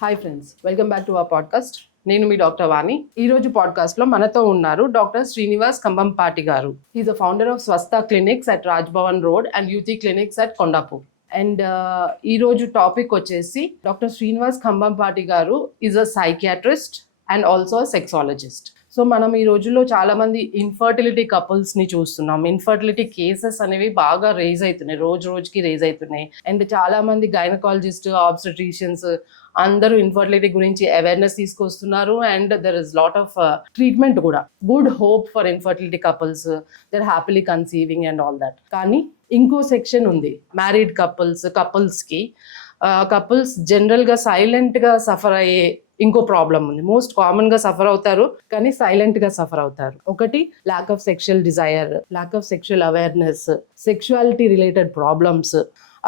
Hi friends, welcome back to our podcast. నేను మీ doctor వాణి. ఈ రోజు పాడ్కాస్ట్ లో మనతో ఉన్నారు డాక్టర్ శ్రీనివాస్ కంబంపాటి గారు. He is the founder of Swastha clinics at Rajbhavan road and Yuthi clinics at Kondapur. And ఈ రోజు టాపిక్ వచ్చేసి డాక్టర్ శ్రీనివాస్ కంబంపాటి గారు is a psychiatrist and also sexologist. So మనం ఈ రోజుల్లో చాలా మంది ఇన్ఫర్టిలిటీ కపుల్స్ ని చూస్తున్నాం. ఇన్ఫర్టిలిటీ కేసెస్ అనేవి బాగా రేజ్ అవుతున్నాయి, రోజు రోజుకి రేజ్ అవుతున్నాయి. అండ్ చాలా మంది గైనకాలజిస్ట్, ఆబ్స్టెట్రిషియన్స్ అందరూ ఇన్ఫర్టిలిటీ గురించి అవేర్నెస్ తీసుకొస్తున్నారు. And there is lot of treatment కూడా. Good hope for infertility couples, their happily conceiving and all that. కానీ ఇంకో సెక్షన్ ఉంది, మ్యారీడ్ కపుల్స్కి. కపుల్స్ జనరల్గా సైలెంట్గా సఫర్ అయ్యే ఇంకో ప్రాబ్లం ఉంది. మోస్ట్ కామన్గా సఫర్ అవుతారు కానీ సైలెంట్గా సఫర్ అవుతారు. ఒకటి lack of sexual Dzire, lack of sexual awareness, sexuality related problems,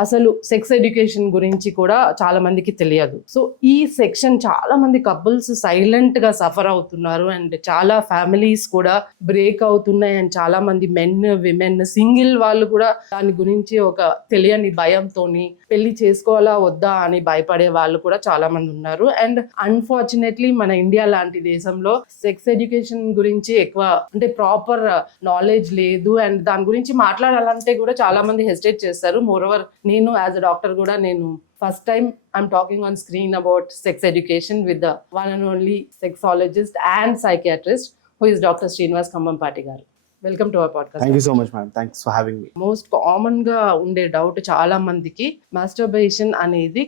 అసలు సెక్స్ ఎడ్యుకేషన్ గురించి కూడా చాలా మందికి తెలియదు. సో ఈ సెక్షన్ చాలా మంది కపుల్స్ సైలెంట్ గా సఫర్ అవుతున్నారు. అండ్ చాలా ఫ్యామిలీస్ కూడా బ్రేక్ అవుతున్నాయి. అండ్ చాలా మంది మెన్, విమెన్, సింగిల్ వాళ్ళు కూడా దాని గురించి ఒక తెలియని భయంతోని పెళ్లి చేసుకోవాలా వద్దా అని భయపడే వాళ్ళు కూడా చాలా మంది ఉన్నారు. అండ్ అన్ఫార్చునేట్లీ మన ఇండియా లాంటి దేశంలో సెక్స్ ఎడ్యుకేషన్ గురించి ఎక్కువ అంటే ప్రాపర్ నాలెడ్జ్ లేదు. అండ్ దాని గురించి మాట్లాడాలంటే కూడా చాలా మంది హెసిటేట్ చేస్తారు. మోరోవర్ నేను యాజ్ అ డాక్టర్ కూడా నేను first time I'm talking on screen about sex education with the one and only sexologist and psychiatrist who is doctor Srinivas Kambampati garu. Welcome to our podcast. Thank you so much ma'am, thanks for having me. Most common గా ఉండే doubt చాలా మందికి, masturbation అనేది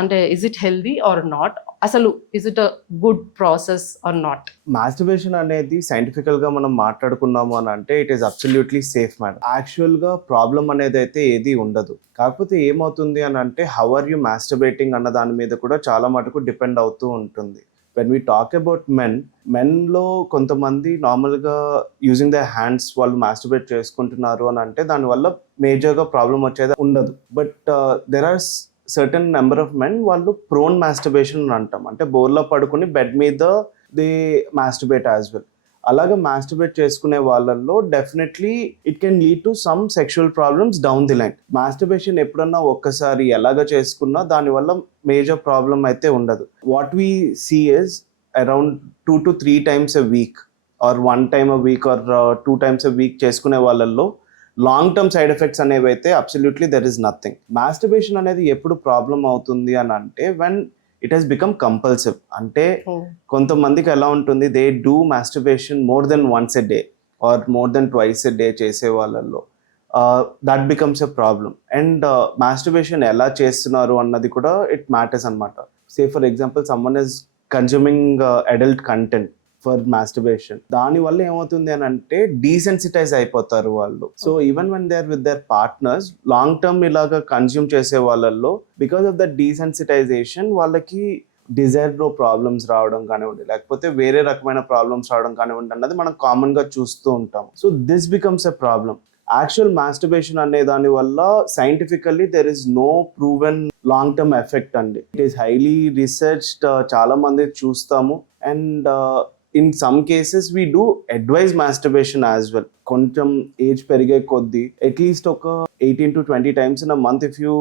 అంటే is it healthy or not, అసలు is it a good process or not? Masturbation అనేది scientifical గా మనం మాట్లాడుకున్నాము అని అంటే it is absolutely safe madam. Actual గా ప్రాబ్లం అనేది అయితే ఏది ఉండదు. కాకపోతే ఏమవుతుంది అని అంటే హౌ ఆర్ యూ మాస్టర్బేటింగ్ అన్న దాని మీద కూడా చాలా మటుకు డిపెండ్ అవుతూ ఉంటుంది. వెన్ వీ టాక్ అబౌట్ మెన్లో కొంతమంది నార్మల్గా యూజింగ్ ద హ్యాండ్స్ వాళ్ళు మాస్టర్బేట్ చేసుకుంటున్నారు అని అంటే దానివల్ల మేజర్గా ప్రాబ్లం వచ్చేది ఉండదు. But there are certain number of men వాళ్ళు ప్రోన్ మాస్టర్బేషన్ అని అంటాం. అంటే బోర్లో పడుకుని బెడ్ మీద దే మాస్టర్బేట్ యాజ్ వెల్. అలాగే మాస్టర్బేట్ చేసుకునే వాళ్ళల్లో definitely it can lead to some sexual problems down the line. Masturbation ఎప్పుడన్నా ఒక్కసారి ఎలాగ చేసుకున్నా దానివల్ల మేజర్ ప్రాబ్లం అయితే ఉండదు. What we see is around 2 to 3 times a week or 1 time a week or 2 times a week చేసుకునే వాళ్ళల్లో long term side effects అనేవి అయితే absolutely there is nothing. Masturbation అనేది ఎప్పుడు ప్రాబ్లం అవుతుంది అని అంటే when it has become compulsive. అంటే కొంతమందికి ఎలా ఉంటుంది, they do masturbation more than once a day or more than twice a day చేసే వాళ్ళల్లో that becomes a problem. And masturbation ఎలా చేస్తున్నారు అన్నది కూడా ఇట్ మ్యాటర్స్ అనమాట. Say for example someone is consuming adult content for masturbation. దానివల్ల ఏమవుతుంది అని అంటే డీసెన్సిటైజ్ అయిపోతారు వాళ్ళు. So even when they are with their partners long term ఇలాగా కన్జ్యూమ్ చేసే వాళ్ళల్లో బికాస్ ఆఫ్ ద డీసెన్సిటైజేషన్ వాళ్ళకి డిజైర్లో ప్రాబ్లమ్స్ రావడం కానివ్వండి, లేకపోతే వేరే రకమైన ప్రాబ్లమ్స్ రావడం కానివ్వండి అన్నది మనం కామన్గా చూస్తూ ఉంటాం. So this becomes a problem. Actual masturbation అనే దాని వల్ల scientifically there is no proven long term effect అండి. ఇట్ ఈస్ హైలీ రీసెర్చ్డ్, చాలా మంది చూస్తాము. And in some cases we do advise masturbation as well. కొంచెం ఏజ్ పెరిగే కొద్దీ అట్లీస్ట్ ఒక 18 to 20 times in a month if you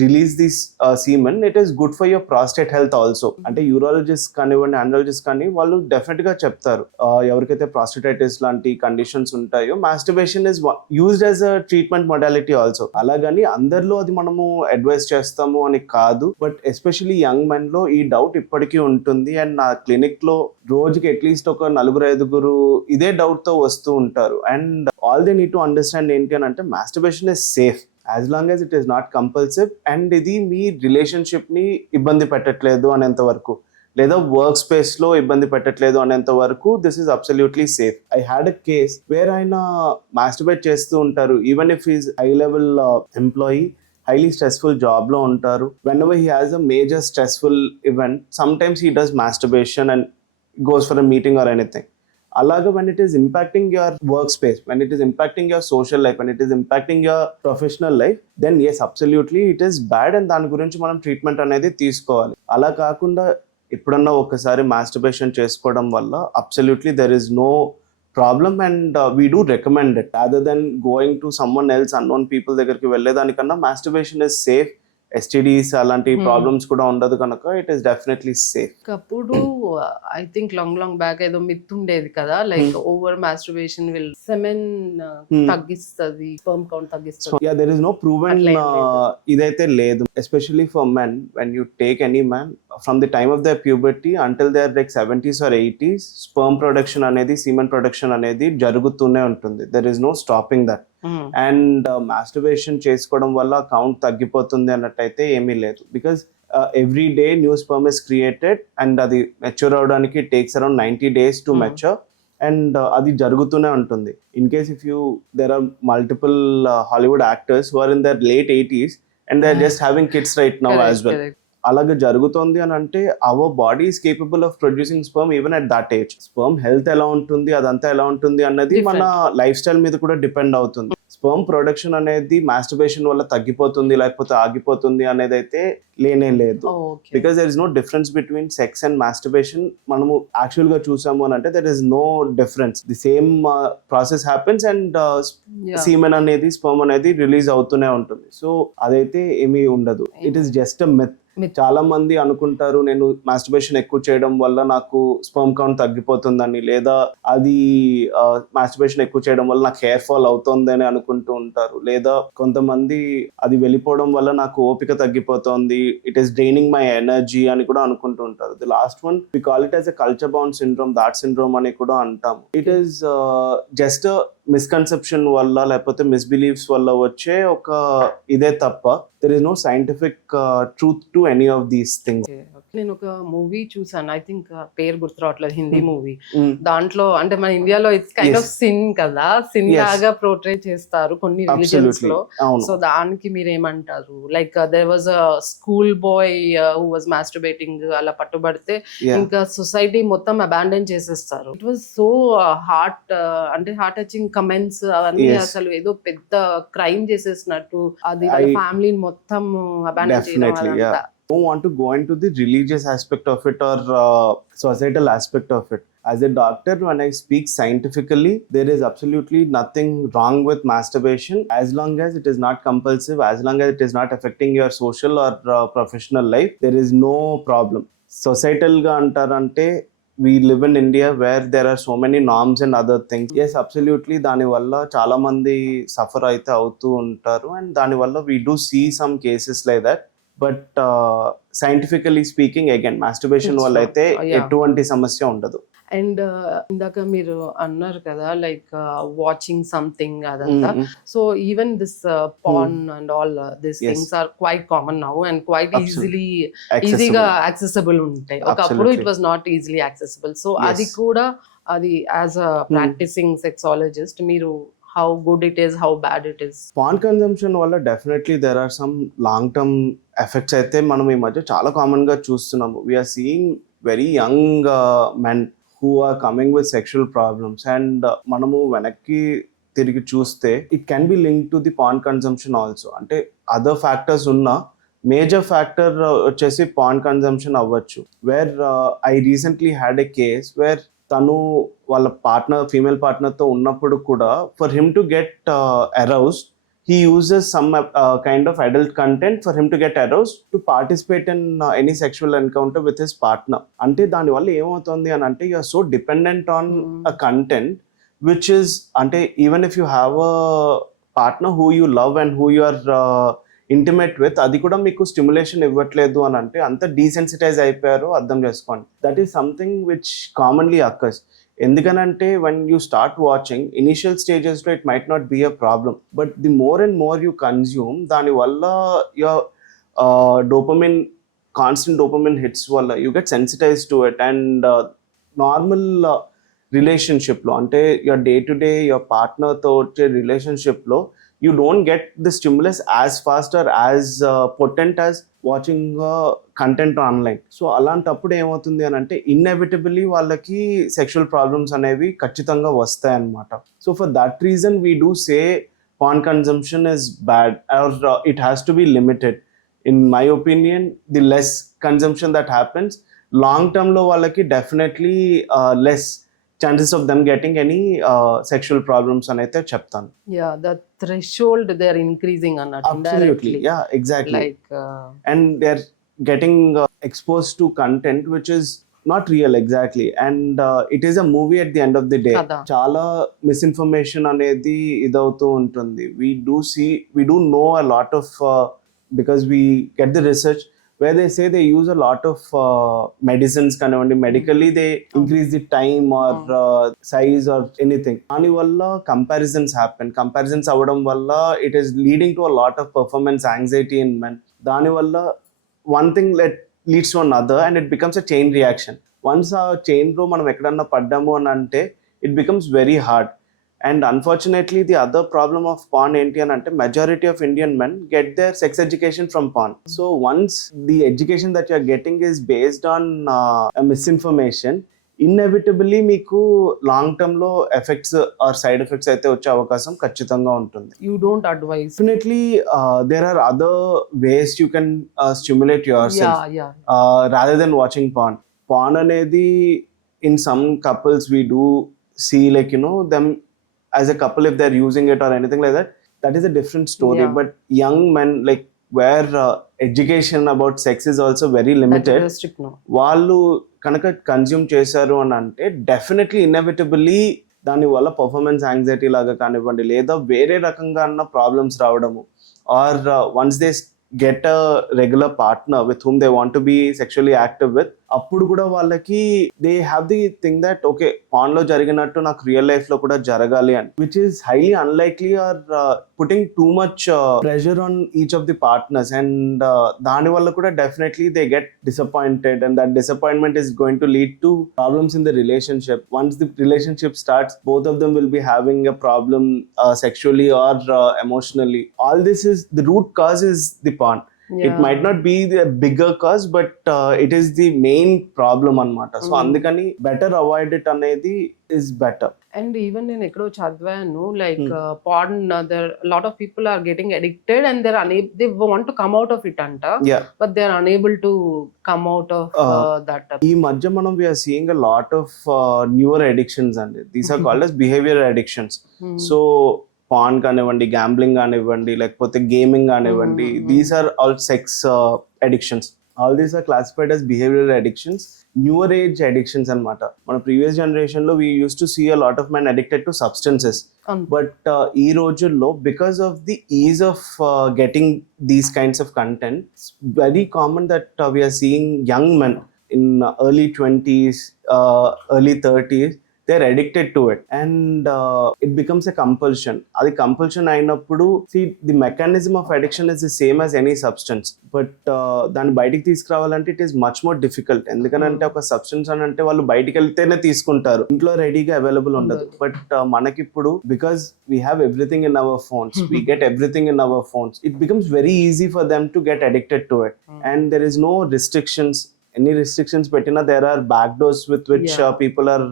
release this semen, it is good for your prostate health also. అంటే urologist కానివ్వండి, andrologist కానీ వాళ్ళు డెఫినెట్గా చెప్తారు ఎవరికైతే ప్రాస్టేటైటిస్ లాంటి కండిషన్స్ ఉంటాయో masturbation is used as a treatment modality also. అలాగని అందరిలో అది మనము అడ్వైస్ చేస్తాము అని కాదు. బట్ ఎస్పెషలీ యంగ్ మెన్ లో ఈ డౌట్ ఇప్పటికీ ఉంటుంది. అండ్ నా క్లినిక్ లో రోజుకి అట్లీస్ట్ ఒక 4-5 ఇదే డౌట్ తో వస్తూ ఉంటారు. And all they need to understand ఏంటి అని అంటే masturbation is safe as long as it is not compulsive. And ఇది మీ రిలేషన్షిప్ ని ఇబ్బంది పెట్టట్లేదు అనేంత వరకు, లేదా వర్క్ స్పేస్ లో ఇబ్బంది పెట్టట్లేదు అనేంత వరకు this is absolutely safe. I had a case where ఆయన మాస్టర్బేట్ చేస్తూ ఉంటారు even if is high level employee, highly stressful job lo untaru. Whenever he has a major stressful event, sometimes he does masturbation and goes for a meeting or anything. Alaga when it is impacting your workspace, when it is impacting your social life, when it is impacting your professional life, then yes, absolutely it is bad and దాని గురించి మనం treatment అనేది తీసుకోవాలి. అలా కాకుండా ఎప్పుడన్నా ఒకసారి masturbation చేసుకోవడం వల్ల absolutely there is no problem. And we do recommend it rather than going to someone else, unknown people దగ్గరికి వెళ్ళేదానికన్నా మాస్టర్బేషన్ ఇస్ సేఫ్. ఎస్టిడీస్ అలాంటి ప్రాబ్లమ్స్ కూడా ఉండదు కనుక ఇట్ ఈస్ డెఫినెట్లీ సేఫ్. ఒకప్పుడు ఐ థింక్ లాంగ్ బ్యాక్ ఏదో myth ఉండేది కదా, like over masturbation will semen తగ్గిస్తుంది, స్పర్మ్ కౌంట్ తగ్గిస్తుంది. Yeah, there is no proven అట్లా ఏం లేదు. ఇదైతే లేదు. Especially for men, when you take any man from the time of the puberty until they are like 70s or 80s, sperm production అనేది, semen production అనేది జరుగుతూనే ఉంటుంది. There is no stopping that. And masturbation చేసుకోవడం వల్ల count తగ్గిపోతుంది అన్నట్టయితే ఏమీ లేదు. Because every day new sperm is created and అది మెచ్యూర్ అవడానికి takes around 90 days to mature. And అది జరుగుతూనే ఉంటుంది. In case if you there are multiple Hollywood actors who are in their late 80s and they are just having kids right now as well. అలాగే జరుగుతుంది అని అంటే our body is capable of producing sperm even at that age. Sperm health ఎలా ఉంటుంది, అదంతా ఎలా ఉంటుంది అన్నది మన లైఫ్ స్టైల్ మీద కూడా డిపెండ్ అవుతుంది. స్పర్మ్ ప్రొడక్షన్ అనేది మాస్టర్బేషన్ వల్ల తగ్గిపోతుంది లేకపోతే ఆగిపోతుంది అనేది అయితే లేనే లేదు. Because there is no difference between sex and masturbation. మనము యాక్చువల్ గా చూసాము అని అంటే there is no difference. The same process happens and semen అనేది, స్పర్మ్ అనేది రిలీజ్ అవుతూనే ఉంటుంది. సో అదైతే ఏమీ ఉండదు. It is just a myth. చాలా మంది అనుకుంటారు నేను మాస్టర్బేషన్ ఎక్కువ చేయడం వల్ల నాకు స్పర్మ్ కౌంట్ తగ్గిపోతుందని, లేదా అది మాస్టర్బేషన్ ఎక్కువ చేయడం వల్ల నాకు హెయిర్ ఫాల్ అవుతుందని అనుకుంటూ ఉంటారు. లేదా కొంతమంది అది వెళ్ళిపోవడం వల్ల నాకు ఓపిక తగ్గిపోతుంది, it is draining my energy అని కూడా అనుకుంటూ ఉంటారు. The last one we call it as a culture bound syndrome, Dhat syndrome అని కూడా అంటాము. ఇట్ ఈస్ జస్ట్ మిస్కన్సెప్షన్ వల్ల లేకపోతే మిస్బిలీఫ్స్ వల్ల వచ్చే ఒక ఇదే తప్ప there is no scientific truth to any of these things. నేను ఒక మూవీ చూసాను, ఐ థింక్ పేరు గుర్తురావట్లేదు, హిందీ మూవీ. దాంట్లో అంటే మన ఇండియాలో ఇట్స్ కైండ్ ఆఫ్ సిన్ కదా, సిన్ లాగా పోర్ట్రే చేస్తారు కొన్ని రిలీజియన్స్ లో. సో దానికి మీరేమంటారు? Like there was a school boy who was masturbating, అలా పట్టుబడితే ఇంకా సొసైటీ మొత్తం అబాండన్ చేసేస్తారు. ఇట్ వాజ్ సో హార్ట్ అంటే హార్ట్ టచింగ్ కమెంట్స్ అవన్నీ. అసలు ఏదో పెద్ద క్రైమ్ చేసేసినట్టు, అది వాళ్ళ ఫ్యామిలీని మొత్తం అబాండన్ చేయడం అదంతా. Don't want to go into the religious aspect of it or societal aspect of it. As a doctor, when I speak scientifically, there is absolutely nothing wrong with masturbation as long as it is not compulsive, as long as it is not affecting your social or professional life. There is no problem. Societal ga antarante, we live in India where there are so many norms and other things. Yes, absolutely, dani valla chaala mandi suffer aithe avutu untaru and dani valla we do see some cases like that. But scientifically speaking again masturbation వల్ల అయితే ఎటువంటి సమస్య ఉండదు. And ఇందాక మీరు అన్నారు కదా like watching something అదంతా. So even this porn and all this things are quite common now and quite ఈజీగా యాక్సెసిబుల్ ఉంటాయి. ఒకప్పుడు it was not easily accessible. So అది కూడా అది యాజ్ అ ప్రాక్టీసింగ్ సెక్సాలజిస్ట్ మీరు how good it is, how bad it is? Porn consumption వల్ల definitely there are some long term effects అయితే మనం ఈ మధ్య చాలా కామన్ గా చూస్తున్నాము. We are seeing very young men who are coming with sexual problems and మనము వెనక్కి తిరిగి చూస్తే it can be linked to the porn consumption also. అంటే other factors ఉన్న మేజర్ ఫ్యాక్టర్ వచ్చేసి porn consumption అవ్వచ్చు. Where I recently had a case where తను వాళ్ళ పార్ట్నర్, ఫీమేల్ పార్ట్నర్తో ఉన్నప్పుడు కూడా for him to get aroused he uses some kind of adult content for him to get aroused to participate in any sexual encounter with his partner. అంటే దానివల్ల ఏమవుతుంది అని అంటే you are so dependent on a content which is అంటే even if you have a partner who you love and who you are intimate with, అది కూడా మీకు stimulation ఇవ్వట్లేదు అని అంటే అంత డీసెన్సిటైజ్ అయిపోయారు అర్థం చేసుకోండి. That is something which commonly occurs. ఎందుకనంటే when you start watching initial స్టేజెస్లో it might not be a problem, but the more and more you consume దానివల్ల your dopamine, constant dopamine hits వల్ల you get sensitize to it. And normal రిలేషన్షిప్లో అంటే your day to day your పార్ట్నర్తో వచ్చే రిలేషన్షిప్లో you don't get the stimulus as fast or as potent as watching content online. So అలాంటప్పుడు ఏమవుతుంది అని అంటే ఇన్ఎవిటబుల్లీ వాళ్ళకి సెక్షువల్ ప్రాబ్లమ్స్ అనేవి ఖచ్చితంగా వస్తాయి అన్నమాట. So for that reason we do say porn consumption is bad or it has to be limited. In my opinion, the less consumption that happens, long term లో వాళ్ళకి definitely less chances of them getting any sexual problems అని అయితే చెప్తాను. Yeah, the threshold they're increasing అన్నట్టు Absolutely, indirectly. yeah, exactly. Like And they're getting exposed to content which is not real exactly, and it is a movie at the end of the day. కదా. చాలా misinformation అనేది ఇదవుతూ ఉంటుంది. we do know a lot of because we get the research where they say they use a lot of medicines కానివ్వండి, medically they increase the time or size or anything. దాని వల్ల comparisons అవ్వడం వల్ల it is leading to a lot of performance anxiety in men. దాని వల్ల one thing leads to another and it becomes a chain reaction. Once ఆ chain లో మనం ఎక్కడన్నా పడ్డాము అని అంటే it becomes very hard. And unfortunately the other problem of porn ఏంటి అని అంటే majority of Indian men get their sex education from porn. So once the education that you are getting is based on a misinformation, inevitably మీకు long term లో effects are side effects అయితే వచ్చే అవకాశం ఖచ్చితంగా ఉంటుంది. you don't advise. Definitely there are other ways you can stimulate yourself Yeah. rather than watching porn అనేది in some couples we do see like them as a couple if they're using it or anything like that is a different story. Yeah. But young men like where education about sex is also very limited, That's restrict no. వాళ్ళు కనుక consume చేశారు అని అంటే definitely ఇన్నెవిటబుల్లీ దాని వల్ల performance anxiety లాగా కానివ్వండి, లేదా వేరే రకంగా అన్న ప్రాబ్లమ్స్ రావడము, or once they get a regular partner with whom they want to be sexually active with, అప్పుడు కూడా వాళ్ళకి they have the thing that okay porn లో జరిగినట్టు నాకు రియల్ లైఫ్ లో కూడా జరగాలి అని, which is highly unlikely or putting too much pressure on each of the partners. And దాని వల్ల కూడా definitely they get disappointed and that disappointment is going to lead to problems in the relationship. Once the relationship starts, both of them will be having a problem sexually or emotionally. All this is the root cause is the porn. It might not be the bigger cause, but it is the main problem అన్నమాట. So అందుకని better avoid it అనేది is better. And even నేను ఎక్కడో చదివాను like porn there lot of people are getting addicted and they want to come out of it అంట, Yeah. but they are unable to come out of that. ఈ మధ్య మనం we are seeing a lot of newer addictions అండి. These are called as behavioral addictions. So porn కానివ్వండి, gambling కానివ్వండి, లేకపోతే gaming కానివ్వండి, these are all sex addictions. All these are classified as behavioral addictions. Newer age addictions అన్నమాట. మన previous generation లో we use to see a lot of men addicted to substances, but ఈ రోజుల్లో because of the ease of getting these kinds of content, very common that we're seeing young men in early 20s, early 30s, they're addicted to it and it becomes a compulsion. Adi compulsion ainappudu, see the mechanism of addiction is the same as any substance, but dan bayitiki తీసుకురావాలంటే it is much more difficult. ఎందుకంటే ఒక substance అని అంటే వాళ్ళు బయటికి వెళ్తేనే తీసుకుంటారు, ఇంట్లో రెడీగా అవైలబుల్ ఉండదు. బట్ మనకిప్పుడు because we have everything in our phones, we get everything in our phones, it becomes very easy for them to get addicted to it. And there is no restrictions. Any restrictions పెట్టినా there are backdoors with which people are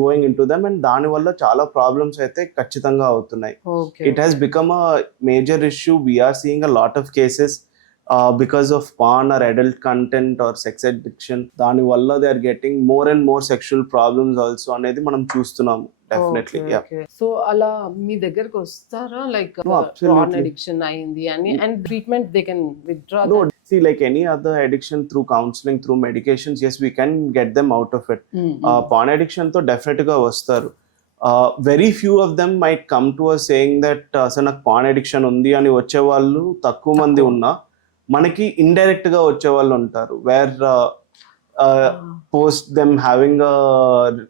going into them, and దాని వల్ల చాలా problems అయితే ఖచ్చితంగా అవుతున్నాయి. It has become a major issue. We are seeing a lot of cases because of porn or adult content or sex addiction. దాని వల్ల they are getting more and more sexual problems also అనేది మనం చూస్తున్నాము. Definitely, yeah. So అలా మీ దగ్గరకు వస్తారా like porn addiction అయింది అని, and treatment they can withdraw? No, see, like any other addiction, through counseling, through medications, yes, we can get them out of it. Porn addiction తో definite గా వస్తారు. Very few of them might come to us saying that అసలు నాకు pan addiction ఉంది అని వచ్చే వాళ్ళు తక్కువ మంది ఉన్నా, మనకి ఇండైరెక్ట్ గా వచ్చే వాళ్ళు ఉంటారు. Where post them having a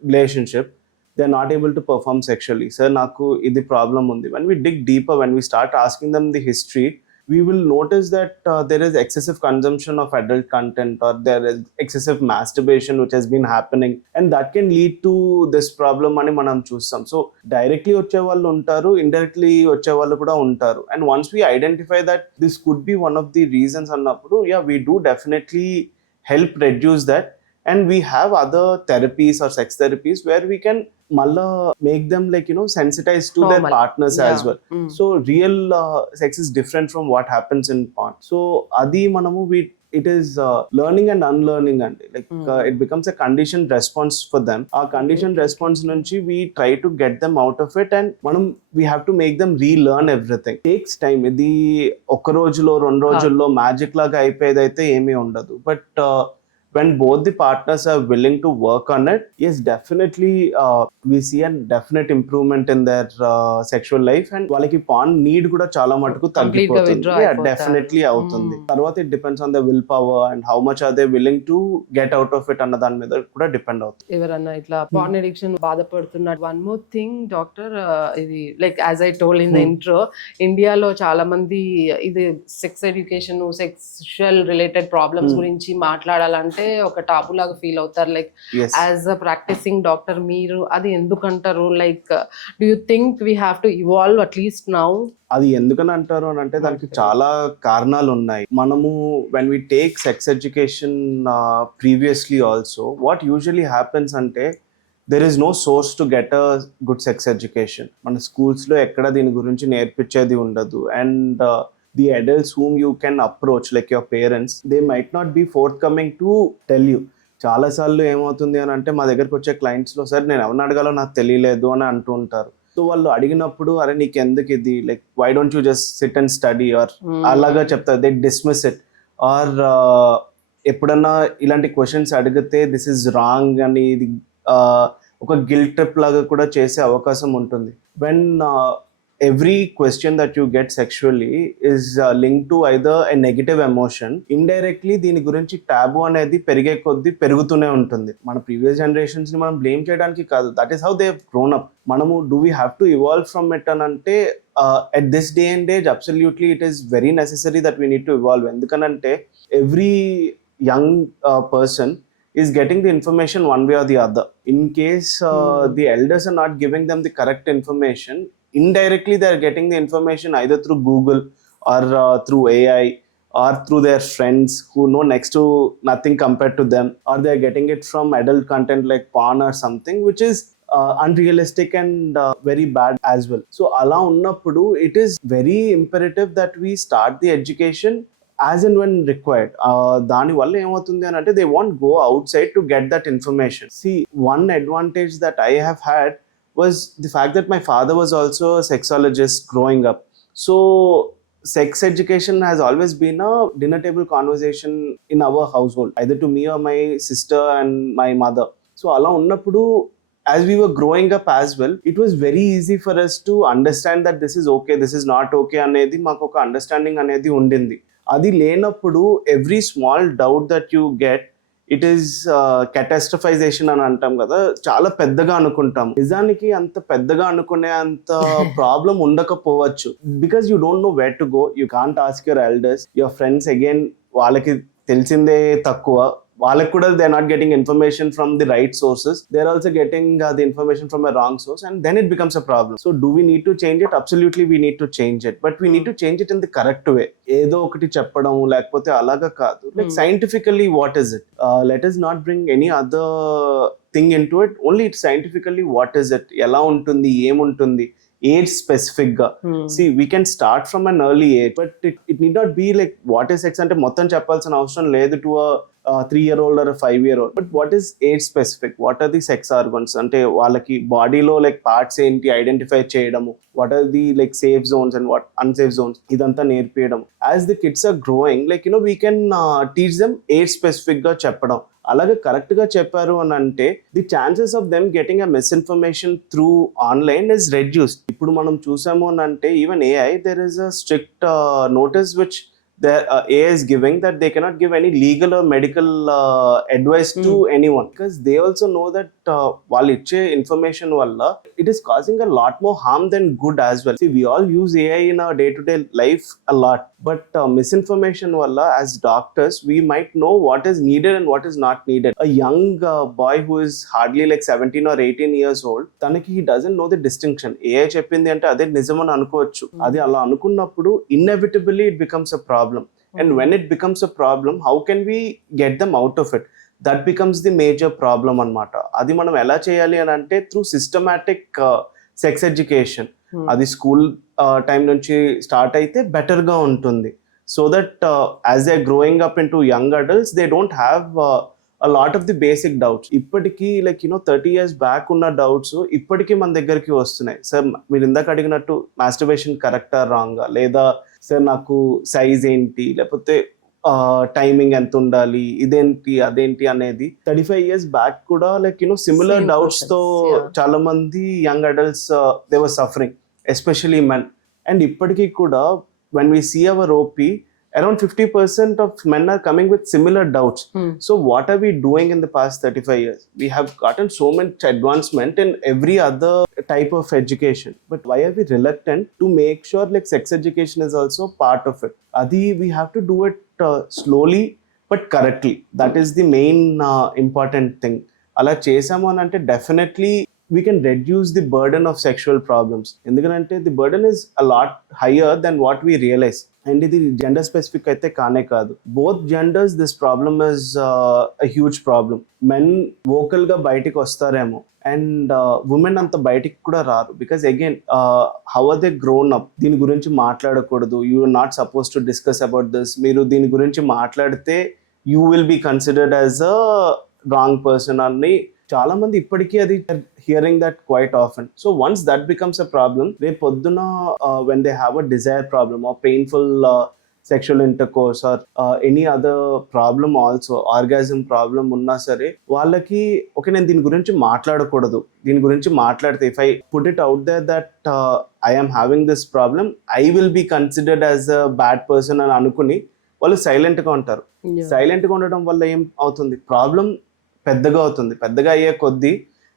relationship, they are not able to perform sexually. Sir, naku idi problem undi. When we dig deeper, when we start asking them the history, we will notice that there is excessive consumption of adult content, or there is excessive masturbation which has been happening, and that can lead to this problem ani manam chustam. So directly వచ్చే వాళ్ళు ఉంటారు, indirectly వచ్చే వాళ్ళు కూడా ఉంటారు. And once we identify that this could be one of the reasons అన్నప్పుడు, yeah, we do definitely help reduce that. And we have other therapies or sex therapies where we can malla make them like sensitized to their partners as well. So real sex is different from what happens in porn. So adi manamu we it is learning and unlearning అండి. Like it becomes a condition response for them. ఆ condition response నుంచి we try to get them out of it and మనం we have to make them relearn everything. Takes time. ఇది ఒక రోజులో 2 రోజుల్లో magic లాగా అయిపోయేదైతే ఏమీ ఉండదు. But when both the partners are willing to work on it, yes, definitely we see a definite improvement in their sexual life and వాళ్ళకి porn need కూడా చాలా మటుకు తగ్గిపోతుంది. డెఫినెట్లీ అవుతుంది. తర్వాత it depends on the will power and how much are they willing to get out of it అన్న దాని మీద కూడా డిపెండ్ అవుతుంది. ఎవరన్నా ఇట్లా పాన్ అడిక్షన్ బాధపడుతున్నారు. వన్ మోర్ థింగ్ డాక్టర్, ఇది like as I told in the intro, ఇండియాలో చాలా మంది ఇది sex education, sexual related problems గురించి మాట్లాడాలంటే ఒక టాబు లాగా ఫీల్ అవుతారు. Like as a practising doctor మీరు అది ఎందుకంటారు? Like do you think we have to evolve at least now? అది ఎందుకని అంటారు అని అంటే దానికి చాలా కారణాలు ఉన్నాయి. మనము when we take sex education previously also what usually happens అంటే there is no source to get a good sex education. మన స్కూల్స్లో ఎక్కడ దీని గురించి నేర్పించేది ఉండదు. And the adults whom you can approach, like your parents, they might not be forthcoming to tell you. చాలా సార్లు ఏమవుతుంది అని అంటే మా దగ్గరకు వచ్చే క్లయింట్స్లో సార్ నేను ఎవరిని అడగాలో నాకు తెలియలేదు అని అంటూ ఉంటారు. సో వాళ్ళు అడిగినప్పుడు అరే నీకు ఎందుకు ఇది, like why don't you just sit and study or అలాగా చెప్తారు. They dismiss it. ఆర్ ఎప్పుడన్నా ఇలాంటి క్వశ్చన్స్ అడిగితే దిస్ ఇస్ రాంగ్ అని ఇది ఒక గిల్ట్ ట్రిప్ లాగా కూడా చేసే అవకాశం ఉంటుంది. When every question that you get sexually is linked to either a negative emotion. Indirectly దీని గురించి టాబు అనేది పెరిగే కొద్దీ పెరుగుతూనే ఉంటుంది. మన ప్రీవియస్ జనరేషన్స్ ని మనం బ్లేమ్ చేయడానికి కాదు, that is how they have grown up. మనము do we have to evolve from it అని అంటే at this day and age absolutely it is very necessary that we need to evolve. ఎందుకనంటే every young person is getting the information one way or the other. In case the elders are not giving them the correct information, indirectly they are getting the information either through Google or through AI or through their friends who know next to nothing compared to them, or they are getting it from adult content like porn or something which is unrealistic and very bad as well. So ala unnappudu it is very imperative that we start the education as and when required. దాని వల్ల ఏమవుతుంది అని అంటే they won't go outside to get that information. See, one advantage that I have had was the fact that my father was also a sexologist growing up. So sex education has always been a dinner table conversation in our household, either to me or my sister and my mother. So ala unnappudu as we were growing up as well, it was very easy for us to understand that this is okay, this is not okay anedi maaku oka understanding anedi undindi. అది లేనప్పుడు every small doubt that you get it is catastrophization అని అంటాం కదా, చాలా పెద్దగా అనుకుంటాం. నిజానికి అంత పెద్దగా అనుకునే అంత ప్రాబ్లం ఉండకపోవచ్చు. Because you don't know where to go, you can't ask your elders, your friends again వాళ్ళకి తెలిసిందే తక్కువ. వాళ్ళకి కూడా they are not getting information from the right sources, they are also getting the information from a wrong source, and then it becomes a problem. So do we need to change it? Absolutely we need to change it, but we need to change it in the correct way. ఏదో ఒకటి చెప్పడం లేకపోతే అలాగా కాదు. Like scientifically what is it, let us not bring any other thing in to it, only it scientifically what is it, ఎలా ఉంటుంది, ఏముంటుంది, age specific గా. See, we can start from an early age, but it need not be like what is sex అంటే మొత్తం చెప్పాల్సిన అవసరం లేదు to a 3-year-old or a 5-year-old. But what is age specific? What are the sex organs? అంటే వాళ్ళకి బాడీలో like parts ఏంటి identify చేయడము, what are the like safe zones and what unsafe zones, ఇదంతా నేర్పియడం. As the kids are growing, like we can teach them age specific గా చెప్పడం. అలాగే correct గా చెప్పారు అని అంటే the chances of them getting a misinformation through online is reduced. ఇప్పుడు మనం చూసాము అని అంటే even AI, there is a strict notice which the AI is giving that they cannot give any legal or medical advice to anyone, because they also know that వాళ్ళు ఇచ్చే information వల్ల it is causing a lot more harm than good as well. See, we all use AI in our day-to-day life a lot, but misinformation వల్ల as doctors we might know what is needed and what is not needed. A young boy who is hardly like 17 or 18 years old, తనకి he doesn't know the distinction. AI చెప్పింది అంటే అదే నిజమని అనుకోవచ్చు. అది అలా అనుకున్నప్పుడు inevitably it becomes a problem. And when it becomes a problem, how can we get them out of it? That becomes the major problem అన్నమాట. అది మనం ఎలా చేయాలి అని అంటే త్రూ సిస్టమాటిక్ సెక్స్ ఎడ్యుకేషన్. అది స్కూల్ టైం నుంచి స్టార్ట్ అయితే బెటర్గా ఉంటుంది. so that as they're growing up into young adults, they don't have a lot of the basic doubts. ఇప్పటికీ 30 years బ్యాక్ ఉన్న డౌట్స్ ఇప్పటికీ మన దగ్గరికి వస్తున్నాయి. సార్ మీరు ఇందాక అడిగినట్టు మాస్టర్బేషన్ కరెక్టా రాంగా, లేదా సార్ నాకు సైజ్ ఏంటి, లేకపోతే టైమింగ్ ఎంత ఉండాలి, ఇదేంటి అదేంటి అనేది 35 years బ్యాక్ కూడా సిమిలర్ Same డౌట్స్ తో questions, yeah. చాలా మంది young adults they were suffering, especially men. And ఇప్పటికీ కూడా when we see our OP, around 50% of men are coming with similar doubts. So what are we doing in the past 35 years? We have gotten so much advancement in every other type of education, but why are we reluctant to make sure sex education is also part of it? Adi, we have to do it slowly but correctly. That is the main important thing. Ala chesamu అని అంటే definitely we can reduce the burden of sexual problems. ఎందుకంటే the burden is a lot higher than what we realize. And ఇది gender specific అయితే కానే కాదు. Both genders this problem is a huge problem. Men vocal గా బయటికి వస్తారేమో, and women అంత బయటికి కూడా రారు. Because again how are they grown up, దీని గురించి మాట్లాడకూడదు, you are not suppose to discuss about this, మీరు దీని గురించి మాట్లాడితే you will be considered as a wrong person అని చాలా మంది ఇప్పటికీ అది hearing that quite often. So once that becomes a problem, రేపు పొద్దున when they have a desire problem or painful sexual intercourse or any other problem also, orgasm problem ఉన్నా సరే వాళ్ళకి ఓకే నేను దీని గురించి మాట్లాడకూడదు, దీని గురించి మాట్లాడితే if I put it out there that I am having this problem, I will be considered as a bad person అని అనుకుని వాళ్ళు సైలెంట్గా ఉంటారు. సైలెంట్గా ఉండడం వల్ల ఏం అవుతుంది, ప్రాబ్లం పెద్దగా అవుతుంది. పెద్దగా అయ్యే కొద్దీ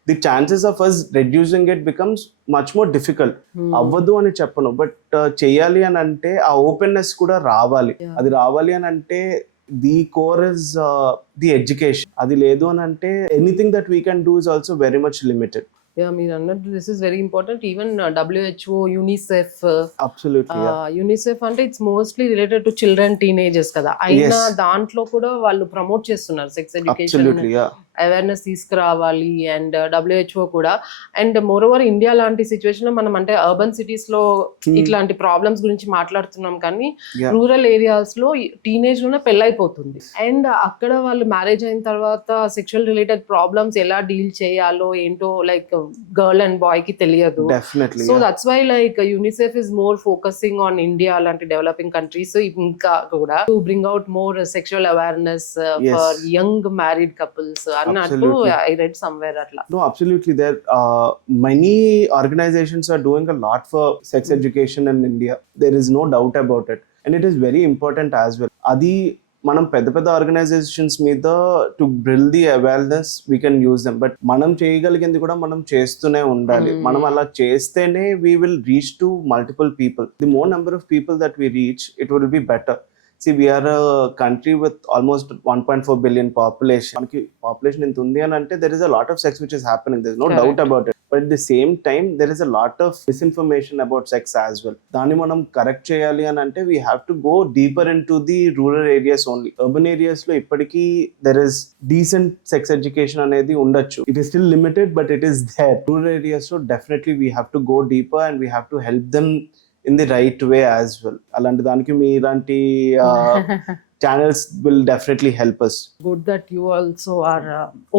the chances of us reducing it becomes much more difficult. అవ్వదు అని చెప్పను, బట్ చేయాలి అని అంటే ఆ ఓపెన్నెస్ కూడా రావాలి. అది రావాలి అని అంటే the core is the education. అది లేదు అని అంటే anything that we can do is also very much limited. మీరు అన్నట్టు this is very important. Even WHO, UNICEF, absolutely UNICEF అంటే it's mostly related to children, teenagers కదా, అయినా దాంట్లో కూడా వాళ్ళు ప్రమోట్ చేస్తున్నారు సెక్స్ ఎడ్యుకేషన్, అవేర్నెస్ తీసుకురావాలి. అండ్ WHO కూడా. అండ్ మోర్ ఓవర్ ఇండియా లాంటి సిచ్యువేషన్ లో మనం అంటే అర్బన్ సిటీస్ లో ఇట్లాంటి ప్రాబ్లమ్స్ గురించి మాట్లాడుతున్నాం, కానీ రూరల్ ఏరియాస్ లో టీనేజ్ లోనే పెళ్ళైపోతుంది. అండ్ అక్కడ వాళ్ళు మ్యారేజ్ అయిన తర్వాత సెక్షువల్ రిలేటెడ్ ప్రాబ్లమ్స్ ఎలా డీల్ చేయాలో ఏంటో లైక్ గర్ల్ అండ్ బాయ్ కి తెలియదు. So that's why like UNICEF is more focusing on India లాంటి డెవలపింగ్ కంట్రీస్ ఇంకా కూడా to bring out more sexual awareness for young married couples అన్నట్టు I read somewhere atla. No, absolutely. There many organizations are doing a lot for sex education in India. There is no doubt about it, and it is very important as well. Adi మనం పెద్ద పెద్ద organisations మీద to build the awareness we can use them, but మనం చేయగలిగింది కూడా మనం చేస్తూనే ఉండాలి. మనం అలా చేస్తేనే we will reach to multiple people. The more number of people that we reach, it will be better. See, we are a country with almost 1.4 billion population. మనకి పాపులేషన్ ఇంత ఉంది అని అంటే there is a lot of sex which is happening. There is no doubt about it. But at the same time, there is a lot of misinformation about sex as well. దాన్ని మనం correct చేయాలి అని అంటే we have to go deeper into the rural areas only. Urban areas లో ఇప్పటికీ there is decent sex education అనేది ఉండొచ్చు. It is still limited, but it is there. Rural areas లో definitely we have to go deeper and we have to help them in the right way as well. అలాంటి దానికి మీ ఇలాంటి channels will definitely help us. Good that you also are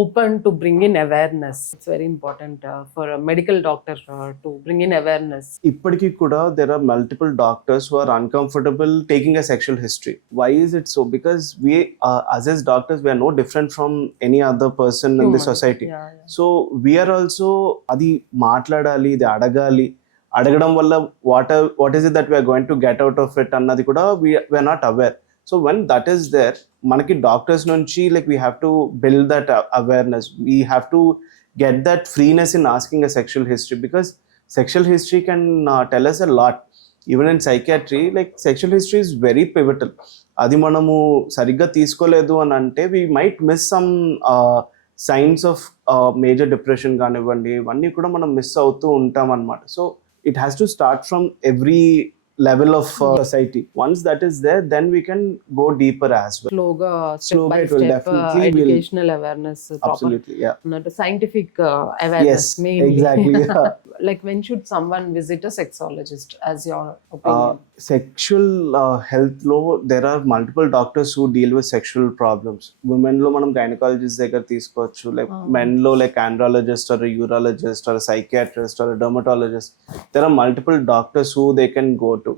open to bring in awareness. It's very important for a medical doctor to bring in awareness. ఇప్పటికీ కూడా there are multiple doctors who are uncomfortable taking a sexual history. Why is it so? Because we as doctors, we are no different from any other person in the society. So we are also అది మాట్లాడాలి, ఇది అడగాలి. అడగడం వల్ల what is it that we're going to get out of it అన్నది కూడా we're not aware. So when that is there, మనకి doctors నుంచి like we have to build that awareness. We have to get that freeness in asking a sexual history, because sexual history can tell us a lot. Even in psychiatry like sexual history is very pivotal. అది మనము సరిగ్గా తీసుకోలేదు అని అంటే we might miss some science of major depression కానివ్వండి, ఇవన్నీ కూడా మనం మిస్ అవుతూ ఉంటాం అన్నమాట. So it has to start from every level of society. Once that is there, then we can go deeper as well. Step by it will step definitely educational awareness, absolutely, yeah, not a scientific awareness. yes, mainly. exactly. Yeah. like when should someone visit a sexologist as your opinion? Sexual health లో there are multiple doctors who deal with sexual problems. Women లో మనం gynaecologist దగ్గర తీసుకోవచ్చు, like men లో like andrologist or urologist or psychiatrist or dermatologist. There are multiple doctors who they can go to.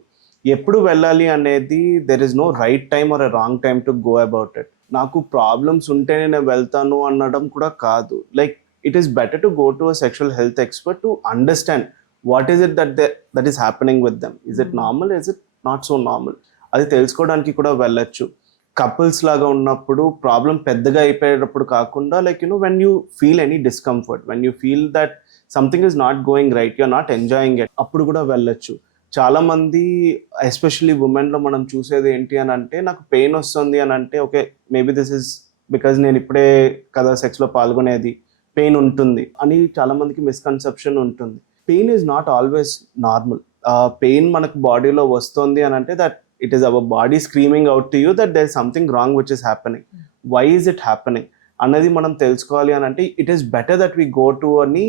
ఎప్పుడు వెళ్ళాలి అనేది there is no right time or a wrong time to go about it. నాకు problems ఉంటేనే నేను వెళ్తాను అనడం కూడా కాదు. Like it is better to go to a sexual health expert to understand what is it that is happening with them. Is it normal? Is it not so normal? అది తెలుసుకోవడానికి కూడా వెళ్ళొచ్చు. కపుల్స్ లాగా ఉన్నప్పుడు ప్రాబ్లం పెద్దగా అయిపోయేటప్పుడు కాకుండా, like when you feel any discomfort, when you feel that something is not going right, you're not enjoying it, అప్పుడు కూడా వెళ్ళొచ్చు. చాలా మంది ఎస్పెషల్లీ ఉమెన్లో మనం చూసేది ఏంటి అని అంటే, నాకు పెయిన్ వస్తుంది అని అంటే, okay maybe this is because నేను ఇప్పుడే కదా సెక్స్లో పాల్గొనేది, పెయిన్ ఉంటుంది అని చాలా మందికి మిస్కన్సెప్షన్ ఉంటుంది. Pain is not always normal. Pain మనకు బాడీలో వస్తుంది అని అంటే that it is our body screaming out to you that there is something wrong which is happening. Why is it happening అన్నది మనం తెలుసుకోవాలి అని అంటే, it is better that we go to any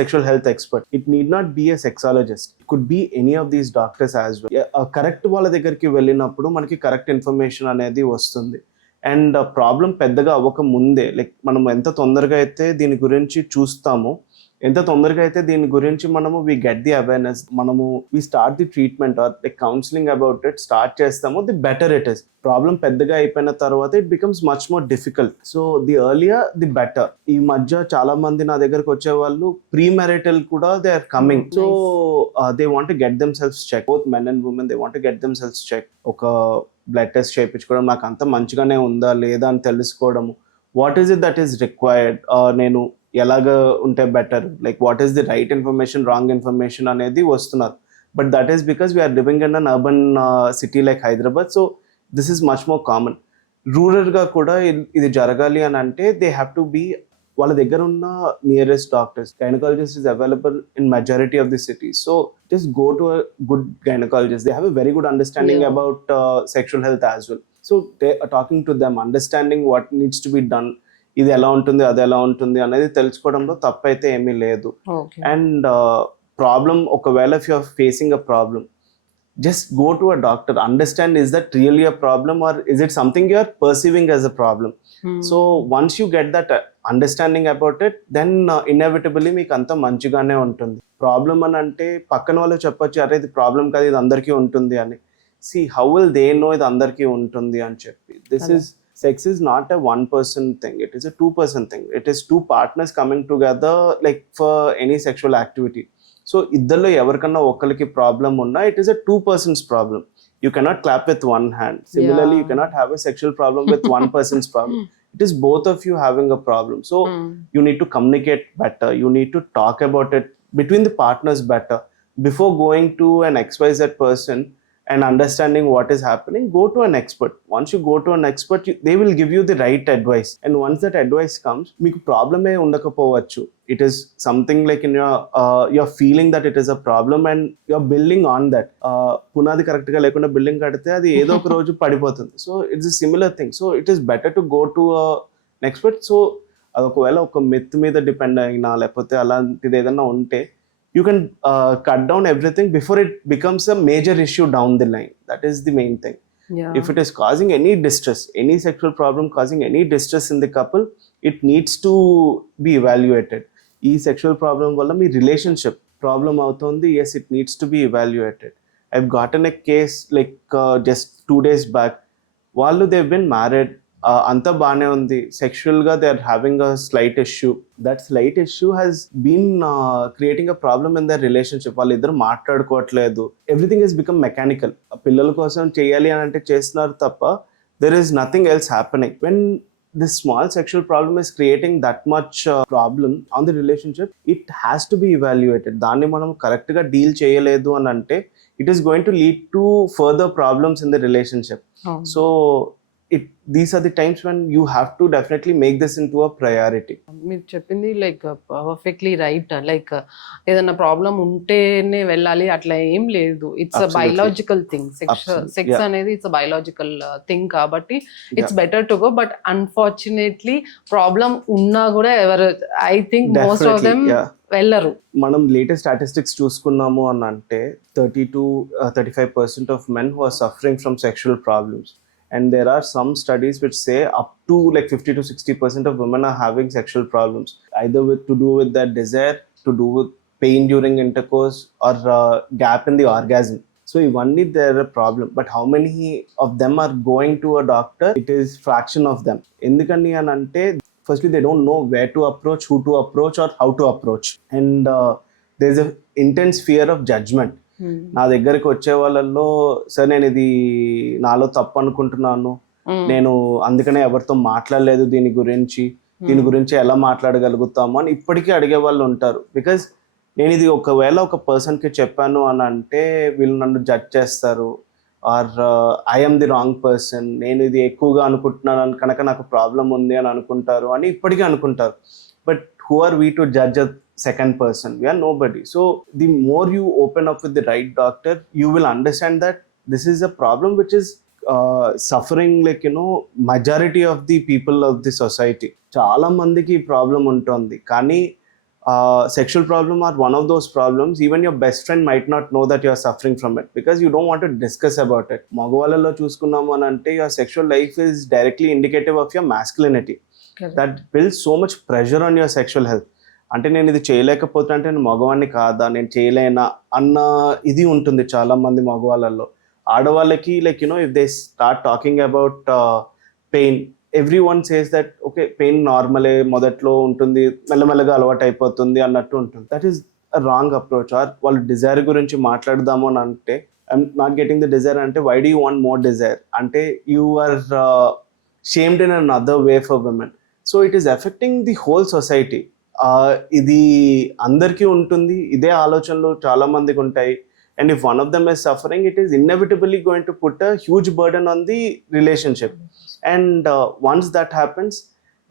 sexual health expert. It need not be a sexologist, it could be any of these doctors as well. Correct వాళ్ళ దగ్గరికి వెళ్ళినప్పుడు మనకి correct information అనేది వస్తుంది. అండ్ ప్రాబ్లం పెద్దగా అవ్వక ముందే, like మనం ఎంత తొందరగా అయితే దీని గురించి చూస్తామో, ఎంత తొందరగా అయితే దీని గురించి మనము వి గెట్ ది అవేర్నెస్, మనము we start the treatment or like counselling about it start చేస్తామో, the better it is. Problem పెద్దగా అయిపోయిన తర్వాత it becomes much more difficult. So the earlier the better. ఈ మధ్య చాలా మంది నా దగ్గరకు వచ్చే వాళ్ళు ప్రీ మ్యారిటల్ కూడా they are coming. So they want to get them selfs check, both men and women they want to get them selfs check. ఒక బ్లడ్ టెస్ట్ చేయించుకోవడం, నాకు అంత మంచిగానే ఉందా లేదా అని తెలుసుకోవడము. What is it that is required, నేను ఎలాగ ఉంటే better, like what is the right information, wrong information అనేది వస్తున్నారు. But that is because we're living in an urban city like Hyderabad. So this is much more common. రూరల్గా కూడా ఇది జరగాలి అని అంటే దే హ్యావ్ టు బీ, వాళ్ళ దగ్గర ఉన్న nearest doctors, gynaecologist is available in majority of the cities. So just go to a good gynecologist. They have a very good understanding about sexual health as well. So they are talking to them, understanding what needs to be done. ఇది ఎలా ఉంటుంది, అది ఎలా ఉంటుంది అనేది తెలుసుకోవడంలో తప్పైతే ఏమీ లేదు. అండ్ ప్రాబ్లం, ఒకవేళ if you are facing a problem, just go to a doctor, understand is that really a problem or is it something you are perceiving as a problem. So once you get that understanding about it, then inevitably మీకు అంతా మంచిగానే ఉంటుంది. Problem అని అంటే పక్కన వాళ్ళు చెప్పొచ్చు, అరే ఇది ప్రాబ్లం కాదు, ఇది అందరికీ ఉంటుంది అని. See, how will they know ఇది అందరికీ ఉంటుంది అని చెప్పి. Sex is not a one person thing, it is a two person thing. It is two partners coming together like for any sexual activity. So ఇద్దరిలో ఎవరికన్నా ఒకరికి ప్రాబ్లం ఉన్నా, it is a two persons problem. You cannot clap with one hand. Similarly you cannot have a sexual problem with one persons problem. It is both of you having a problem. So you need to communicate better. You need to talk about it between the partners better. Before going to an XYZ person and understanding what is happening, go to an expert. Once you go to an expert, they will give you the right advice. And once that advice comes, meeku problem e undakapovachu. It is something like in you're feeling that it is a problem and you're building on that. Punadi correct ga lekunda building kadite adi edo oka roju padipotundi. So it's a similar thing. So it is better to go to an expert. So adokavela oka myth meeda depend ayina lepothe alantidi edanna unte, you can cut down everything before it becomes a major issue down the line. That is the main thing. If it is causing any distress, any sexual problem causing any distress in the couple, it needs to be evaluated. ఈ sexual problem వల్ల మీ relationship problem అవుతుంది, yes, it needs to be evaluated. I've gotten a case like just 2 days back. వాళ్ళు they've been married, అంతా బాగానే ఉంది, సెక్షువల్గా they are having a slight issue. That slight issue has been creating a problem in their relationship. వాళ్ళిద్దరు మాట్లాడుకోవట్లేదు, everything is become mechanical. పిల్లల కోసం చేయాలి అని అంటే చేస్తున్నారు తప్ప there is nothing else happening. When this small sexual problem is creating that much problem on the relationship, it has to be evaluated. దాన్ని మనం కరెక్ట్గా డీల్ చేయలేదు అని అంటే it is going to lead to further problems in the relationship. So these are the times when you have to definitely make this into a priority. మీరు చెప్పింది like perfectly right. Like ఏదైనా problem ఉంటేనే వెళ్ళాలి అట్లా ఏం లేదు. It's a Absolutely. Biological thing. Absolutely. Sex Yeah. అనేది it's a biological thing కాబట్టి it's better to go. But unfortunately problem ఉన్నా కూడా ఎవరు, I think most of them Definitely, yeah. వెళ్ళరు. మనం లేటెస్ట్ స్టాటిస్టిక్స్ చూసుకున్నాము అని అంటే 30-35% of men who are suffering from sexual problems, and there are some studies which say up to like 50-60% of women are having sexual problems, either to do with that desire, to do with pain during intercourse, or gap in the orgasm. So ivanni they're a problem, but how many of them are going to a doctor? It is fraction of them. Endukani an ante firstly they don't know where to approach, who to approach, or how to approach, and there's a intense fear of judgment. నా దగ్గరికి వచ్చే వాళ్ళల్లో sir నేను ఇది నాలో తప్పు అనుకుంటున్నాను, నేను అందుకనే ఎవరితో మాట్లాడలేదు దీని గురించి ఎలా మాట్లాడగలుగుతాము అని ఇప్పటికీ అడిగే వాళ్ళు ఉంటారు. బికాజ్ నేను ఇది ఒకవేళ ఒక పర్సన్కి చెప్పాను అని అంటే వీళ్ళు నన్ను జడ్జ్ చేస్తారు, or I'm the wrong person, నేను ఇది ఎక్కువగా అనుకుంటున్నాను కనుక నాకు ప్రాబ్లం ఉంది అని అనుకుంటారు అని ఇప్పటికీ అనుకుంటారు. But who are we to judge a second person? We are nobody. So the more you open up with the right doctor, you will understand that this is a problem which is suffering, like, you know, majority of the people of the society. చాలా మందికి ఈ problem ఉంటుంది, కానీ sexual problem are one of those problems. Even your best friend might not know that you are suffering from it because you don't want to discuss about it. మగవాళ్ళలో చూసుకున్నాము అని అంటే your sexual life is directly indicative of your masculinity. That builds so much pressure on your sexual health. అంటే నేను ఇది చేయలేకపోతున్నా అంటే నేను మగవాడిని కాదా, నేను చేయలేనా అన్న ఇది ఉంటుంది చాలా మంది మగవాళ్ళల్లో. ఆడవాళ్ళకి like you know if they start talking about pain, everyone says that okay pain నార్మలే, మొదట్లో ఉంటుంది, మెల్లమెల్లగా అలవాటు అయిపోతుంది అన్నట్టు ఉంటుంది. That is a wrong approach. Or వాళ్ళు డిజైర్ గురించి మాట్లాడదాము అని అంటే I'm not getting the desire అంటే why do you want more desire అంటే you are shamed in another way for women. So it is affecting the whole society. ఇది అందరికీ ఉంటుంది, ఇదే ఆలోచనలు చాలా మందికి ఉంటాయి. And if one of them is suffering, it is inevitably going to put a huge burden on the relationship. And once that happens,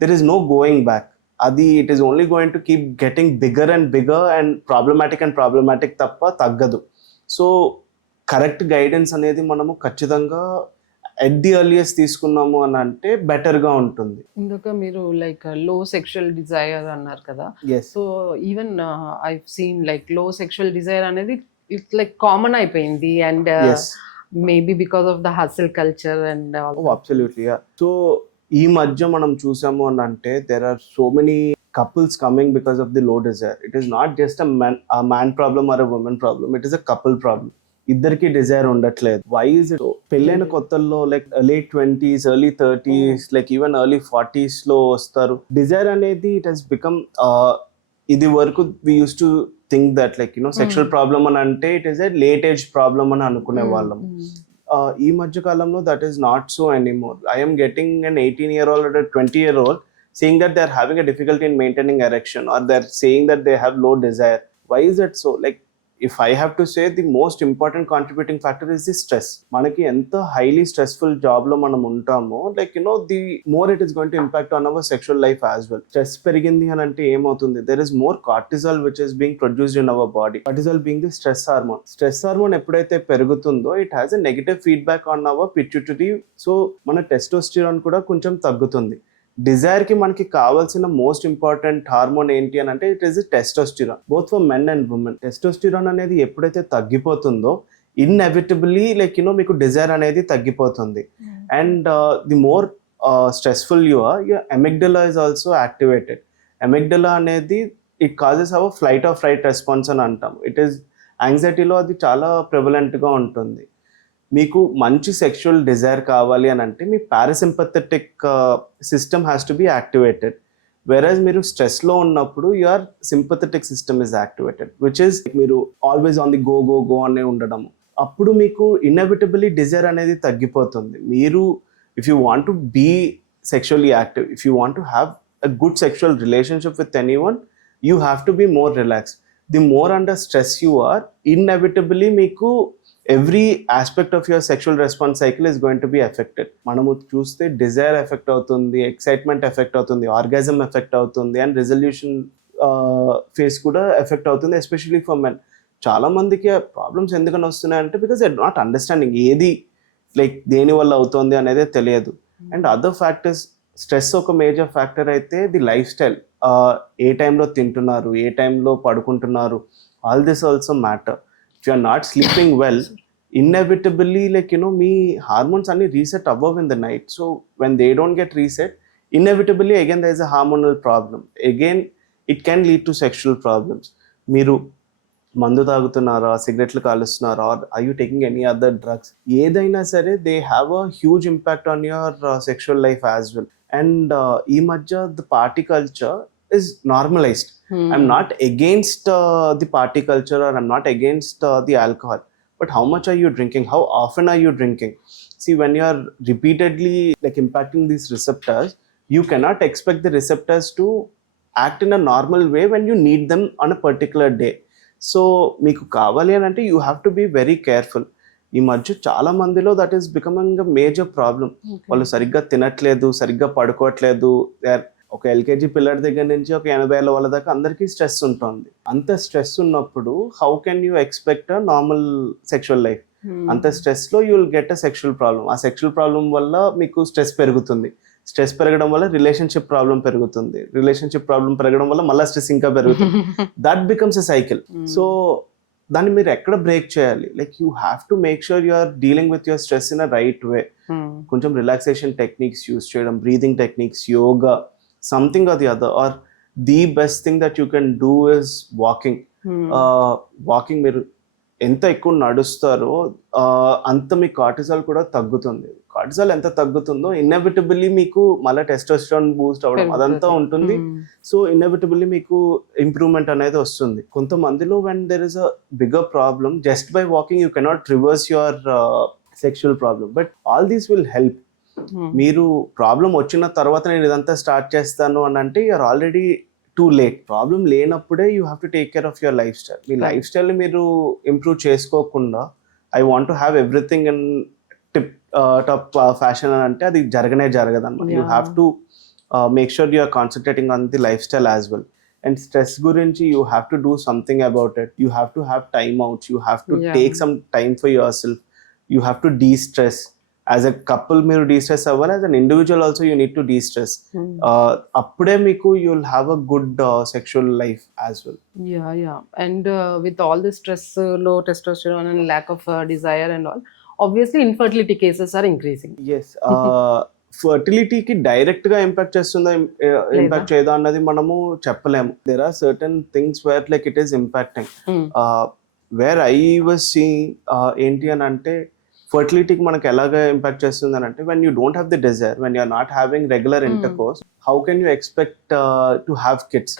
there is no going back. It is only going to keep getting bigger and bigger and problematic తప్ప తగ్గదు. So correct guidance అనేది మనము ఖచ్చితంగా at the earliest తీసుకున్నాము అని అంటే బెటర్గా ఉంటుంది. ఇందుక మీరు లైక్ లో సెక్షువల్ డిజైర్ అన్నారు కదా. So even I seen like low sexual desire అనేది ఇట్స్ లైక్ కామన్ అయిపోయింది, and maybe because of the hustle culture and absolutely. So ఈ మధ్య మనం చూసాము అని అంటే there are so many couples coming because of the low desire. It is not just a man problem or a woman problem, it is a couple problem. ఇద్దరికి desire ఉండట్లేదు. Why is it? పెళ్ళైన కొత్తల్లో like late 20s, early 30s, like even early 40s లో వస్తారు. Dzire అనేది it has become, ఇది వరకు we use to think that like you know sexual problem అని అంటే it is a late age problem అని అనుకునే వాళ్ళం. ఈ మధ్య కాలంలో that is not so anymore. I'm getting an 18-year-old or a 20-year-old saying that they are having a difficulty in maintaining erection, or they are saying that they have low desire. Why is it so? Like, if I have to say, the most important contributing factor is the stress. Manaki enta highly stressful job lo manam untamo, like you know, the more it is going to impact on our sexual life as well. Stress perigindi అని అంటే ఏమవుతుంది, there is more cortisol which is being produced in our body. Cortisol being the stress hormone. Stress hormone ఎప్పుడైతే పెరుగుతుందో it has a negative feedback on our pituitary. So మన testosterone కూడా కొంచెం తగ్గుతుంది. డిజైర్కి మనకి కావాల్సిన మోస్ట్ ఇంపార్టెంట్ హార్మోన్ ఏంటి అని అంటే it is testosterone, both for men and women. Testosterone అనేది ఎప్పుడైతే తగ్గిపోతుందో ఇన్ఎవిటబుల్లీ లైక్ యూనో మీకు డిజైర్ అనేది తగ్గిపోతుంది. And the more stressful your amygdala is also activated. Amygdala అనేది it causes our flight or fright response అని అంటాం. ఇట్ ఈస్ యాంగ్జైటీలో అది చాలా ప్రివలెంట్గా ఉంటుంది. మీకు మంచి సెక్షువల్ డిజైర్ కావాలి అని అంటే మీ parasympathetic system has to be activated. Versus మీరు స్ట్రెస్లో ఉన్నప్పుడు your sympathetic system is activated, which is మీరు ఆల్వేస్ ఆన్ ది గో అనే ఉండడం. అప్పుడు మీకు ఇన్ఎవిటబుల్లీ డిజైర్ అనేది తగ్గిపోతుంది. మీరు if you want to be sexually active, if you want to have a good sexual relationship with anyone, you have to be more relaxed. The more under stress you are, inevitably మీకు every aspect of your sexual response cycle is going to be affected. మనము చూస్తే desire affect అవుతుంది, excitement affect అవుతుంది, orgasm affect అవుతుంది, and resolution phase కూడా affect అవుతుంది, especially for men. చాలా మందికి ప్రాబ్లమ్స్ ఎందుకని వస్తున్నాయంటే బికాస్ దే నాట్ అండర్స్టాండింగ్ ఏది లైక్ దేని వల్ల అవుతుంది అనేది తెలియదు. అండ్ అదర్ ఫ్యాక్టర్స్, స్ట్రెస్ ఒక మేజర్ ఫ్యాక్టర్ అయితే ది లైఫ్ స్టైల్, ఏ టైంలో తింటున్నారు, ఏ టైంలో పడుకుంటున్నారు, all this also matter. If you are not sleeping well, inevitably like మీ హార్మోన్స్ అన్ని రీసెట్ అవ్వవు in the night. So when they don't get reset, inevitably again there is a hormonal problem. Again it can lead to sexual problems. మీరు మందు తాగుతున్నారా, సిగరెట్లు కాలుస్తున్నారా, or you taking any other drugs, ఏదైనా సరే they have a huge impact on your sexual life as well. And ఈ మధ్య the party culture is normalized. I'm not against the party culture, or I'm not against the alcohol, but how much are you drinking? How often are you drinking? See, when you are repeatedly like impacting these receptors, you cannot expect the receptors to act in a normal way when you need them on a particular day. So మీకు కావాలి అని అంటే you have to be very careful. ఈ మధ్య చాలా మందిలో that is becoming a major problem. వాళ్ళు సరిగ్గా తినట్లేదు, సరిగ్గా పడుకోవట్లేదు. ఒక ఎల్కేజీ పిల్లడి దగ్గర నుంచి ఒక 80 ఏళ్ళ వాళ్ళ దాకా అందరికీ స్ట్రెస్ ఉంటుంది. అంత స్ట్రెస్ ఉన్నప్పుడు how can you expect a normal sexual life? అంత స్ట్రెస్లో you will get a sexual problem. ఆ సెక్షువల్ ప్రాబ్లం వల్ల మీకు స్ట్రెస్ పెరుగుతుంది, స్ట్రెస్ పెరగడం వల్ల రిలేషన్షిప్ ప్రాబ్లం పెరుగుతుంది, రిలేషన్షిప్ ప్రాబ్లం పెరగడం వల్ల మళ్ళీ స్ట్రెస్ ఇంకా పెరుగుతుంది. That becomes a cycle. So దాన్ని మీరు ఎక్కడ బ్రేక్ చేయాలి? Like you have to make sure you are dealing with your stress in a right way. కొంచెం రిలాక్సేషన్ టెక్నిక్స్ యూస్ చేయడం, breathing techniques, yoga, something or the other. Or the best thing that you can do is walking. Walking మీరు ఎంత ఎక్కువ నడుస్తారో అంత మీ cortisol కూడా తగ్గుతుంది. Cortisol ఎంత తగ్గుతుందో ఇన్ఎవిటబుల్లీ మీకు మళ్ళీ టెస్టోస్టెరాన్ బూస్ట్ అవ్వడం అదంతా ఉంటుంది. సో ఇన్ఎవిటబుల్లీ మీకు ఇంప్రూవ్మెంట్ అనేది వస్తుంది. కొంతమందిలో when there is a bigger problem, just by walking you cannot reverse your sexual problem, but all these will help. మీరు ప్రాబ్లం వచ్చిన తర్వాత నేను ఇదంతా స్టార్ట్ చేస్తాను అని అంటే you're already too late. Problem లేనప్పుడే you have to take care of your lifestyle. మీ లైఫ్ స్టైల్ని మీరు ఇంప్రూవ్ చేసుకోకుండా I want to have everything in tip top fashion అని అంటే అది జరగదు అనమాట. You have to make sure you are concentrating on the lifestyle as well. And stress గురించి you have to do something about it. You have to have time outs, you have to take some time for yourself, you have to destress. As a couple మీరు destress అవ్వాలి, as an individual also you need to destress. అప్పుడే మీకు you will have a good sexual life as well. Yeah. And with all the stress, low testosterone and lack of desire and all, obviously infertility cases are increasing. Yes, ఫర్టిలిటీకి direct గా impact చేస్తుందా impact చేయదా అన్నది మనము చెప్పలేము. There are certain things where like it is impacting. Where I was seeing ఏంటి అని అంటే ఫర్టిలిటీకి మనకి ఎలాగ ఇంపాక్ట్ చేస్తుంది అని అంటే when you don't have the desire, when you're not having regular intercourse, how can you expect to have kids?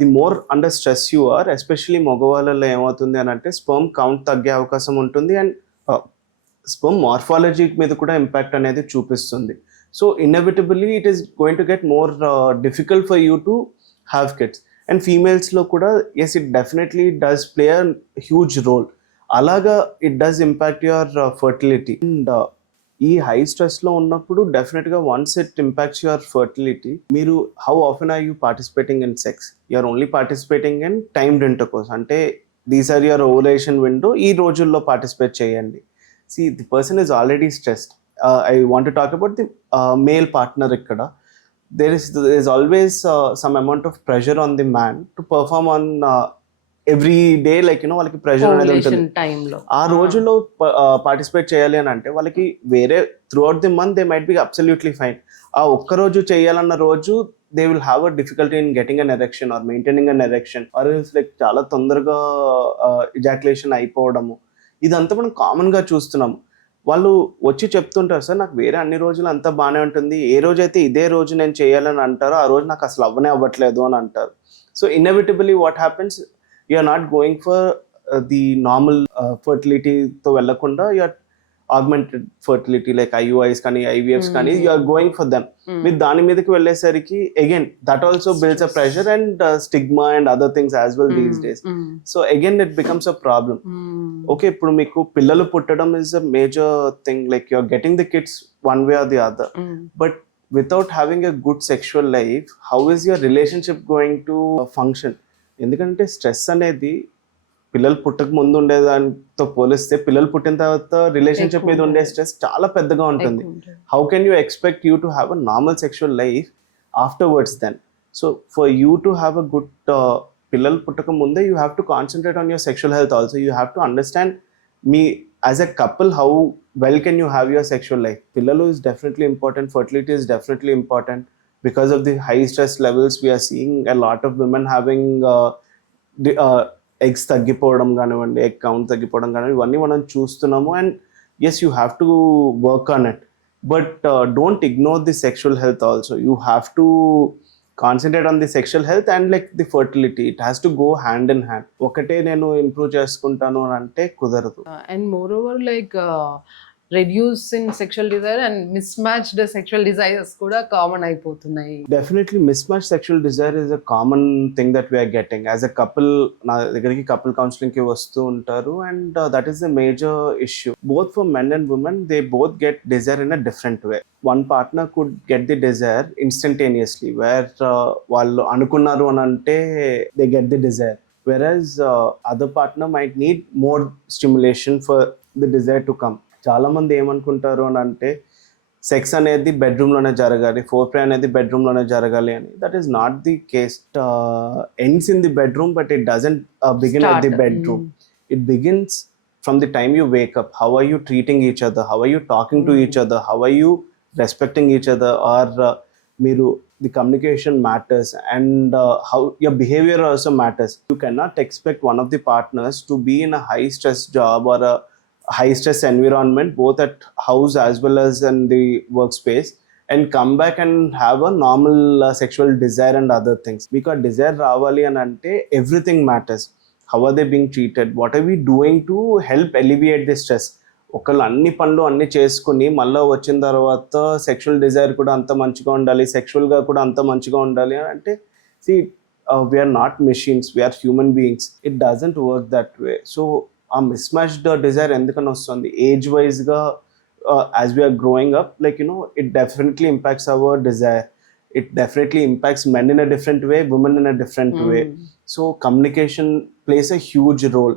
The more under stress you are, especially మగవాళ్ళలో ఏమవుతుంది అని అంటే స్పర్మ్ కౌంట్ తగ్గే అవకాశం ఉంటుంది. అండ్ స్పర్మ్ మార్ఫాలజీ మీద కూడా impact అనేది చూపిస్తుంది. So inevitably it is going to get more difficult for you to have kids. And ఫీమేల్స్లో కూడా yes, it definitely does play a huge role. అలాగా it does impact your fertility. And ఈ high స్ట్రెస్లో ఉన్నప్పుడు డెఫినెట్గా once it impacts your fertility, మీరు how often are you participating in sex? You're only participating in timed intercourse, అంటే these are your ovulation window, ఈ రోజుల్లో participate చేయండి. See, the person is already stressed. I want to talk about the male partner ikkada. There is always some amount of pressure on the man to perform on every day, like వాళ్ళకి pressure అనేది ఉంటుంది. ఆ రోజుల్లో participate చేయాలి అని అంటే వాళ్ళకి వేరే throughout the month they might be absolutely fine. ఆ ఒక్క రోజు చేయాలన్న రోజు they will have a difficulty in getting an erection or maintaining an erection, or like చాలా తొందరగా ఇజాక్యులేషన్ అయిపోవడము. ఇదంతా మనం కామన్గా చూస్తున్నాము. వాళ్ళు వచ్చి చెప్తుంటారు, సార్ నాకు వేరే అన్ని రోజులు అంతా బాగానే ఉంటుంది, ఏ రోజైతే ఇదే రోజు నేను చేయాలని అంటారో ఆ రోజు నాకు అసలు అవ్వట్లేదు అని అంటారు. So ఇన్ఎవిటబుల్లీ what happens, you are not going for the normal fertility తో వెళ్ళకుండా you are augmented fertility like IUIs కానీ IVFs కానీ you are going for them. మీరు దాని మీదకి వెళ్ళేసరికి again that also builds a pressure and stigma and other things as well these days. So again it becomes a problem. Okay, ఇప్పుడు మీకు పిల్లలు పుట్టడం is a major thing, like you are getting the kids one way or the other, but without having a good sexual life, how is your relationship going to function? ఎందుకంటే stress అనేది పిల్లలు పుట్టక ముందు ఉండే దానితో పోలిస్తే పిల్లలు పుట్టిన తర్వాత రిలేషన్షిప్ మీద ఉండే స్ట్రెస్ చాలా పెద్దగా ఉంటుంది. How can you expect you to have a normal sexual life afterwards then? So for you to have a good పిల్లలు పుట్టక ముందే you have to concentrate on your sexual health also. You have to understand మీ as a couple how well can you have your sexual life. Pillalu is definitely important, fertility is definitely important. Because of the high stress levels we are seeing a lot of women having eggs తగ్గిపోవడం కానివ్వండి, egg count తగ్గిపోవడం కానివ్వండి, ఇవన్నీ మనం చూస్తున్నాము. and yes, you have to work on it, but don't ignore the sexual health also. You have to concentrate on the sexual health and like the fertility. It has to go hand in hand. ఒకటే నేను improve చేసుకుంటాను అని అంటే కుదరదు. And moreover like reduce in sexual desire and mismatched sexual desires కూడా common అయిపోతున్నాయి. Definitely mismatch sexual desire is a common thing that we're getting. As a couple నా దగ్గరికి కపుల్ కౌన్సిలింగ్ కి వస్తూ ఉంటారు, and that is the major issue. Both for men and women, they both get desire in a different way. One partner could get the desire instantaneously, where వాళ్ళు అనుకున్నారు అని అంటే they get the desire, whereas other partner might need more stimulation for the desire to come. చాలా మంది ఏమనుకుంటారు అని అంటే sex అనేది బెడ్రూమ్లోనే జరగాలి, ఫోర్ప్లే అనేది బెడ్రూమ్లోనే జరగాలి అని. That is not the case. Ends in the bedroom, but it doesn't begin at the bedroom. It begins from the time you wake up. How are you treating each other? How are you talking to each other? How are you respecting each other? Or మీరు the communication matters, and how your behavior also matters. You cannot expect one of the partners to be in a high stress job or a high stress environment, both at house as well as in the workspace, and come back and have a normal sexual desire and other things. Because desire రావాలి అని అంటే everything matters. How are they being treated? What are we doing to help alleviate the stress? ఒకళ్ళు అన్ని పనులు అన్ని చేసుకుని మళ్ళీ వచ్చిన తర్వాత సెక్షువల్ డిజైర్ కూడా అంత మంచిగా ఉండాలి, సెక్షువల్గా కూడా అంత మంచిగా ఉండాలి అని అంటే, see, we are not machines, we are human beings. It doesn't work that way. So ఆ మిస్ మ్యాచ్డ్ డిజైర్ ఎందుకని వస్తుంది? ఏజ్ వైజ్గా as we're growing up, like it definitely impacts our desire. It definitely impacts men in a different way, women in a different way. So communication plays a huge role.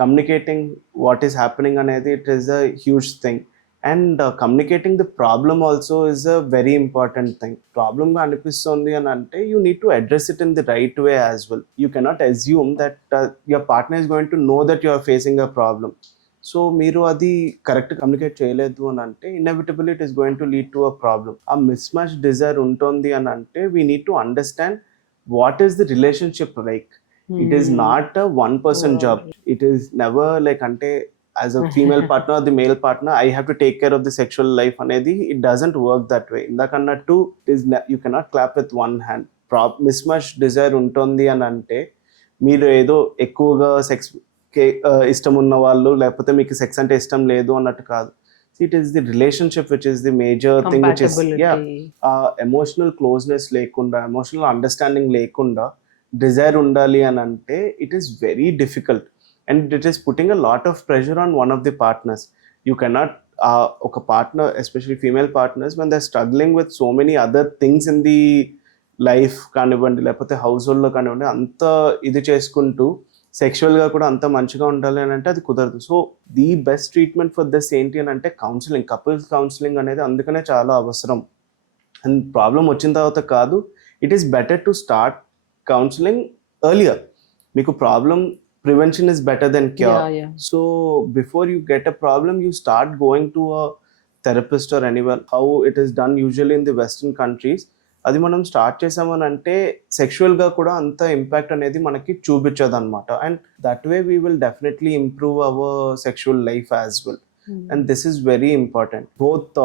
Communicating what is happening anedi, it is a huge thing. And communicating the problem also is a very important thing. Problem ga anipistundi ani ante you need to address it in the right way as well. You cannot assume that your partner is going to know that you are facing a problem. So మీరు అది correct communicate చేయలేదు అని అంటే inevitably it is going to lead to a problem. ఆ mismatch desire ఉంటుంది అని అంటే we need to understand what is the relationship like. It is not a one person job. It is never like అంటే as a female partner or the male partner I have to take care of the sexual life అనేది it doesn't work that way. ఇందాకన్నట్టు it is you cannot clap with one hand. Mismatch desire ఉంటుంది అని అంటే మీరు ఏదో ఎక్కువగా sex ఇష్టం ఉన్న వాళ్ళు, లేకపోతే మీకు సెక్స్ అంటే ఇష్టం లేదు అన్నట్టు కాదు. It is the relationship which is the major thing, which is emotional closeness లేకుండా, ఎమోషనల్ అండర్స్టాండింగ్ లేకుండా డిజైర్ ఉండాలి అని అంటే it is very difficult, and it is putting a lot of pressure on one of the partners. You cannot ఒక partner, especially female partners, when they are struggling with so many other things in the life కానివ్వండి, లేకపోతే house హోల్డ్లో కానివ్వండి, అంత ఇది చేసుకుంటూ సెక్షువల్గా కూడా అంత మంచిగా ఉండాలి అని అంటే అది కుదరదు. So the best treatment for this ఏంటి అని అంటే కౌన్సిలింగ్, కపుల్స్ కౌన్సిలింగ్ అనేది అందుకనే చాలా అవసరం. అండ్ ప్రాబ్లం వచ్చిన తర్వాత కాదు, it is better to start counselling earlier. మీకు problem prevention is better than cure. So before you get a problem you start going to a therapist or anyone. How it is done usually in the western countries. అది మనం start చేసామని అంటే సెక్షువల్గా కూడా అంత impact అనేది మనకి చూపించదు అనమాట. And that way we will definitely improve our sexual life as well. And this is very important. Both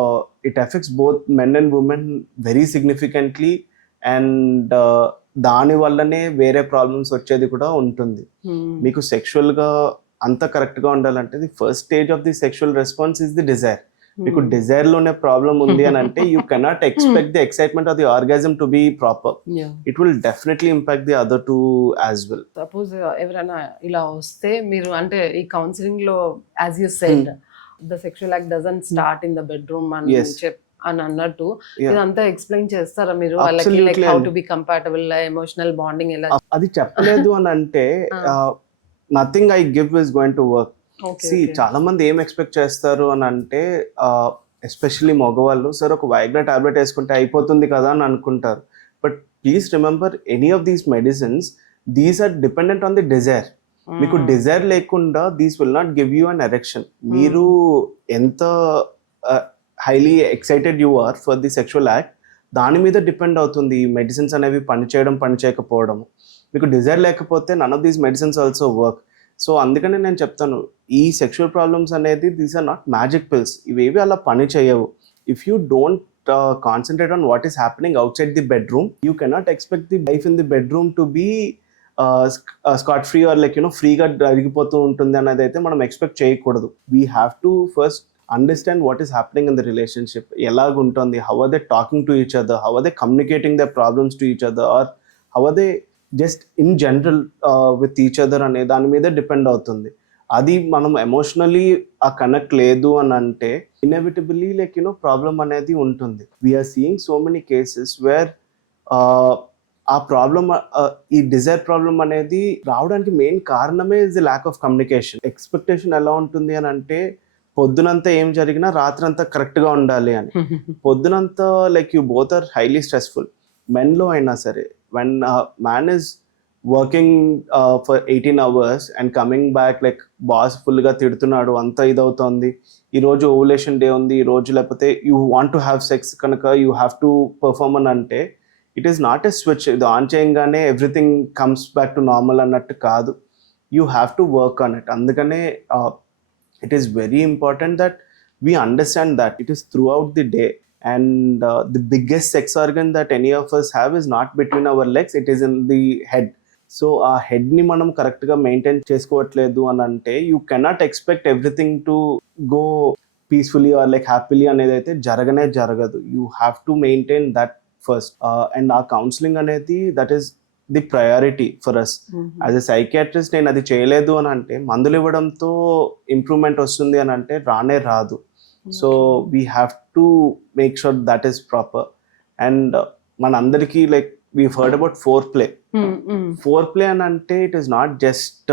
it effects both men and women very significantly, and దాని వల్లనే వేరే ప్రాబ్లమ్స్ వచ్చేది కూడా ఉంటుంది. మీకు సెక్షువల్గా అంత కరెక్ట్గా ఉండాలంటే the first stage of the sexual response is the desire. మీకు డిజైర్ లోనే ప్రాబ్లం ఉంది అని అంటే you cannot expect the excitement of the orgasm to be proper. It will definitely impact the other two as well. Suppose ఎవరైనా ఇలా వస్తే మీరు అంటే ఈ కౌన్సిలింగ్ లో as you said the sexual act doesn't start in the bedroom అని అని అన్నట్టు ఇదంతా ఎక్స్ప్లెయిన్ చేస్తారా మీరు వాళ్ళకి, like how to be compatible, emotional bonding ఎలా? అది చెప్పలేదు అని అంటే nothing I give is going to work. చాలా మంది ఏం ఎక్స్పెక్ట్ చేస్తారు అని అంటే ఎస్పెషల్లీ మగవాళ్ళు, సార్ ఒక వైగ్రా టాబ్లెట్ వేసుకుంటే అయిపోతుంది కదా అని అనుకుంటారు. But please remember any of these medicines, these are dependent on the desire. మీకు డిజైర్ లేకుండా these will not give you an erection. మీరు ఎంత highly excited you are for the sexual act దాని మీద డిపెండ్ అవుతుంది ఈ మెడిసిన్స్ అనేవి పనిచేయడం పని చేయకపోవడం. మీకు డిజైర్ లేకపోతే none of these medicines also work. So అందుకనే నేను చెప్తాను, ఈ సెక్షువల్ ప్రాబ్లమ్స్ అనేది these are not magic pills. ఇవేవి అలా పని చేయవు. If you don't concentrate on what is happening outside the bedroom, you cannot expect the life in the bedroom to be scot free or like ఫ్రీగా జరిగిపోతూ ఉంటుంది అనేది అయితే మనం ఎక్స్పెక్ట్ చేయకూడదు. We have to first understand what is happening in the relationship, ఎలాగుంటుంది, how are they talking to each other, how are they communicating the problems to each other, or how are they just in general with each other అనే దాని మీద depend అవుతుంది. అది మనం emotionally ఆ connect లేదు అని అంటే ఇన్ఎవిటబుల్లీ లైక్ ప్రాబ్లం అనేది ఉంటుంది. We're seeing so many cases where ఆ ప్రాబ్లమ్, ఈ డిజైర్ ప్రాబ్లం అనేది రావడానికి మెయిన్ కారణమే is the lack of communication. Expectation ఎలా ఉంటుంది అని అంటే పొద్దునంతా ఏం జరిగినా రాత్రంతా కరెక్ట్గా ఉండాలి అని. పొద్దునంతా like you both are highly stressful. మెన్లో అయినా సరే, when a man is working for 18 hours and coming back like boss ఫుల్గా తిడుతున్నాడు, అంతా ఇదవుతుంది, ఈరోజు ఓవులేషన్ డే ఉంది, ఈరోజు లేకపోతే you want to have sex కనుక యూ హ్యావ్ టు పర్ఫార్మ్ అని అంటే it is not a switch. ఇది ఆన్ చేయగానే everything comes back to normal అన్నట్టు కాదు. You have to work on it. అందుకనే it is very important that we understand that it is throughout the day. And the biggest sex organ that any of us have is not between our legs, it is in the head. So ఆ హెడ్ని మనం కరెక్ట్గా maintain చేసుకోవట్లేదు అని అంటే you cannot expect everything to go peacefully or like happily అనేది అయితే జరగదు. You have to maintain that first. And ఆ కౌన్సిలింగ్ అనేది that is the priority for us. As a psychiatrist నేను అది చేయలేదు అని అంటే, మందులు ఇవ్వడంతో ఇంప్రూవ్మెంట్ వస్తుంది అని అంటే రాదు. So we have to make sure that is proper. And మనందరికీ like we heard about foreplay అని అంటే it is not just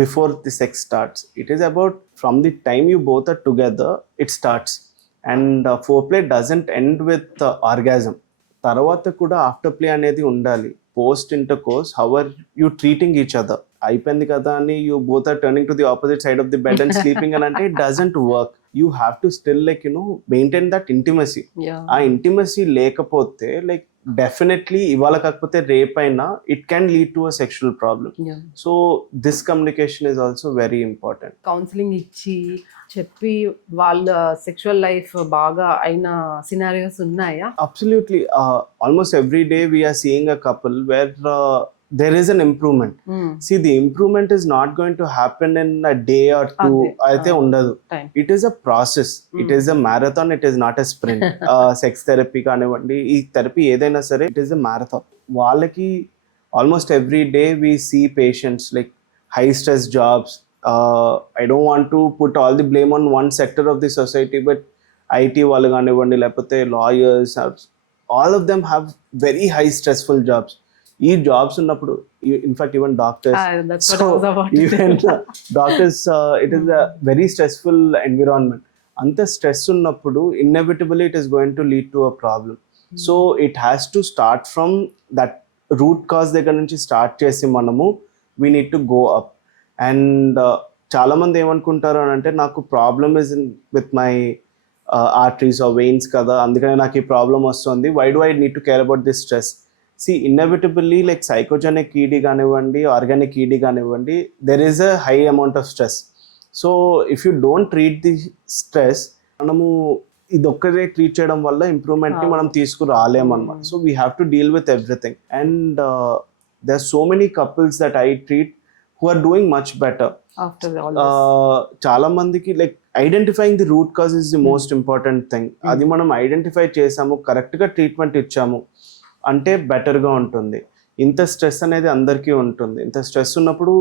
before the sex starts, it is about from the time you both are together it starts. And foreplay doesn't end with orgasm. తర్వాత కూడా afterplay అనేది ఉండాలి. Post intercourse how are you treating each other. అయిపోయింది కదా అని you both are turning to the opposite side of the bed and sleeping అని అంటే it doesn't work. You have to still like maintain that intimacy. ఆ intimacy లేకపోతే like definitely ఇవాళ కాకపోతే రేపైనా it can lead to a sexual problem. So this communication is also very important. Counselling ఇచ్చి చెప్పి వాళ్ళ సెక్షువల్ లైఫ్ బాగా అయిన సినారియోస్ ఉన్నాయా? Absolutely. Almost every day we're seeing a couple where there is an improvement. See, the improvement is not going to happen in a day or two. Aithe undadu. It is a process. It is a marathon. It is not a sprint. Sex therapy kanivandi, ee therapy edaina sare, it is a marathon. Vallaki almost every day we see patients like high stress jobs. I don't want to put all the blame on one sector of the society, but IT vallu kanivandi lepote lawyers, all of them have very high stressful jobs. ఈ jobs ఉన్నప్పుడు in fact even doctors, it is a very stressful environment. అంత stress ఉన్నప్పుడు inevitably it is going to lead to a problem. So it has to start from that root cause దగ్గర నుంచి start చేసి మనము we need to go up. And చాలా మంది ఏమనుకుంటారు అని అంటే నాకు problem is in with my arteries or veins కదా, అందుకనే నాకు ఈ ప్రాబ్లం వస్తుంది, why do I need to care about this stress. See, inevitably like psychogenic ED ganivandi, organic ED ganivandi, there is a high amount of stress. So if you don't treat the stress, manamu idokkade treat cheyadam valla improvement ni manam తీసుకురాలేం అన్నమాట. So we have to deal with everything. And there are so many couples that I treat who are doing much better. After all this. చాలా మందికి like identifying the root cause is the most important thing. అది మనం identify చేసాము, కరెక్ట్గా treatment ఇచ్చాము అంటే బెటర్గా ఉంటుంది. ఇంత స్ట్రెస్ అనేది అందరికీ ఉంటుంది. ఇంత స్ట్రెస్ ఉన్నప్పుడు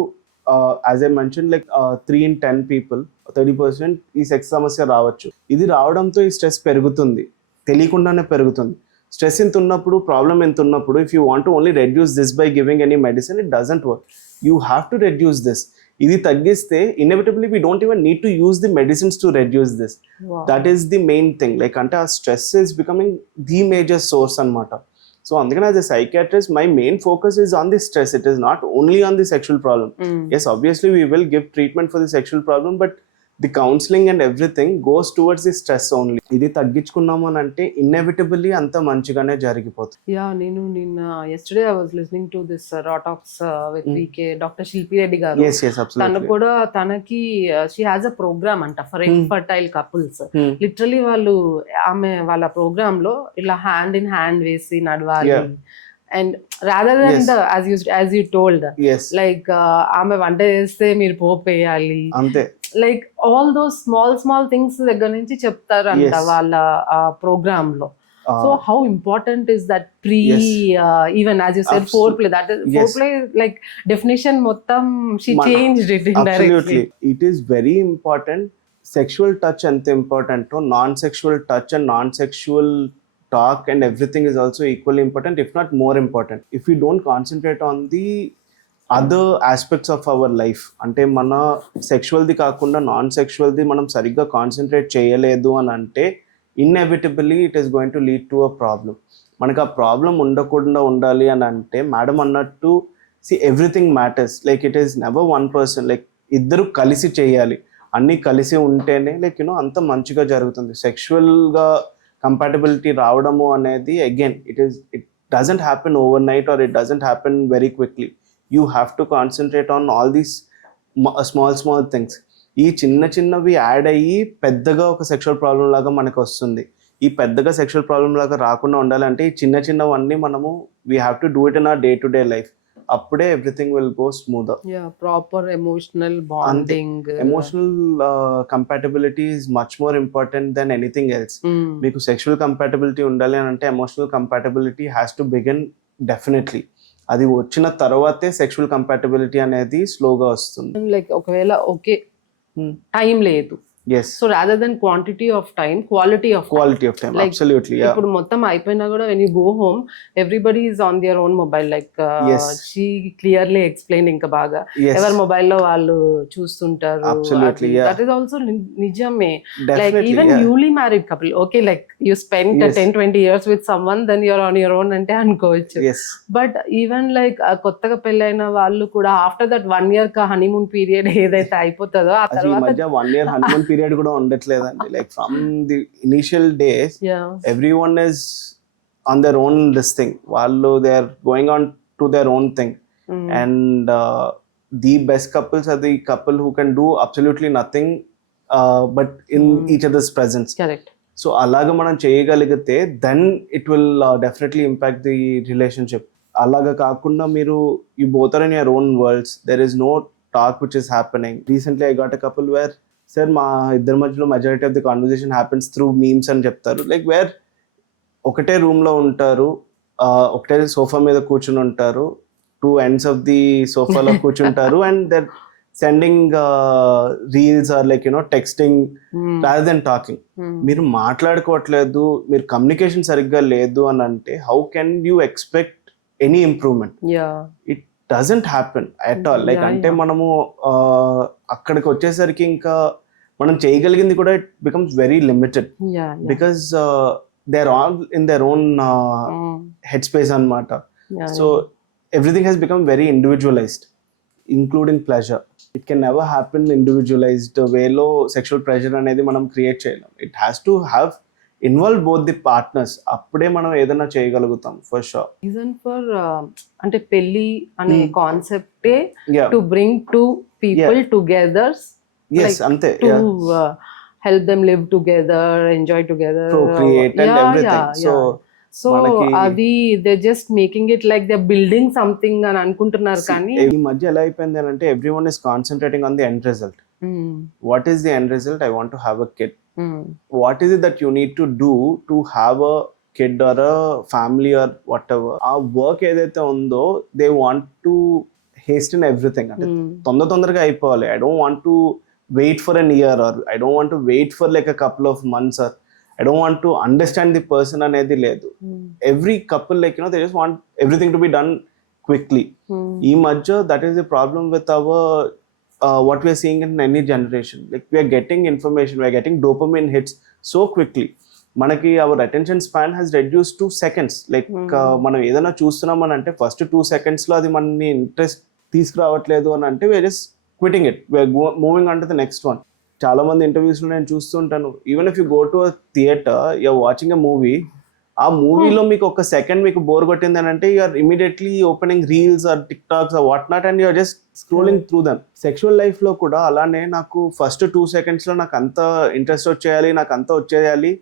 as I mention like 3 in 10 people 30% ఈ సెక్స్ సమస్య రావచ్చు. ఇది రావడంతో ఈ స్ట్రెస్ పెరుగుతుంది, తెలియకుండానే పెరుగుతుంది. స్ట్రెస్ ఎంత ఉన్నప్పుడు, ప్రాబ్లం ఎంత ఉన్నప్పుడు, if you want to only reduce this by giving any medicine, it doesn't work. You have to reduce this. ఇది తగ్గిస్తే ఇన్ఎవిటబుల్లీ we don't even need to use the medicines to reduce this. That is the main thing. Like అంటే ఆ stress is becoming the major source అనమాట. So అందుకని as a psychiatrist my main focus is on the stress. It is not only on the sexual problem. Yes, obviously we will give treatment for the sexual problem, but the counselling and everything goes towards the stress only. ఇది తగ్గించుకున్నాము అని అంటే inevitably అంత మంచిగానే జరిగిపోతుంది. Yeah, నేను నిన్న yesterday I was listening to this raw talks with VK doctor శిల్పి రెడ్డి గారు. Yes, yes, తను absolutely. కూడా తనకి she has a program అంట ఫర్ ఇన్ఫర్టైల్ కపుల్స్. లిటరలీ వాళ్ళు ఆమె వాళ్ళ ప్రోగ్రామ్ లో ఇలా హ్యాండ్ ఇన్ హ్యాండ్ వేసి నడవాలి. Yeah. And rather than Yes. The as you told, Yes, like ఆమె వంట చేస్తే మీరు పోపు వేయాలి, అంతే. Like all those small things దగ్గర నుంచి చెప్తారంట Yes. వాళ్ళ ప్రోగ్రామ్ లో. So how important is that Yes. even as you said, foreplay, that is Yes. foreplay, like definition mottam she changed it Absolutely. indirectly. It is very important. Sexual touch ante important. Non-sexual touch and non-sexual talk and everything is also equally important, if not more important. If we don't concentrate on the other aspects of our life, అంటే మన సెక్షువల్ది కాకుండా non సెక్షువల్ది మనం సరిగ్గా concentrate చేయలేదు అని అంటే inevitably it is going to lead to a problem. మనకు ఆ ప్రాబ్లం ఉండకుండా ఉండాలి అని అంటే మేడం అన్నట్టు everything matters. Like it is never one person. Like ఇద్దరు కలిసి చేయాలి, అన్నీ కలిసి ఉంటేనే లైక్ అంత మంచిగా జరుగుతుంది. సెక్షువల్గా కంపాటబిలిటీ రావడము అనేది again it doesn't happen over night are it doesn't happen very quickly. You have to concentrate on all these small things. ఈ చిన్నవి యాడ్ అయ్యి పెద్దగా ఒక సెక్షువల్ ప్రాబ్లం లాగా మనకు వస్తుంది. ఈ పెద్దగా సెక్షువల్ ప్రాబ్లం లాగా రాకుండా ఉండాలంటే ఈ చిన్నవన్నీ మనము we have to do it in our day to day life. అప్పుడే everything will go smoother. Yeah, proper emotional bonding. Emotional compatibility is much more important than anything else. మీకు సెక్షువల్ కంపాటబిలిటీ ఉండాలి అని అంటే emotional compatibility has to begin definitely. అది వచ్చిన తర్వాతే sexual compatibility అనేది స్లోగా వస్తుంది. లైక్ ఒకవేళ ఓకే టైం లేదు, Yes, so rather then quantity of time, quality of quality of time. Like, Absolutely, yeah. ఇప్పుడు మొత్తం అయిపోయినా కూడా when you go home everybody is on their own mobile. Like Yes. She clearly explain ఇంకా బాగా Yes, ఎవరి మొబైల్లో వాళ్ళు చూస్తుంటారు. Absolutely, yeah. That is also నిజమే. Like definitely, even yeah. Newly married couple, okay like you spend Yes. 10-20 years with someone, then you're on your own అంటే అనుకోవచ్చు. Yes, but even like కొత్తగా పెళ్ళైన వాళ్ళు కూడా after that 1 year honeymoon period ఏదైతే అయిపోతుందో ఆ అసలు ఈ తర్వాత మధ్య 1 year హనీమూన్ పీరియడ్ కూడా ఉండట్లేదండి. Like from the initial days everyone is on their own this thing. వాళ్ళు they are going on to their own thing. And the best couples are the couple who can do absolutely nothing but in each other's presence. Correct. So అలాగ మనం చేయగలిగితే then it will definitely impact the relationship. అలాగా కాకుండా మీరు you both are in your own worlds, there is no talk which is happening. Recently I got a couple where sir మా ఇద్దరి మధ్యలో majority of the conversation happens through memes అని చెప్తారు. Like where ఒకటే రూమ్లో ఉంటారు, ఒకటే సోఫా మీద కూర్చుని ఉంటారు, 2 ends ఆఫ్ ది సోఫాలో కూర్చుంటారు and they're sending reels or like texting rather than talking. మీరు మాట్లాడుకోవట్లేదు, మీరు కమ్యూనికేషన్ సరిగ్గా లేదు అని అంటే how can you expect any improvement? Yeah, it doesn't happen at all. Like Yeah, అంటే yeah. మనము అక్కడికి వచ్చేసరికి ఇంకా మనం చేయగలిగింది కూడా it becomes very limited yeah, because they are all in their own head space అన్నమాట. So everything has become very individualised, including pleasure. It can never happen individualised వేలో సెక్షువల్ ప్రెషర్ అనేది మనం క్రియేట్ చేయలేం. It has to have involve both the partners. అప్పుడే మనం ఏదైనా చేయగలుగుతాం for sure. Reason for అంటే పెళ్లి అనే కాన్సెప్టే Yeah. To bring 2 people together, Yes, అంతే. to Yeah. help them live together, enjoy together, Procreate and everything. So so మనకి- అది they just making it like they building something అని అనుకుంటున్నారు కానీ ఈ మధ్య ఎలా అయిపోయింది అని అంటే everyone is concentrating on the end result. What is the end result? I want to have a kid. What is it that you need to do to have a kid or a family or whatever? ఆ work ఏదైతే ఉందో they want to hasten everything. అంటే తొందరగా అయిపోవాలి. I don't want to wait for an year, or I don't want to wait for like a couple of months, or I don't want to understand the person అనేది లేదు. Every couple, like, they just want everything to be done quickly. ఈ మధ్య that is the problem with our what we are seeing in any generation. Like, we are getting information, we are getting dopamine hits so quickly. మనకి our attention span has reduced to seconds. Like, మనం ఏదైనా చూస్తున్నాం అని అంటే first 2 seconds లో అది మనని interest తీసుకురావట్లేదు అని అంటే we are just quitting it. We are moving on to the next one. చాలా మంది ఇంటర్వ్యూస్ లో నేను చూస్తుంటాను, even if you go to a theatre, you're watching a movie, ఆ మూవీలో మీకు ఒక సెకండ్ మీకు బోర్ కొట్టింది అని అంటే you're immediately opening reels or TikToks or what not and you're just scrolling through them. Sexual life లో కూడా అలానే నాకు ఫస్ట్ 2 seconds లో నాకు అంత ఇంట్రెస్ట్ వచ్చేయాలి, నాకు అంత వచ్చేయాలి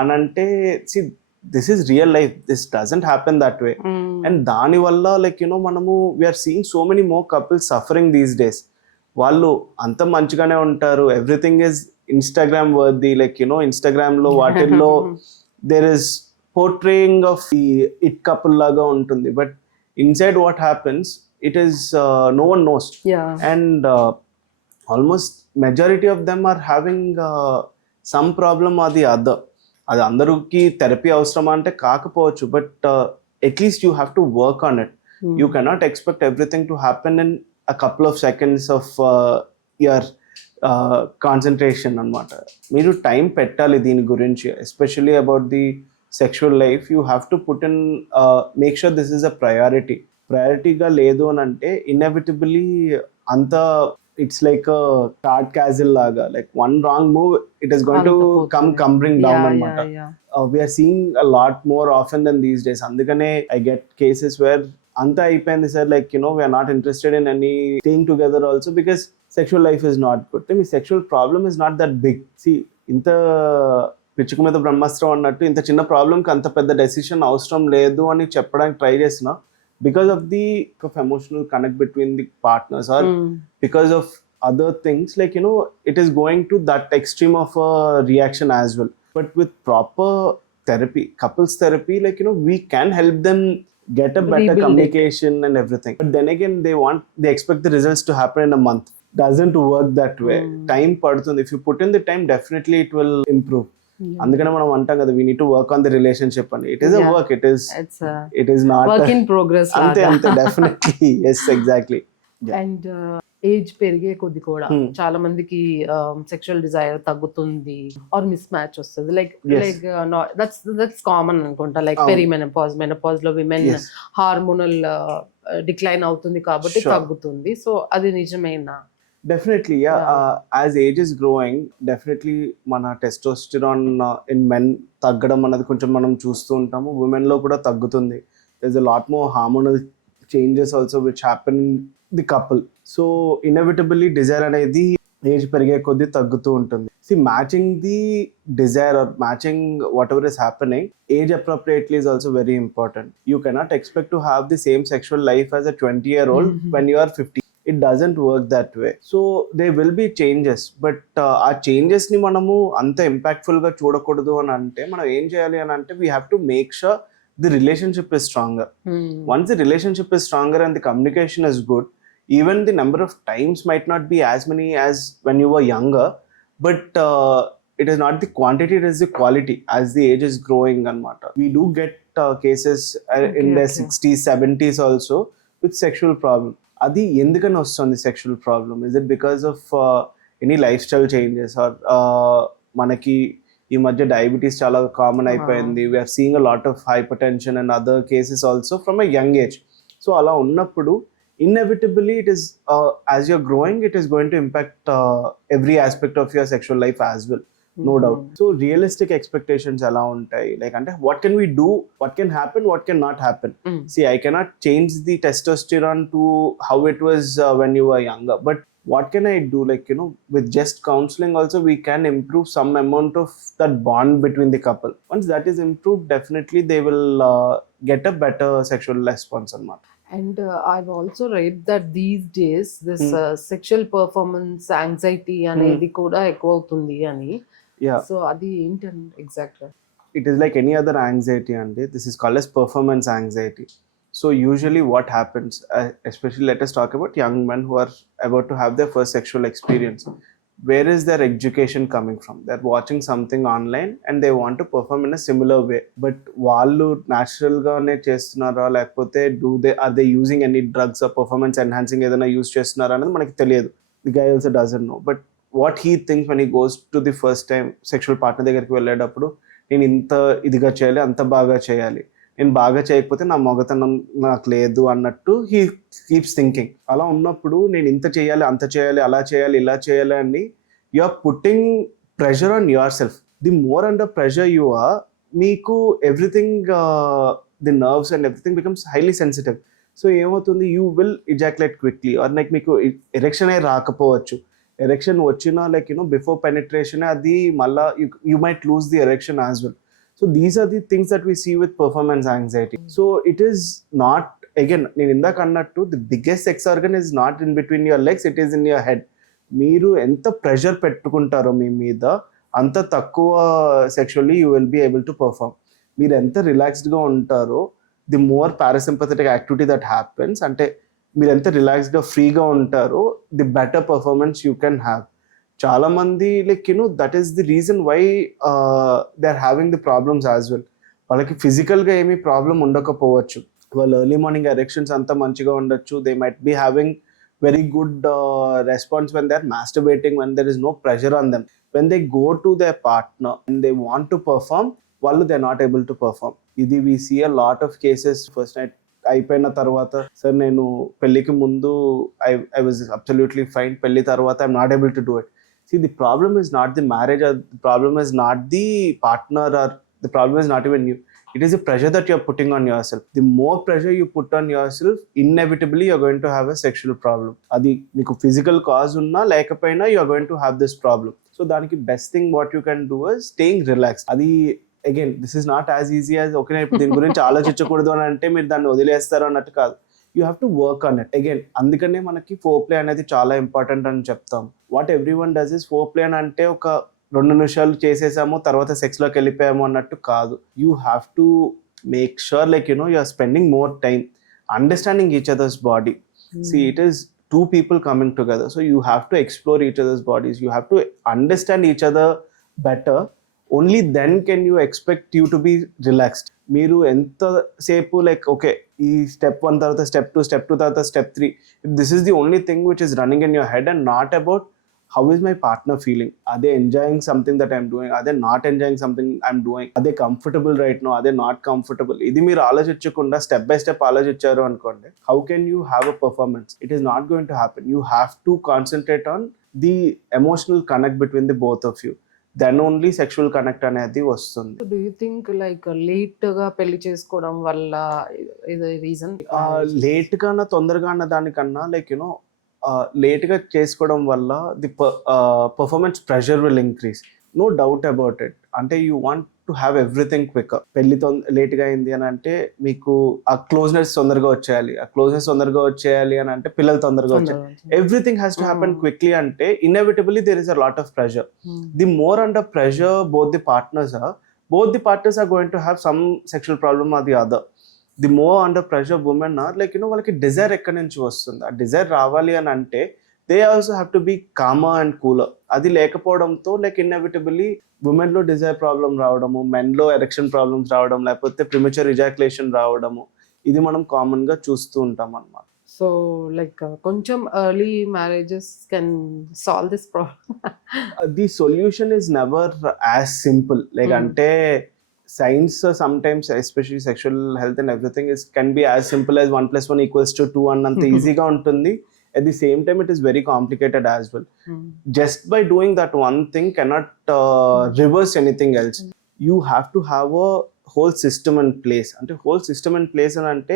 అని అంటే, see this is real life, this doesn't happen that way. And దానివల్ల లైక్ మనము we're seeing so many more couples suffering these days. వాళ్ళు అంత మంచిగానే ఉంటారు, everything is Instagram worthy, like Instagram లో వాటిల్లో there is portraying of the it couple లాగా ఉంటుంది, but inside what happens it is no one knows. And almost majority of them are having some problem or the other. అది అందరికి therapy అవసరమా అంటే కాకపోవచ్చు, but at least you have to work on it. You cannot expect everything to happen in a couple of seconds of your concentration అనమాట. మీరు time పెట్టాలి దీని గురించి, especially about the sexual life. You have to put in, make sure this is a ప్రయారిటీగా లేదు అని అంటే inevitably అంత ఇట్స్ లైక్ కార్డ్ క్యాజిల్ లాగా, like one wrong move it is going to crumbling down అనమాట. We are seeing a lot more often than these days. అందుకనే I get cases where అంతా అయిపోయింది sir, like we're not interested in any staying together also because sexual life is not good. మీ sexual problem is not that big. See, ఇంత పిచ్చుకు మీద బ్రహ్మాస్త్రం అన్నట్టు ఇంత చిన్న ప్రాబ్లంకి అంత పెద్ద డెసిషన్ అవసరం లేదు అని చెప్పడానికి ట్రై చేసిన, because of the emotional connect between the partners or because of other things, like it is going to that extreme of a reaction as well. But with proper therapy, couples therapy, like we can help them get a better Rebuild communication and everything. But then again, they expect the results to happen in a month. Doesn't work that way. Time padutundi. If you put in the time, definitely it will improve. అందుకనే మనం అంటాం కదా, we need to work on the relationship అని. It is a work, it is not work in progress. అంతే definitely. Yes, exactly. And age పెరిగే కొద్ది కూడా చాలా మందికి సెక్షువల్ డిజైర్ తగ్గుతుంది ఆర్ మిస్ మ్యాచ్ వస్తుంది. లైక్ దట్స్ కామన్ అనుకుంటా. లైక్ మెనపాజ్ లో విమెన్ హార్మోనల్ డిక్లైన్ అవుతుంది కాబట్టి తగ్గుతుంది. సో అది నిజమేనా? Definitely, yeah. As age is growing, definitely మన టెస్టోస్టెరాన్ in men తగ్గడం అన్నది కొంచెం మనం చూస్తూ ఉంటాము. ఉమెన్ లో కూడా తగ్గుతుంది. there's a lot more hormonal changes also which happen in the couple. So inevitably desire అనేది ఏజ్ పెరిగే కొద్దీ తగ్గుతూ ఉంటుంది. See, matching the desire or matching whatever is happening age appropriately is also very important. You cannot expect to have the same sexual life as a 20-year-old when you are 50. It doesn't work that way. So there will be changes, but ఆ changes ని మనము అంత impactful గా చూడకూడదు అని అంటే మనం ఏం చేయాలి అని అంటే we have to make sure the relationship is stronger. Once the relationship is stronger and the communication is good, even the number of times might not be as many as when you were younger, but it is not the quantity, it is the quality as the age is growing anamata. We do get cases in their 60s 70s also with sexual problem. Adi endukani vastundi sexual problem? Is it because of any lifestyle changes or manaki ఈ మధ్య diabetes చాలా common అయిపోయింది. We're seeing a lot of hypertension and other cases also from a young age. So అలా ఉన్నప్పుడు inevitably it is as you're growing, it is going to impact every aspect of your sexual life as well, no doubt. So realistic expectations ela untai, like ante what can we do, what can happen, what can not happen. See, I cannot change the testosterone to how it was when you were younger, but what can I do? Like, with just counseling also, we can improve some amount of that bond between the couple. Once that is improved, definitely they will get a better sexual response or not. And I've also read that these days this sexual performance anxiety అనేది కూడా ఎక్కువ అవుతుంది అని. Yeah, so అది ఏంటండి ఎగ్జాక్ట్గా? it is like any other anxiety, and this is called as performance anxiety. So usually what happens, especially let us talk about young men who are about to have their first sexual experience. Where is their education coming from? They're watching something online and they want to perform in a similar way. But వాళ్ళు న్యాచురల్గానే చేస్తున్నారా, లేకపోతే are they using any drugs or performance enhancing ఏదైనా use చేస్తున్నారా అనేది మనకి తెలియదు. The guy also doesn't know. But what he thinks when he goes to the first time sexual partner దగ్గరికి వెళ్ళేటప్పుడు, నేను ఇంత ఇదిగా చేయాలి, అంత బాగా చేయాలి, నేను బాగా చేయకపోతే నా మొగతనం నాకు లేదు అన్నట్టు హీ కీప్స్ థింకింగ్. అలా ఉన్నప్పుడు నేను ఇంత చేయాలి, అంత చేయాలి, అలా చేయాలి, ఇలా చేయాలి అని you are putting pressure on yourself. The more under pressure you are, మీకు everything, the nerves and everything becomes highly sensitive. So ఏమవుతుంది, you will ejaculate quickly, or like మీకు ఎరెక్షన్ అయి రాకపోవచ్చు. ఎరెక్షన్ వచ్చినా లైక్ బిఫోర్ పెనిట్రేషన్ అది మళ్ళా you might lose the erection as well. So these are the things that we see with performance anxiety. So it is not, again, నేను ఇందాక అన్నట్టు, the biggest sex organ is not in between your legs, it is in your head. మీరు ఎంత pressure పెట్టుకుంటారో మీ మీద, అంత తక్కువ sexually you will be able to perform. మీరు ఎంత రిలాక్స్డ్గా ఉంటారో, the more parasympathetic activity that happens, అంటే మీరు ఎంత రిలాక్స్డ్గా ఫ్రీగా ఉంటారో, the better performance you can have. చాలా మంది like that is the reason why they are having the problems as well. వాళ్ళకి ఫిజికల్గా ఏమీ ప్రాబ్లం ఉండకపోవచ్చు, వాళ్ళు ఎర్లీ మార్నింగ్ ఎరెక్షన్స్ అంతా మంచిగా ఉండొచ్చు, they might be having very good response when they are masturbating, when there is no pressure on them. When they go to their partner and they want to perform, వాళ్ళు they are not able to perform. ఇది we see a lot of cases. First night అయిపోయిన తర్వాత, sir నేను పెళ్ళికి ముందు I was absolutely fine, పెళ్లి తర్వాత I'm not able to do it. See, the problem is not the marriage, or the problem is not the partner, or the problem is not even you. It is the pressure that you're putting on yourself. The more pressure you put on yourself, inevitably you're going to have a sexual problem. Adi meeku physical cause unna lekapaina, you're going to have this problem. So daniki best thing what you can do is staying relaxed. Adi again, this is not as easy as okay ipu din gurinchi ఆలోచించకూడదు అని అంటే మీరు దాన్ని వదిలేస్తారు అన్నట్టు కాదు. You have to work on it. Again అందుకనే మనకి ఫోర్ ప్లే అనేది చాలా ఇంపార్టెంట్ అని చెప్తాం. What every one does is, four play అని అంటే ఒక 2 నిమిషాలు చేసేసాము తర్వాత సెక్స్లోకి వెళ్ళిపోయాము అన్నట్టు కాదు. You have to make sure like you are spending more time understanding each other's body. See, it is two people coming together, so you have to explore each other's bodies, you have to understand each other better. Only then can you expect you to be relaxed. మీరు ఎంతసేపు like okay ఈ step 1 తర్వాత step 2, step 2 తర్వాత step 3, this is the only thing which is running in your head and not about how is my partner feeling. అదే enjoying something that I'm doing, అదే not enjoying something I'm doing, అదే comfortable right no, అదే not comfortable. ఇది మీరు ఆలోచించకుండా step by step ఆలోచించారు అనుకోండి, how can you have a performance? It is not going to happen. You have to concentrate on the emotional connect between the both of you. Then only sexual connect అనేది వస్తుంది. Do you think like late గా పెళ్లి చేసుకోవడం వల్ల ఇది reason? Late గా తొందరగా అన్న దానికన్నా లైక్ లేట్ గా చేసుకోవడం వల్ల the performance pressure will increase, no doubt about it. అంటే you want to have everything quick. పెళ్లి లేట్గా అయింది అని అంటే మీకు ఆ క్లోజ్నెస్ తొందరగా వచ్చేయాలి, ఆ క్లోజ్నెస్ తొందరగా వచ్చేయాలి అని అంటే పిల్లలు తొందరగా వచ్చేయాలి. Everything has to happen quickly అంటే inevitably there is a lot of pressure. The more under pressure both the partners are going to have some sexual problem or the other. The more under pressure women are like వాళ్ళకి desire ఎక్కడి నుంచి వస్తుంది, ఆ desire రావాలి అని అంటే they also have to be calmer and cooler. అది లేకపోవడంతో లైక్ ఇన్ఎవిటబుల్లీ ఉమెన్లో డిజైర్ ప్రాబ్లం రావడము, మెన్లో ఎరెక్షన్ ప్రాబ్లమ్స్ రావడం, లేకపోతే ప్రిమచ్యూర్ ఇజాక్యులేషన్ రావడము, ఇది మనం కామన్గా చూస్తూ ఉంటాం అన్నమాట. సో లైక్ కొంచెం early marriages can solve this problem. The solution is never as simple like అంటే science sometimes especially sexual health and everything can be as simple as 1 + 1 = 2 అన్నంత ఈజీగా ఉంటుంది. At the same time, it is very complicated as well. Just by doing that one thing cannot reverse anything else. You have to have a whole system in place. And a whole system in place and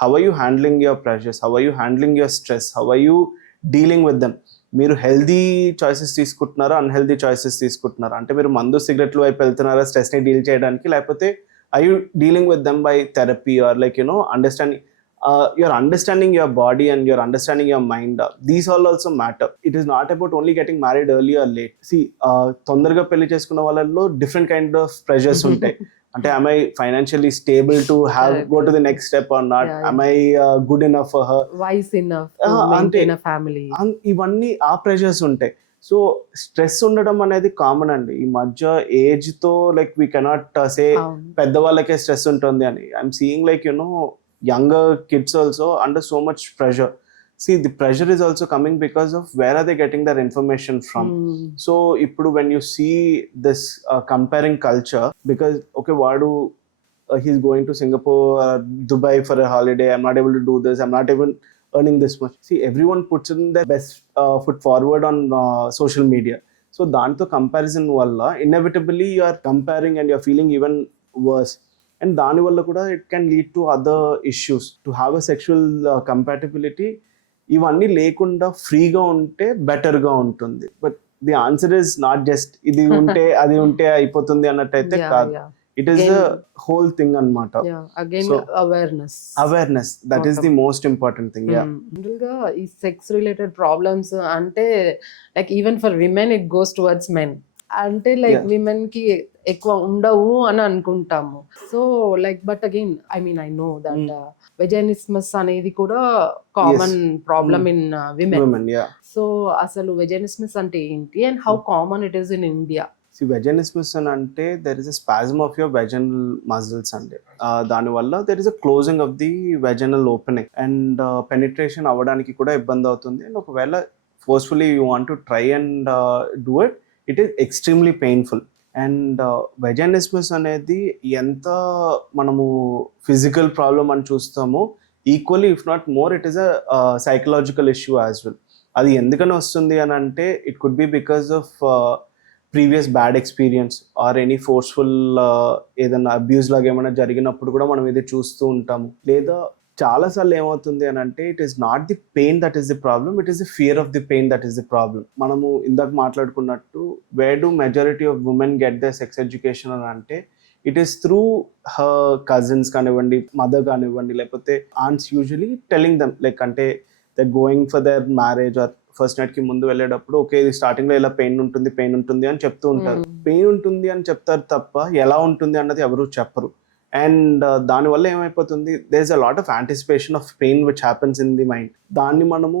how are you handling your pressures? How are you handling your stress? How are you dealing with them? మీరు healthy choices తీసుకుంటున్నారా, unhealthy choices తీసుకుంటున్నారా? అంటే మీరు మందు సిగరెట్ల వైపు వెళ్తున్నారా స్ట్రెస్ని deal చేయడానికి, లేకపోతే I you dealing with them by therapy are like understanding you're understanding your body and you're understanding your mind. These all also matter. It is not about only getting married early or late. See, తొందరగా పెళ్లి చేసుకున్న వాళ్ళలో different kind of pressures ఉంటాయి. అంటే am I financially stable to have go to the next step or not? Am I good enough for her? Wise enough to maintain a family. ఇవన్నీ ఆ pressures ఉంటాయి. So stress ఉండడం అనేది common అండి. ఈ మధ్య ఏజ్ తో లైక్ వీ కెనాట్ సే పెద్దవాళ్ళకే స్ట్రెస్ ఉంటుంది అని. I'm seeing like younger kids also under so much pressure. See, the pressure is also coming because of where are they getting their information from. So ippudu when you see this comparing culture, because okay, vadu he's going to Singapore or Dubai for a holiday, I'm not able to do this, I'm not even earning this much. See, everyone puts in their best foot forward on social media. So danto comparison valla inevitably you are comparing and you're feeling even worse. And దానివల్ల కూడా it can lead to other issues. To have a sexual compatibility ఇవన్నీ లేకుండా ఫ్రీగా ఉంటే బెటర్గా ఉంటుంది. But the answer is not just ఇది ఉంటే అది ఉంటే అయిపోతుంది అన్నట్టయితే కాదు. It is the whole thing అన్నమాట. Awareness that is the most important thing. General గా ఈ సెక్స్ రిలేటెడ్ ప్రాబ్లమ్స్ అంటే like even for women it goes towards men. అంటే లైక్ విమెన్ కి ఎక్కువ ఉండవు అని అనుకుంటాము. So like but again I mean I know that vaginismus అనేది కూడా common problem in women. So అసలు వెజైనిస్మస్ అంటే ఏంటి and how common it is in India? Vaginismus అని అంటే there is a spasm of your vaginal muscles అండి. దానివల్ల there is a closing of the vaginal opening and penetration అవ్వడానికి కూడా ఇబ్బంది అవుతుంది. అండ్ ఒకవేళ forcefully you want to try and do it, it is extremely painful. And వెజైనిస్మస్ అనేది ఎంత మనము ఫిజికల్ ప్రాబ్లమ్ అని చూస్తామో equally if not more it is a psychological issue as well. అది ఎందుకని వస్తుంది అని అంటే it could be because of previous bad experience or any forceful ఏదైనా అబ్యూస్ లాగా ఏమైనా జరిగినప్పుడు కూడా మనం ఇది చూస్తూ ఉంటాము. లేదా చాలాసార్లు ఏమవుతుంది అని అంటే it is not the pain that is the problem, it is the fear of the pain that is the problem. మనము ఇందాక మాట్లాడుకున్నట్టు where do majority of women get the sex education అని అంటే it is through her cousins కానివ్వండి, mother కానివ్వండి, లేకపోతే aunts usually telling them like అంటే they going for their marriage or first night కి ముందు వెళ్ళేటప్పుడు ఓకే ఇది స్టార్టింగ్ లో ఇలా పెయిన్ ఉంటుంది అని చెప్తూ ఉంటారు. పెయిన్ ఉంటుంది అని చెప్తారు తప్ప ఎలా ఉంటుంది అన్నది ఎవరు చెప్పరు. అండ్ దానివల్ల ఏమైపోతుంది, there is a lot of anticipation of pain which happens in the mind. దాన్ని మనము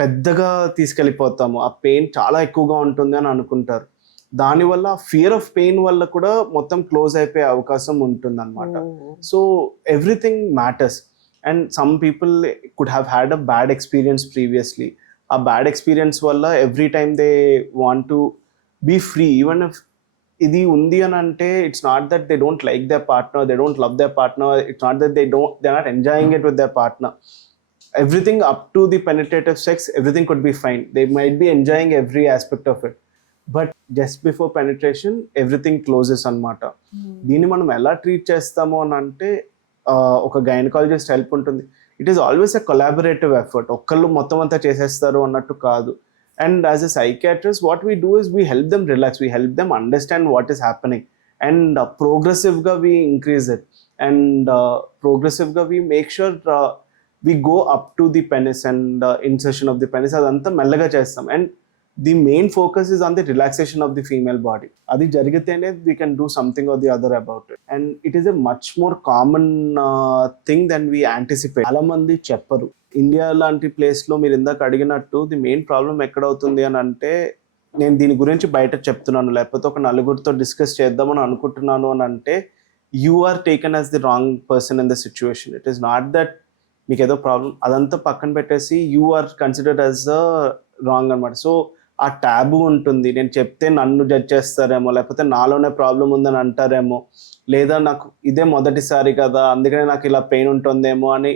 పెద్దగా తీసుకెళ్ళిపోతాము, ఆ పెయిన్ చాలా ఎక్కువగా ఉంటుంది అని అనుకుంటారు. దానివల్ల ఫియర్ ఆఫ్ పెయిన్ వల్ల కూడా మొత్తం క్లోజ్ అయిపోయే అవకాశం ఉంటుంది అనమాట. So everything matters. And some people could have had a bad experience previously. ఆ బ్యాడ్ ఎక్స్పీరియన్స్ వల్ల every time they want to be free. Even if ఇది ఉంది అని అంటే it's not that they don't like their partner, they don't love their partner, it's not that they're not enjoying it with their partner. Everything up to the penetrative sex, everything could be fine. They might be enjoying every aspect of it, but just before penetration everything closes అన్నమాట. దీన్ని మనం ఎలా treat చేస్తాము అని అంటే ఒక gynaecologist help ఉంటుంది. It is always a collaborative effort. ఒక్కళ్ళు మొత్తం అంతా చేసేస్తారు అన్నట్టు కాదు. And as a psychiatrist, what we do is we help them relax, we help them understand what is happening, and progressively we increase it, and progressively we make sure we go up to the penis and insertion of the penis adantha mellaga chestam. And the main focus is on the relaxation of the female body. Adi jarigitene we can do something or the other about it, and it is a much more common thing than we anticipate. Ala mandi chepparu. India లాంటి ప్లేస్లో మీరు ఇందాక అడిగినట్టు the main problem ఎక్కడవుతుంది అని అంటే, నేను దీని గురించి బయట చెప్తున్నాను లేకపోతే ఒక నలుగురితో డిస్కస్ చేద్దామని అనుకుంటున్నాను అని అంటే, you are taken as the wrong person in the situation. It is not that మీకు ఏదో ప్రాబ్లం అదంతా పక్కన పెట్టేసి you are considered as the wrong అనమాట. సో ఆ ట్యాబు ఉంటుంది, నేను చెప్తే నన్ను జడ్జ్ చేస్తారేమో, లేకపోతే నాలోనే ప్రాబ్లం ఉందని అంటారేమో, లేదా నాకు ఇదే మొదటిసారి కదా అందుకనే నాకు ఇలా పెయిన్ ఉంటుందేమో అని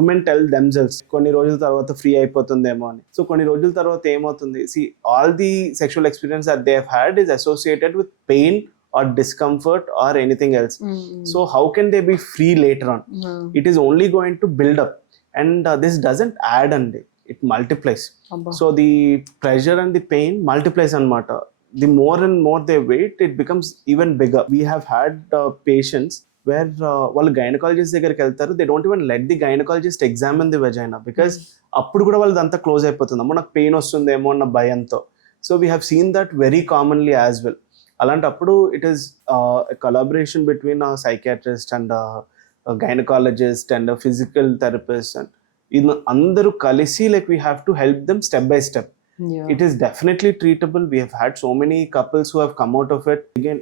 ఉమెన్ టెల్ దెమ్సెల్వ్స్. కొన్ని రోజుల తర్వాత ఫ్రీ అయిపోతుందేమో అని. సో కొన్ని రోజుల తర్వాత ఏమవుతుంది, all the sexual experience that they have had is associated with pain or discomfort or anything else. So how can they be free later on? It is only going to build up, and this doesn't add andi. it multiplies. అబ్బా. So the pressure and the pain multiplies anamata. The more and more they wait, it becomes even bigger. We have had patients where వాళ్ళు gynaecologist దగ్గరికి వెళ్తారు, they don't even let the gynaecologist examine the vagina because అప్పుడు కూడా వాళ్ళది అంతా close అయిపోతుంది, అమ్మో నాకు పెయిన్ వస్తుందేమో అన్న భయంతో. So we have seen that very commonly as well. అలాంటప్పుడు it is collaboration between psychiatrist and gynaecologist and physical therapist and ఇది అందరూ కలిసి like we have to help them step by step. Yeah. It is definitely treatable. We have had so many couples who have come out of it. Again,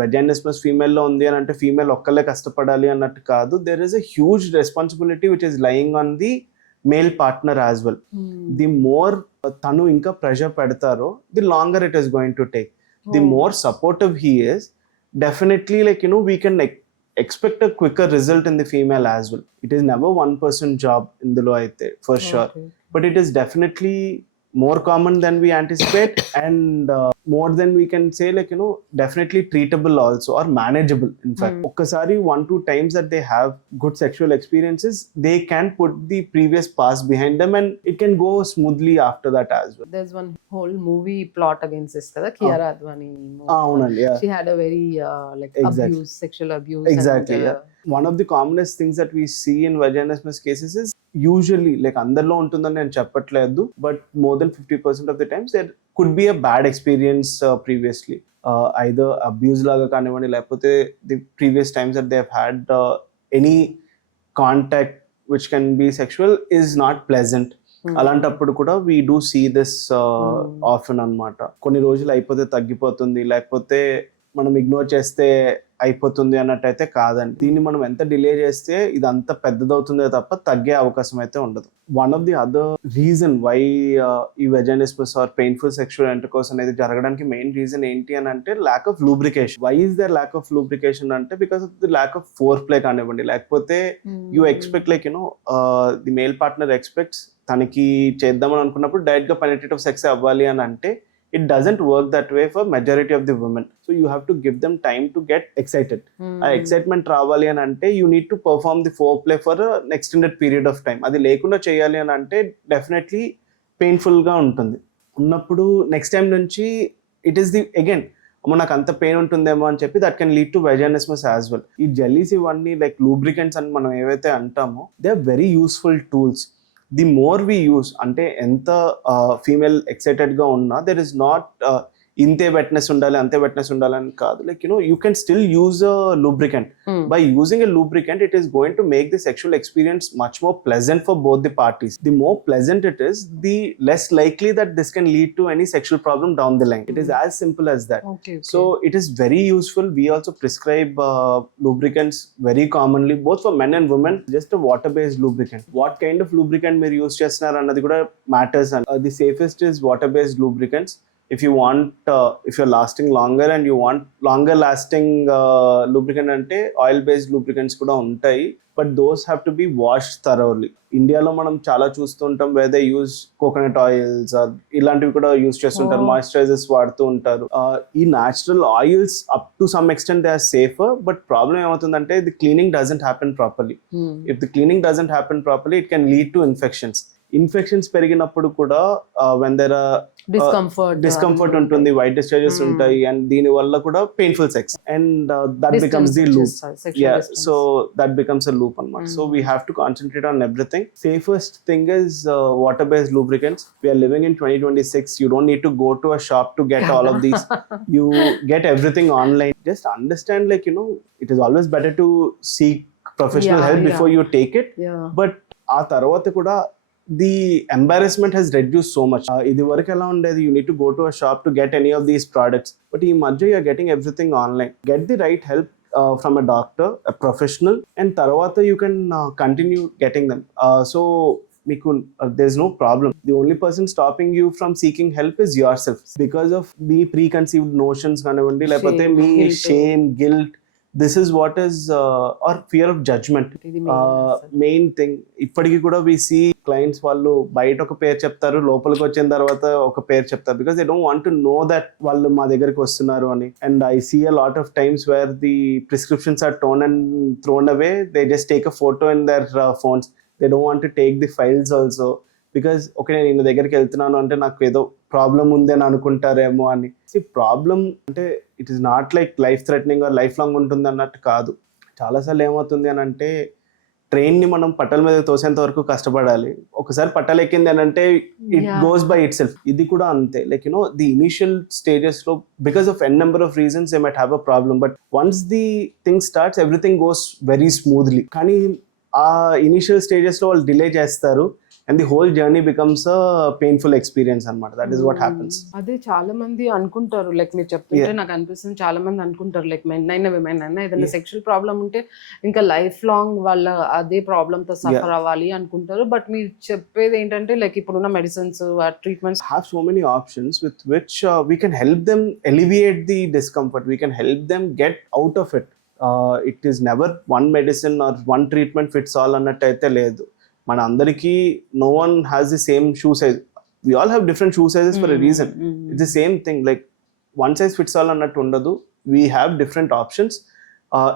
vaginismus female lo undi ante female okkale kashtapadali annattu kaadu. There is a huge responsibility which is lying on the male partner as well. The more tanu inka pressure pedtaro, the longer it is going to take. The more supportive he is, definitely like we can expect a quicker result in the female as well. It is never one person job indulo aithe for sure. Okay. But it is definitely more common than we anticipate and more than we can say like definitely treatable also or manageable. In fact, okkasari 1-2 times that they have good sexual experiences, they can put the previous past behind them and it can go smoothly after that as well. There's one whole movie plot against this kada, Kiara Advani movie. Avunandi, yeah. She had a very like Exactly. abuse, sexual abuse. Exactly, and, yeah. One of the commonest things that we see in vaginismus cases is usually like అందరిలో ఉంటుందని నేను చెప్పట్లేదు, but more than 50% of the times there could be a bad experience previously, either abuse laga కానివ్వండి లేకపోతే the previous times that they have had any contact which can be sexual is not pleasant. అలాంటప్పుడు కూడా we do see this often అన్నమాట. కొన్ని రోజులు అయిపోతే తగ్గిపోతుంది, లేకపోతే మనం ఇగ్నోర్ చేస్తే అయిపోతుంది అన్నట్టయితే కాదండి. దీన్ని మనం ఎంత డిలే చేస్తే ఇది అంత పెద్దదవుతుందే తప్ప తగ్గే అవకాశం అయితే ఉండదు. One of the other reason why ఈ vaginismus or painful sexual intercourse అనేది జరగడానికి మెయిన్ రీజన్ ఏంటి అని అంటే lack of lubrication. Why is there lack of lubrication అంటే because of the lack of foreplay కానివ్వండి, లేకపోతే you expect like the male partner expects తనకి చేద్దామని అనుకున్నప్పుడు డైరెక్ట్ గా పెనిట్రేటివ్ సెక్స్ అవ్వాలి అని అంటే it doesn't work that way for majority of the women. So you have to give them time to get excited. Excitement రావాలి అని అంటే you need to perform the foreplay for an extended period of time. అది లేకుండా చేయాలి అని అంటే definitely painful గా ఉంటుంది. ఉన్నప్పుడు నెక్స్ట్ టైం నుంచి ఇట్ ఈస్ ది అగైన్ అమ్మో నాకు అంత పెయిన్ ఉంటుందేమో అని చెప్పి that can lead to vaginismus as well. ఈ జెల్లీస్ ఇవన్నీ లైక్ లూబ్రికెంట్స్ అని మనం ఏవైతే అంటామో they are very useful tools. The more we use అంటే ఎంత ఫీమేల్ ఎక్సైటెడ్గా ఉన్నా దెర్ ఇస్ నాట్ ఇంతే వెట్నెస్ ఉండాలి అంతే వెట్నెస్ ఉండాలి అని కాదు. Like you can still use a lubricant. By using a lubricant it is going to make the sexual experience much more pleasant for both the parties. The more pleasant it is, the less likely that this can lead to any sexual problem down the line. It is as simple as that. So it is very useful. We also prescribe lubricants very commonly both for men and women. Just a water based lubricant. What kind of lubricant మీరు use చేస్తున్నారు అన్నది కూడా matters. The safest is water based lubricants. If you want if you're lasting longer and you want longer lasting lubricant ante oil based lubricants kuda untai, but those have to be washed thoroughly. India lo manam chala చూస్తుంటాం where they use coconut oils or ఇలాంటివి కూడా use చేస్తుంటారు, moisturisers వాడుతూ ఉంటారు. ఈ natural oils up to some extent they are safer, but problem ఏమవుతుందంటే the cleaning doesn't happen properly. If the cleaning doesn't happen properly it can lead to infections పెరిగినప్పుడు కూడా when there are discomfort ఉంటుంది, white discharges ఉంటాయి, and దీని వల్ల కూడా painful sex and that becomes the loop. So that becomes a loop అన్నమాట. So we have to concentrate on everything. Safest thing is water based lubricants. We are living in 2026. You don't need to go to a shop to get all of these. You get everything online. Just understand like it is always better to seek professional help before you take it. But ఆ తర్వాత కూడా the embarrassment has reduced so much. ఇది వరకు ఎలా ఉండేది, you need to go to a shop to get any of these products, but ఈ మధ్య you are getting everything online. Get the right help from a doctor, a professional, and తర్వాత you can continue getting them. So మీకు there's no problem. The only person stopping you from seeking help is yourself because of me preconceived notions కానివ్వండి, లేకపోతే మీ shame, guilt. This is what is or fear of judgment. Main thing. ఇప్పటికీ కూడా we see clients వాళ్ళు బయట ఒక పేరు చెప్తారు, లోపలికి వచ్చిన తర్వాత ఒక పేరు చెప్తారు, because they don't want to know that వాళ్ళు మా దగ్గరికి వస్తున్నారు అని. And I see a lot of times where the prescriptions are torn and thrown away. They just take a photo in their phones. They don't want to take the files also. Because okay నేను ఈయన దగ్గరికి వెళ్తున్నాను అంటే నాకు ఏదో problem ఉంది అని అనుకుంటారేమో అని. ప్రాబ్లం అంటే it is not like life threatening or lifelong ఉంటుంది అన్నట్టు కాదు. చాలాసార్లు ఏమవుతుంది అని అంటే ట్రైన్ని మనం పట్టాల మీద తోసేంత వరకు కష్టపడాలి, ఒకసారి పట్టాలు ఎక్కింది అని అంటే it goes by itself. ఇది కూడా అంతే, లైక్ ది ఇనిషియల్ స్టేజెస్ లో because of n number of reasons they might have a problem, but once the thing starts everything goes very smoothly. కానీ ఆ ఇనిషియల్ స్టేజెస్ లో వాళ్ళు delay చేస్తారు and the whole journey becomes a painful experience అన్నమాట. that is what happens. అదే చాలా మంది అనుకుంటారు, లైక్ మీరు చెప్తుంటే నాకు అనిపిస్తుంది చాలా మంది అనుకుంటారు లైక్ మెన్ అయినా విమెన్ అయినా ఏదైనా సెక్షువల్ ప్రాబ్లం ఉంటే ఇంకా లైఫ్ లాంగ్ వాళ్ళ అదే ప్రాబ్లమ్ తో సఫర్ అవ్వాలి అనుకుంటారు. బట్ మీరు చెప్పేది ఏంటంటే లైక్ ఇప్పుడున్న medicines treatments have so many options with which we can help them alleviate the discomfort, we can help them get out of it. It is never one medicine or one treatment fits all అన్నట్టు అయితే లేదు. మన అందరికీ no one has the same shoe size, we all have different shoe sizes for a reason. It's the same thing, like one size fits all అన్నట్టు ఉండదు. We have different options.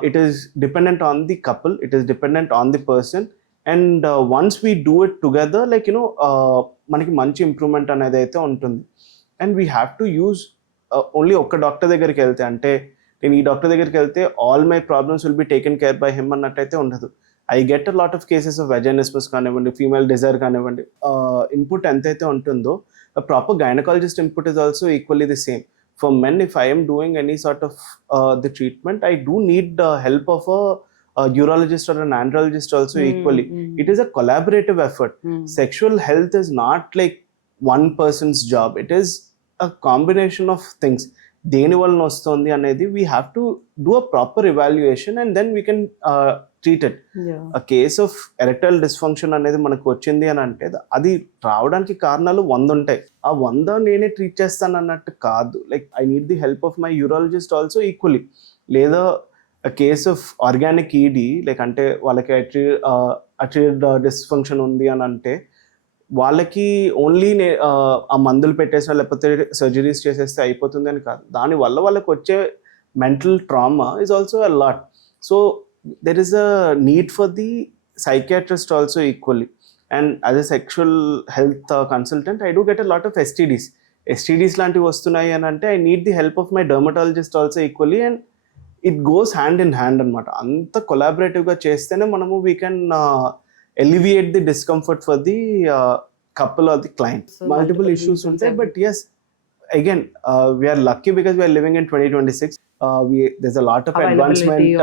It is dependent on the couple, it is dependent on the person, and once we do it together, like మనకి మంచి improvement అనేది అయితే ఉంటుంది. And we have to use only ఒక్క doctor దగ్గరికి వెళ్తే, అంటే నేను ఈ డాక్టర్ దగ్గరికి వెళ్తే all my problems will be taken care by him అన్నట్టయితే ఉండదు. I get a lot of cases of vaginismus కానివ్వండి, ఫీమేల్ డిజైర్ కానివ్వండి, ఇన్పుట్ ఎంతైతే ఉంటుందో proper gynaecologist input is also equally the same. For men, if I am doing any sort of the treatment, I do need the help of a urologist or an andrologist also equally. It is a collaborative effort. Sexual health is not like one person's job. It is a combination of things. దేని వలన వస్తుంది అనేది we have to do a proper evaluation and then we can treat it. A case of erectile dysfunction అనేది మనకు వచ్చింది అని అంటే అది రావడానికి కారణాలు 100 ఉంటాయి. ఆ 100 నేనే ట్రీట్ చేస్తాను అన్నట్టు కాదు. Like I need the help of my urologist also equally. లేదా a case of organic ED, like అంటే వాళ్ళకి అట్రిడ్ డిస్ఫంక్షన్ ఉంది అని అంటే వాళ్ళకి ఓన్లీ ఆ మందులు పెట్టేసినా లేకపోతే సర్జరీస్ చేసేస్తే అయిపోతుంది అని కాదు. దానివల్ల వాళ్ళకి వచ్చే mental trauma is also a lot. So there is a need for the psychiatrist also equally. And as a sexual health consultant, I do get a lot of STDs లాంటివి వస్తున్నాయి అని అంటే I need the help of my dermatologist also equally, and it goes hand in hand అన్నమాట. అంత కొలాబరేటివ్గా చేస్తేనే మనము we can alleviate the discomfort for the couple or the client. So multiple issues ఉంటాయి, but yes, again we are lucky because we are living in 2026. There's a lot of advancement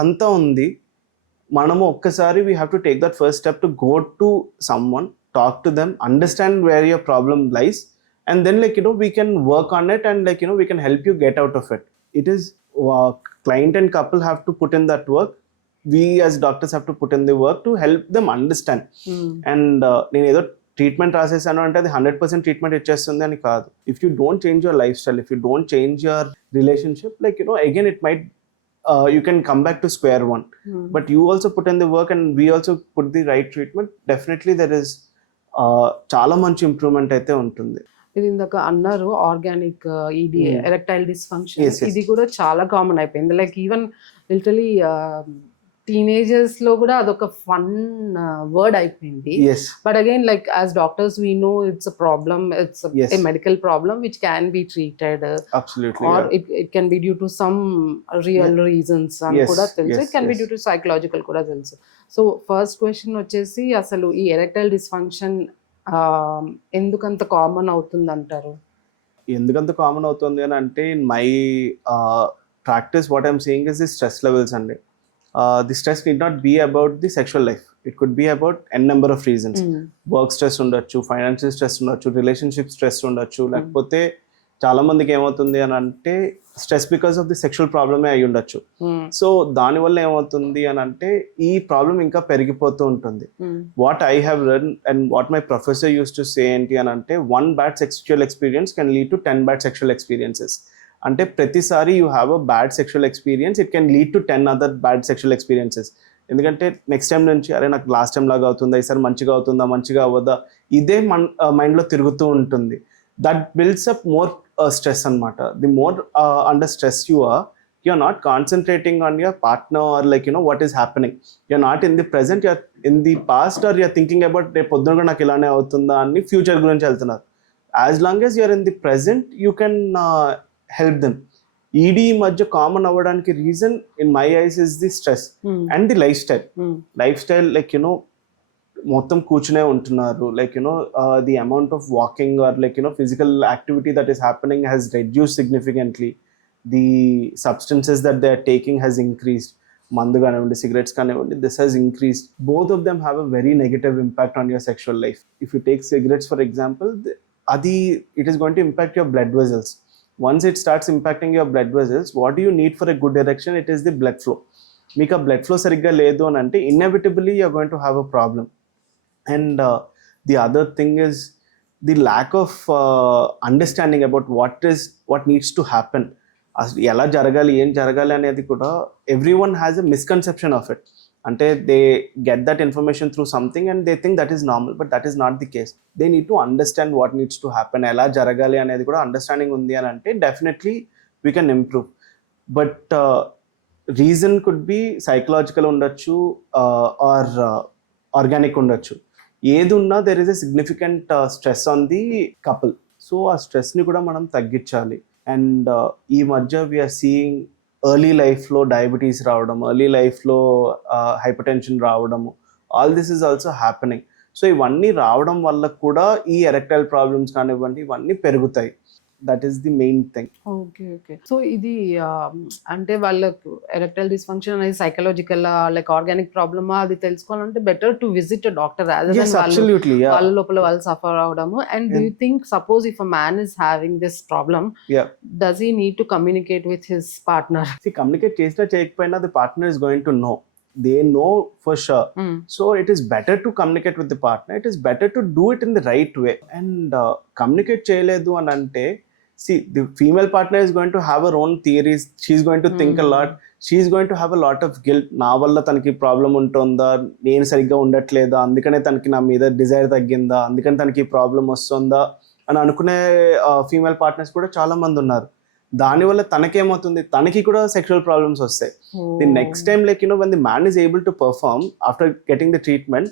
అంతా ఉంది. మనము ఒక్కసారి we have to take that first step to go to someone, talk to them, understand where your problem lies, and then we can work on it, and we can help you get out of it. It is client and couple have to put in that work. We as doctors have to put in the work to help them understand. And నేను ఏదో treatment రాసేసాను అంటే అది 100% treatment ఇచ్చేస్తుంది అని కాదు. If you don't change your life style, if you don't change your relationship, again it might you can come back to square one. But you also put in the work and we also put the right treatment, definitely there is చాలా మంచి improvement అయితే ఉంటుంది. ఇది ఇందాక అన్నారు organic ఇది erectile dysfunction, ఇది కూడా చాలా కామన్ అయిపోయింది. లైక్ ఈవెన్ లిటరలీ టీనేజర్స్ లో కూడా అదొక ఫన్ వర్డ్ అయిపోయింది. But again like as doctors we know it's a problem, it's a medical problem which can be treated, or it can be due to some real reasons అని కూడా తెలుసు, it can be due to psychological కూడా తెలుసు. So first question వచ్చేసి అసలు ఈ erectile dysfunction ఎందుకంత common అవుతుంది అంటారు? ఎందుకంత కామన్ అవుతుంది అని అంటే in my practice what I'm seeing is the stress levels అండి. The stress need not be about the sexual life. It could be about n number of reasons. Work stress ఉండొచ్చు, financial stress ఉండొచ్చు, relationship stress ఉండొచ్చు, లేకపోతే చాలా మందికి ఏమవుతుంది అని అంటే stress because of the sexual ప్రాబ్లమే అయి ఉండొచ్చు. సో దానివల్ల ఏమవుతుంది అని అంటే ఈ ప్రాబ్లం ఇంకా పెరిగిపోతూ ఉంటుంది. What I have learn and what my professor use to say ఏంటి అని అంటే 1 bad sexual experience can lead to 10 bad sexual experiences. అంటే ప్రతిసారి you have a bad sexual experience, it can lead to 10 other bad sexual experiences. ఎందుకంటే next time నుంచి అరే నాకు last time లాగా అవుతుందా, ఈసారి మంచిగా అవుతుందా, మంచిగా అవ్వదా, ఇదే మైండ్లో తిరుగుతూ ఉంటుంది. That builds up more stress అనమాట. The more under stress you are, you're not concentrating on your partner or like what is happening. You're not in the present, you're in the past, or you're thinking about రేపు పొద్దున కూడా నాకు ఇలానే అవుతుందా అని future గురించి వెళ్తున్నారు. As long as you're in the present you can help them. ED మధ్య కామన్ అవ్వడానికి reason in my eyes is the stress and the lifestyle like మొత్తం కూర్చునే ఉంటున్నారు. Like the amount of walking or like physical activity that is happening has reduce significantly. The substances that they are taking has increased. మందు కానివ్వండి, cigarettes కానివ్వండి, this has increased. Both of them have a very negative impact on your sexual life. If you take cigarettes for example, అది it is going to impact your blood vessels. Once it starts impacting your blood vessels, what do you need for a good erection? It is the blood flow. Meeka blood flow sarigga ledu అని అంటే inevitably you're going to have a problem. And the other thing is the lack of understanding about what needs to happen. అసలు ఎలా జరగాలి, ఏం జరగాలి అనేది కూడా everyone has a misconception of it. అంటే they get that information through something and they think that is normal, but that is not the case. They need to understand what needs to happen. ఎలా జరగాలి అనేది కూడా understanding ఉంది అని అంటే definitely we can improve. But reason could be psychological ఉండొచ్చు are organic ఉండొచ్చు. ఏది ఉన్నా there is a significant stress on the couple. So ఆ స్ట్రెస్ని కూడా మనం తగ్గించాలి. అండ్ ఈ మధ్య వీఆర్ సీయింగ్ ఎర్లీ లైఫ్లో డయాబెటీస్ రావడం, ఎర్లీ లైఫ్లో హైపర్ టెన్షన్ రావడము, all this is also happening. So ఇవన్నీ రావడం వల్ల కూడా ఈ ఎరెక్టైల్ ప్రాబ్లమ్స్ కానివ్వండి ఇవన్నీ పెరుగుతాయి. That is the main thing. Okay. So ఇది అంటే వాళ్ళకు ఎరెక్టైల్ డిస్ఫంక్షన్ అనేది సైకలాజికల్ లైక్ ఆర్గానిక్ ప్రాబ్లమా అది తెలుసుకోవాలంటే better to visit a doctor rather than వాళ్ళ లోపల వాళ్ళు సఫర్ అవడము. And do you think suppose if a man is having this problem, does he need to communicate with his partner? Communicate చేసినా చేయకపోయినా the partner is going to know. They know for sure. So it is better to communicate with the partner. It is better to do it in the right way. And communicate cheyaledu an ante, see, the female partner is going to have her own theories. She's going to think a lot. She's going to have a lot of guilt. నా వల్ల తనకి problem ఉంటుందా, నేను సరిగ్గా ఉండట్లేదా, అందుకనే తనకి నా మీద డిజైర్ తగ్గిందా, అందుకని తనకి ప్రాబ్లం వస్తుందా అని అనుకునే ఫీమేల్ పార్ట్నర్స్ కూడా చాలా మంది ఉన్నారు. దానివల్ల తనకేమవుతుంది, తనకి కూడా సెక్షువల్ ప్రాబ్లమ్స్ వస్తాయి. The next time like when the man is able to perform after getting the treatment,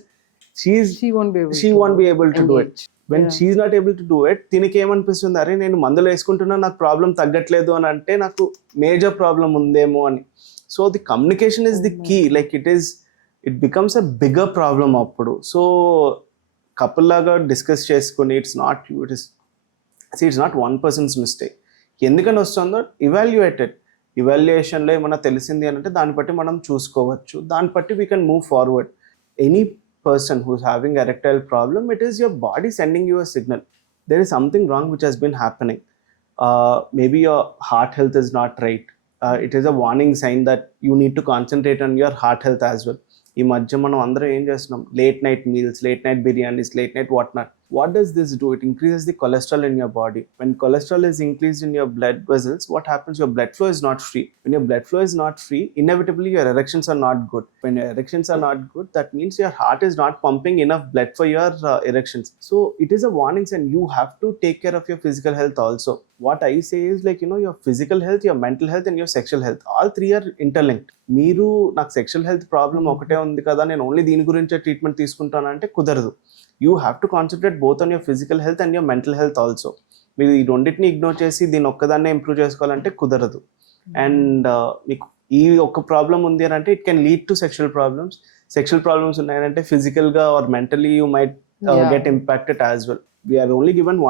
she won't be able to do it. When she's not able to do it, తినకి ఏమనిపిస్తుంది, అరే నేను మందులు వేసుకుంటున్నా నాకు problem తగ్గట్లేదు అని అంటే నాకు మేజర్ ప్రాబ్లం ఉందేమో అని. So the communication is the key. Like it becomes a bigger problem అప్పుడు. సో కపుల్ లాగా డిస్కస్ చేసుకుని it's not one person's mistake. ఎందుకని వస్తుందో ఇవాల్యుయేటెడ్. ఇవాల్యుయేషన్లో ఏమన్నా తెలిసింది అని అంటే దాన్ని బట్టి మనం చూసుకోవచ్చు. దాన్ని బట్టి we can move forward. Any person who's having erectile problem, it is your body sending you a signal. There is something wrong which has been happening. Maybe your heart health is not right. It is a warning sign that you need to concentrate on your heart health as well. ఈ మధ్య మనం అందరం ఏం చేస్తున్నాం, late night meals, late night biryanis, late night what not. What does this do? It increases the cholesterol in your body. When cholesterol is increased in your blood vessels, what happens? Your blood flow is not free. When your blood flow is not free, inevitably your erections are not good. When your erections are not good, that means your heart is not pumping enough blood for your erections. So it is a warning sign. You have to take care of your physical health also. What I say is like, your physical health, your mental health and your sexual health, all three are interlinked. మీరు నాకు sexual health problem ఒకటే ఉంది కదా, నేను only దీని గురించే treatment తీసుకుంటానంటే కుదరదు. You have to concentrate both on your physical health and your mental health also. మీరు ఈ రెండింటిని ఇగ్నోర్ చేసి దీన్ని ఒక్కదాన్నే ఇంప్రూవ్ చేసుకోవాలంటే కుదరదు. అండ్ మీకు ఈ ఒక్క ప్రాబ్లం ఉంది అని అంటే it can lead to sexual problems ఉన్నాయంటే ఫిజికల్గా or mentally you might get impacted as well. We are only given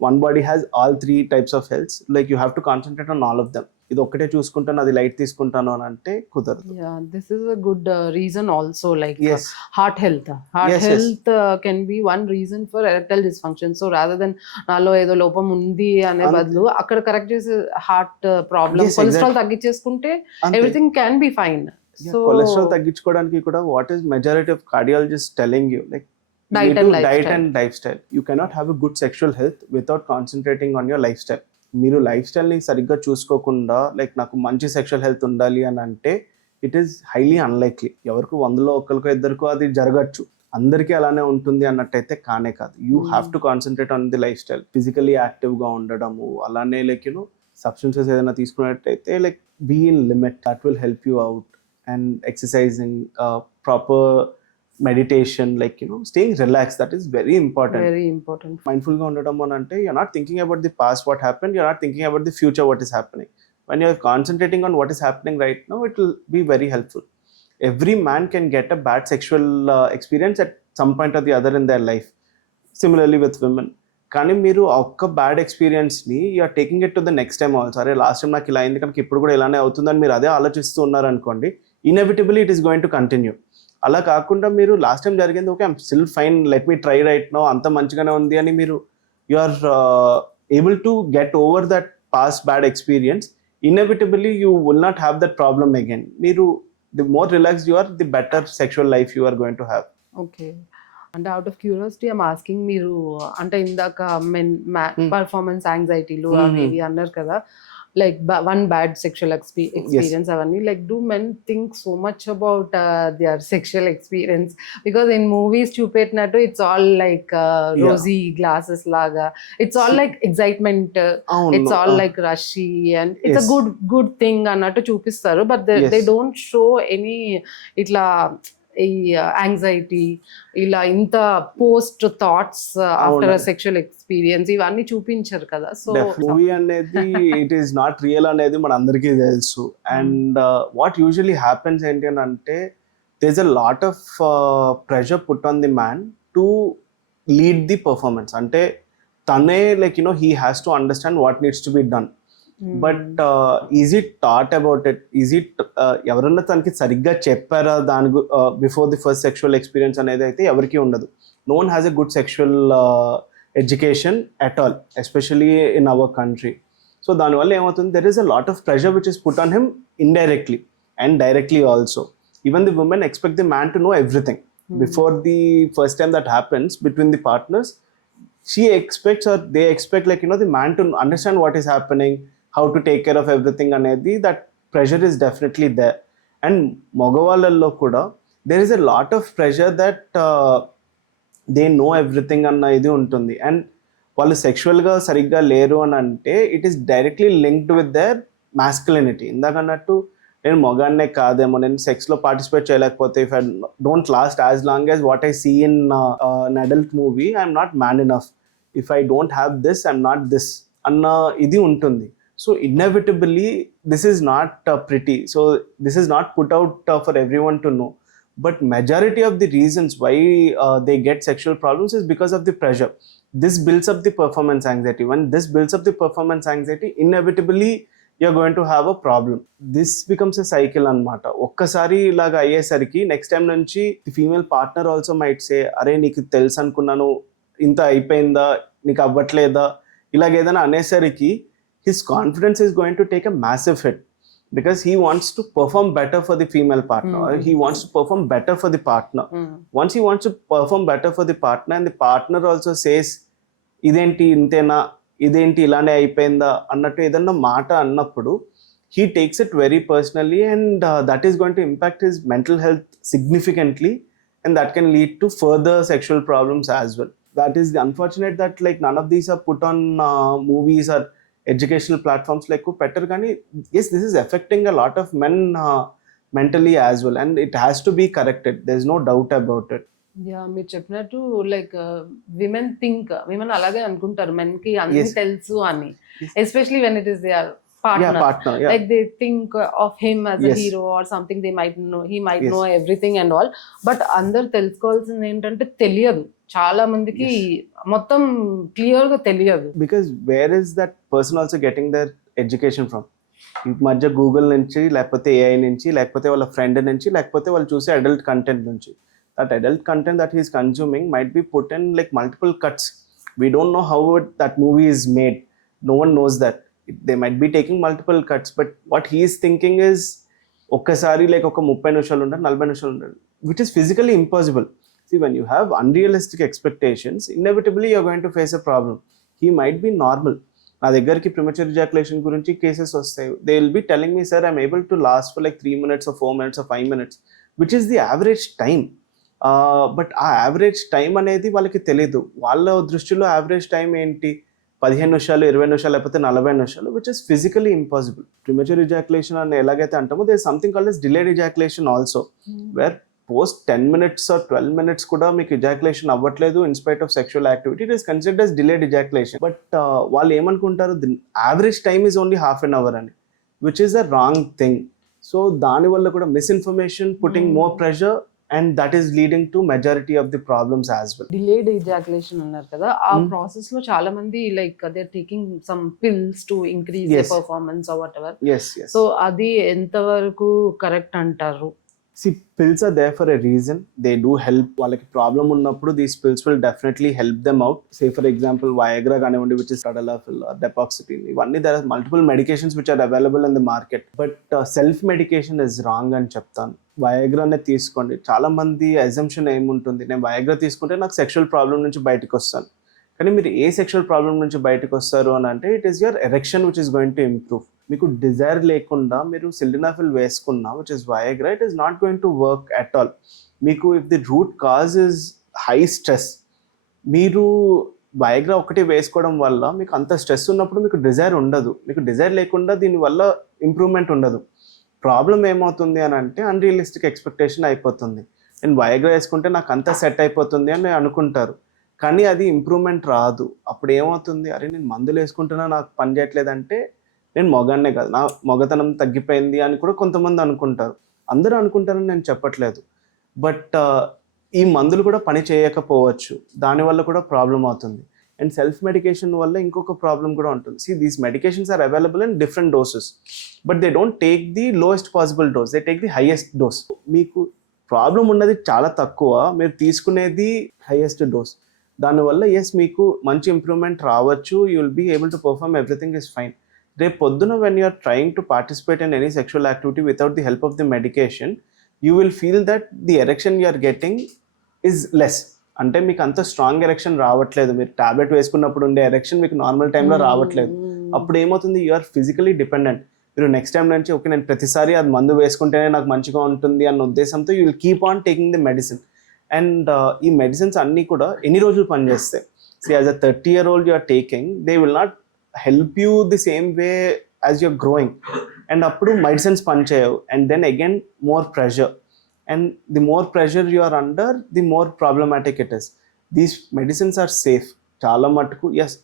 one body has all three types of health. Like you have to concentrate on all of them. ఇది ఒక్కటే చూసుకుంటాను, అది light తీసుకుంటాను అని అంటే కుదరదు. This is a good reason also. Like heart health can be one reason for erectile dysfunction. So rather than నాలో ఏదో లోపం ఉంది అనే బదులు అక్కడ కరెక్ట్ చేసే హార్ట్ ప్రాబ్లమ్, కొలెస్ట్రాల్ తగ్గించేసుకుంటే everything can be fine. So cholesterol తగ్గించుకోవడానికి కూడా what is majority of cardiologist telling you, like diet and lifestyle. You cannot have a good sexual health without concentrating on your lifestyle. మీరు life స్టైల్ని సరిగ్గా చూసుకోకుండా like నాకు మంచి sexual health ఉండాలి అని అంటే ఇట్ ఈస్ హైలీ అన్లైక్లీ. ఎవరికి 100లో ఒకరికో ఇద్దరికో అది జరగచ్చు, అందరికీ అలానే ఉంటుంది అన్నట్టయితే కానే కాదు. You have to concentrate on the lifestyle. Physically యాక్టివ్గా ఉండడము, అలానే లైక్ సబ్స్టెన్సెస్ ఏదైనా తీసుకున్నట్టయితే like be in limit, that will help you out. And exercising, proper meditation, like staying relax, that is very important. Very important. మైండ్ఫుల్గా ఉండడం అని అంటే you're not thinking about the past what happen, you're not thinking about the future what is happening. when you're concentrating on what is happening right now, it will be very helpful. Every man can get a bad sexual experience at some point or the other in their life. Similarly with women. కానీ మీరు ఒక్క bad ఎక్స్పీరియన్స్ని you're taking it to the next time also. అరే last time నాకు ఇలా అయింది కనుక ఇప్పుడు కూడా ఇలానే అవుతుందని మీరు అదే ఆలోచిస్తూ ఉన్నారనుకోండి, inevitably it is going to continue. అలా కాకుండా మీరు లాస్ట్ టైం జరిగింది, okay I'm still fine, let me try right no, అంత మంచిగానే ఉంది అని మీరు you are able to get over that past bad experience, inevitably you will not have that problem again. Meeru, the more relaxed you are, the better sexual life you are going to have. Okay. And out of curiosity I'm asking, మీరు అంటే ఇందాక men performance యాంగ్జైటీలు అవి అన్నారు కదా, like one bad sexual experience avani, like do men think so much about their sexual experience? Because in movies chupetnattu it's all like rosy glasses laga, it's all like excitement, it's all like rushy and it's a good thing annattu chupistaru, but they don't show any itla ఈ anxiety, ఇలా ఇంత post thoughts after sexual experience ఇవన్నీ చూపించారు కదా. So movie అనేది it is not real అనేది మన అందరికీ తెలుసు. అండ్ వాట్ యూజువలీ హ్యాపెన్స్ ఏంటి అని అంటే, there is a lot of pressure put on the man to lead the performance. అంటే తనే like he has to understand what needs to be done. But is it thought about it, is it ఎవరన్నా తనకి సరిగ్గా చెప్పారా దాని before the first sexual experience అనేది అయితే ఎవరికి ఉండదు. No one has a good sexual education at all, especially in our country. So దానివల్ల ఏమవుతుంది, there is a lot of pressure which is put on him indirectly and directly also. Even the women expect the man to know everything before the first time that happens between the partners. She expects or they expect like the man to understand what is happening, how to take care of everything anedi. That pressure is definitely there. And mogavallallo kuda there is a lot of pressure that they know everything anna idi untundi. And వాళ్ళు సెక్షువల్గా సరిగ్గా లేరు అని అంటే it is directly linked with their masculinity. ఇందాక అన్నట్టు నేను మొగాన్నే కాదేమో, నేను సెక్స్లో పార్టిసిపేట్ చేయలేకపోతే, if I don't last as long as what I see in an adult movie, I'm not man enough, if I don't have this I'm not this అన్న ఇది ఉంటుంది. So inevitably this is not pretty. So this is not put out for everyone to know. But majority of the reasons why they get sexual problems is because of the pressure. This builds up the performance anxiety. When this builds up the performance anxiety, inevitably you're going to have a problem. This becomes a cycle anamata. Okkasari ilaga ayyesariki next time nunchi the female partner also might say, are neeku telusu anukunnanu, inta ayipayinda, neeku avvatleda, ilaga edana anesariki his confidence is going to take a massive hit. Because he wants to perform better for the female partner, or he wants to perform better for the partner. Once he wants to perform better for the partner and the partner also says, identi intena, identi ilane ayipayinda annattu edanna maata annappudu, he takes it very personally, and that is going to impact his mental health significantly, and that can lead to further sexual problems as well. That is unfortunate that like none of these are put on movies or educational platforms like better gani. Yes, this is affecting a lot of men mentally as well, and it has to be corrected. There's no doubt about it. Yeah, మీరు చెప్పినట్టు like women అలాగే అనుకుంటారు, men కి అన్ని తెలుసు అని, especially when it is their partner. Yeah. Like they think of him as a hero or something. They might know, he might know everything and all. But అందరు తెలుసుకోవాల్సింది ఏంటంటే తెలియదు, చాలా మందికి మొత్తం క్లియర్ గా తెలియదు. Because where is that person also getting their education from? ఈ మధ్య గూగుల్ నుంచి, లేకపోతే ఏఐ నుంచి, లేకపోతే వాళ్ళ ఫ్రెండ్ నుంచి, లేకపోతే వాళ్ళు చూసే అడల్ట్ కంటెంట్ నుంచి. That adult content that he is consuming might be put in like multiple cuts. We don't know how that movie is made. No one knows that. They might be taking multiple cuts, but what he is thinking is ఒక్కసారి like ఒక 30 నిమిషాలు ఉండాలి, 40 నిమిషాలు ఉండాలి, which is physically impossible. See, when you have unrealistic expectations, inevitably you're going to face a problem. He might be normal. నా దగ్గరికి ప్రిమచ్యూర్ ejaculation గురించి cases వస్తాయి. They will be telling me, sir, I'm able to last for like 3 minutes or 4 minutes or 5 minutes, which is the average time. But ఆ average time అనేది వాళ్ళకి తెలీదు. వాళ్ళ దృష్టిలో యావరేజ్ టైం ఏంటి, 15 నిమిషాలు 20 నిమిషాలు లేకపోతే 40 నిమిషాలు, which is physically impossible. Premature ejaculation అని ఎలాగైతే అంటామో there something called as delayed ejaculation also, where post 10 minutes or 12 minutes కూడా మీకు ఇజాక్యులేషన్ అవ్వట్లేదు in spite of sexual activity, it is considered as delayed ejaculation. But వాళ్ళు ఏమనుకుంటారు, the average time is only ½ an hour అని, which is a wrong thing. So దానివల్ల కూడా misinformation, putting more pressure, and that is leading to majority of the problems as well. Delayed ejaculation అన్నారు కదా, ఆ process లో చాలా మంది like they are taking some pills to increase the performance or whatever. Yes. So అది ఎంతవరకు correct అంటారు? See, pills are there for a reason. They do help. వాళ్ళకి ప్రాబ్లం ఉన్నప్పుడు these pills will definitely help them out. Say for example, Viagra కానివ్వండి, which is tadalafil or Depoxetine. ఇవన్నీ there are multiple medications which are available in the market. But self medication is wrong అని చెప్తాను. Viagraనే తీసుకోండి. చాలా మంది assumption ఏముంటుంది, నేను Viagra తీసుకుంటే నాకు సెక్షువల్ ప్రాబ్లం నుంచి బయటకు వస్తాను. కానీ మీరు ఏ సెక్షువల్ ప్రాబ్లం నుంచి బయటకు వస్తారు అని అంటే, it is your erection which is going to improve. మీకు డిజైర్ లేకుండా మీరు సిల్డనాఫిల్ వేసుకున్నా, which is Viagra, it is not going to work at all. మీకు if the root cause is high stress, మీరు Viagra ఒకటి వేసుకోవడం వల్ల మీకు అంత స్ట్రెస్ ఉన్నప్పుడు మీకు డిజైర్ ఉండదు. మీకు డిజైర్ లేకుండా దీనివల్ల ఇంప్రూవ్మెంట్ ఉండదు. ప్రాబ్లం ఏమవుతుంది అని అంటే, అన్రియలిస్టిక్ ఎక్స్పెక్టేషన్ అయిపోతుంది. నేను Viagra వేసుకుంటే నాకు అంతా సెట్ అయిపోతుంది అని అనుకుంటారు, కానీ అది ఇంప్రూవ్మెంట్ రాదు. అప్పుడు ఏమవుతుంది, అరే నేను మందులు వేసుకుంటున్నా నాకు పని చేయట్లేదంటే నేను మొగాన్నే కాదు, నా మొగతనం తగ్గిపోయింది అని కూడా కొంతమంది అనుకుంటారు. అందరూ అనుకుంటారని నేను చెప్పట్లేదు, బట్ ఈ మందులు కూడా పని చేయకపోవచ్చు, దానివల్ల కూడా ప్రాబ్లం అవుతుంది. అండ్ సెల్ఫ్ మెడికేషన్ వల్ల ఇంకొక ప్రాబ్లం కూడా ఉంటుంది. See, these medications are available in different doses, but they don't take the lowest possible dose, they take the highest dose. మీకు ప్రాబ్లం ఉన్నది చాలా తక్కువ, మీరు తీసుకునేది హైయెస్ట్ డోస్. దానివల్ల ఎస్ మీకు మంచి ఇంప్రూవ్మెంట్ రావచ్చు, you will be able to perform, everything is fine. రేపు పొద్దున when you're trying to participate in any sexual activity without the help of the medication, you will feel that the erection you're getting is less. అంటే మీకు అంత strong erection రావట్లేదు. మీరు tablet వేసుకున్నప్పుడు ఉండే erection మీకు నార్మల్ టైంలో రావట్లేదు. అప్పుడు ఏమవుతుంది, యూఆర్ ఫిజికలీ డిపెండెంట్. మీరు నెక్స్ట్ టైం నుంచి ఓకే నేను ప్రతిసారి అది మందు వేసుకుంటేనే నాకు మంచిగా ఉంటుంది అన్న ఉద్దేశంతో you will keep on taking the medicine. And ఈ మెడిసిన్స్ అన్నీ కూడా ఎన్ని రోజులు పనిచేస్తాయి? See, as a 30-year-old you are taking, they will not help you the same way as you're growing. And appudu medicines panchayavu, and then again more pressure, and the more pressure you are under, the more problematic it is. These medicines are safe చాలా మటుకు. Yes,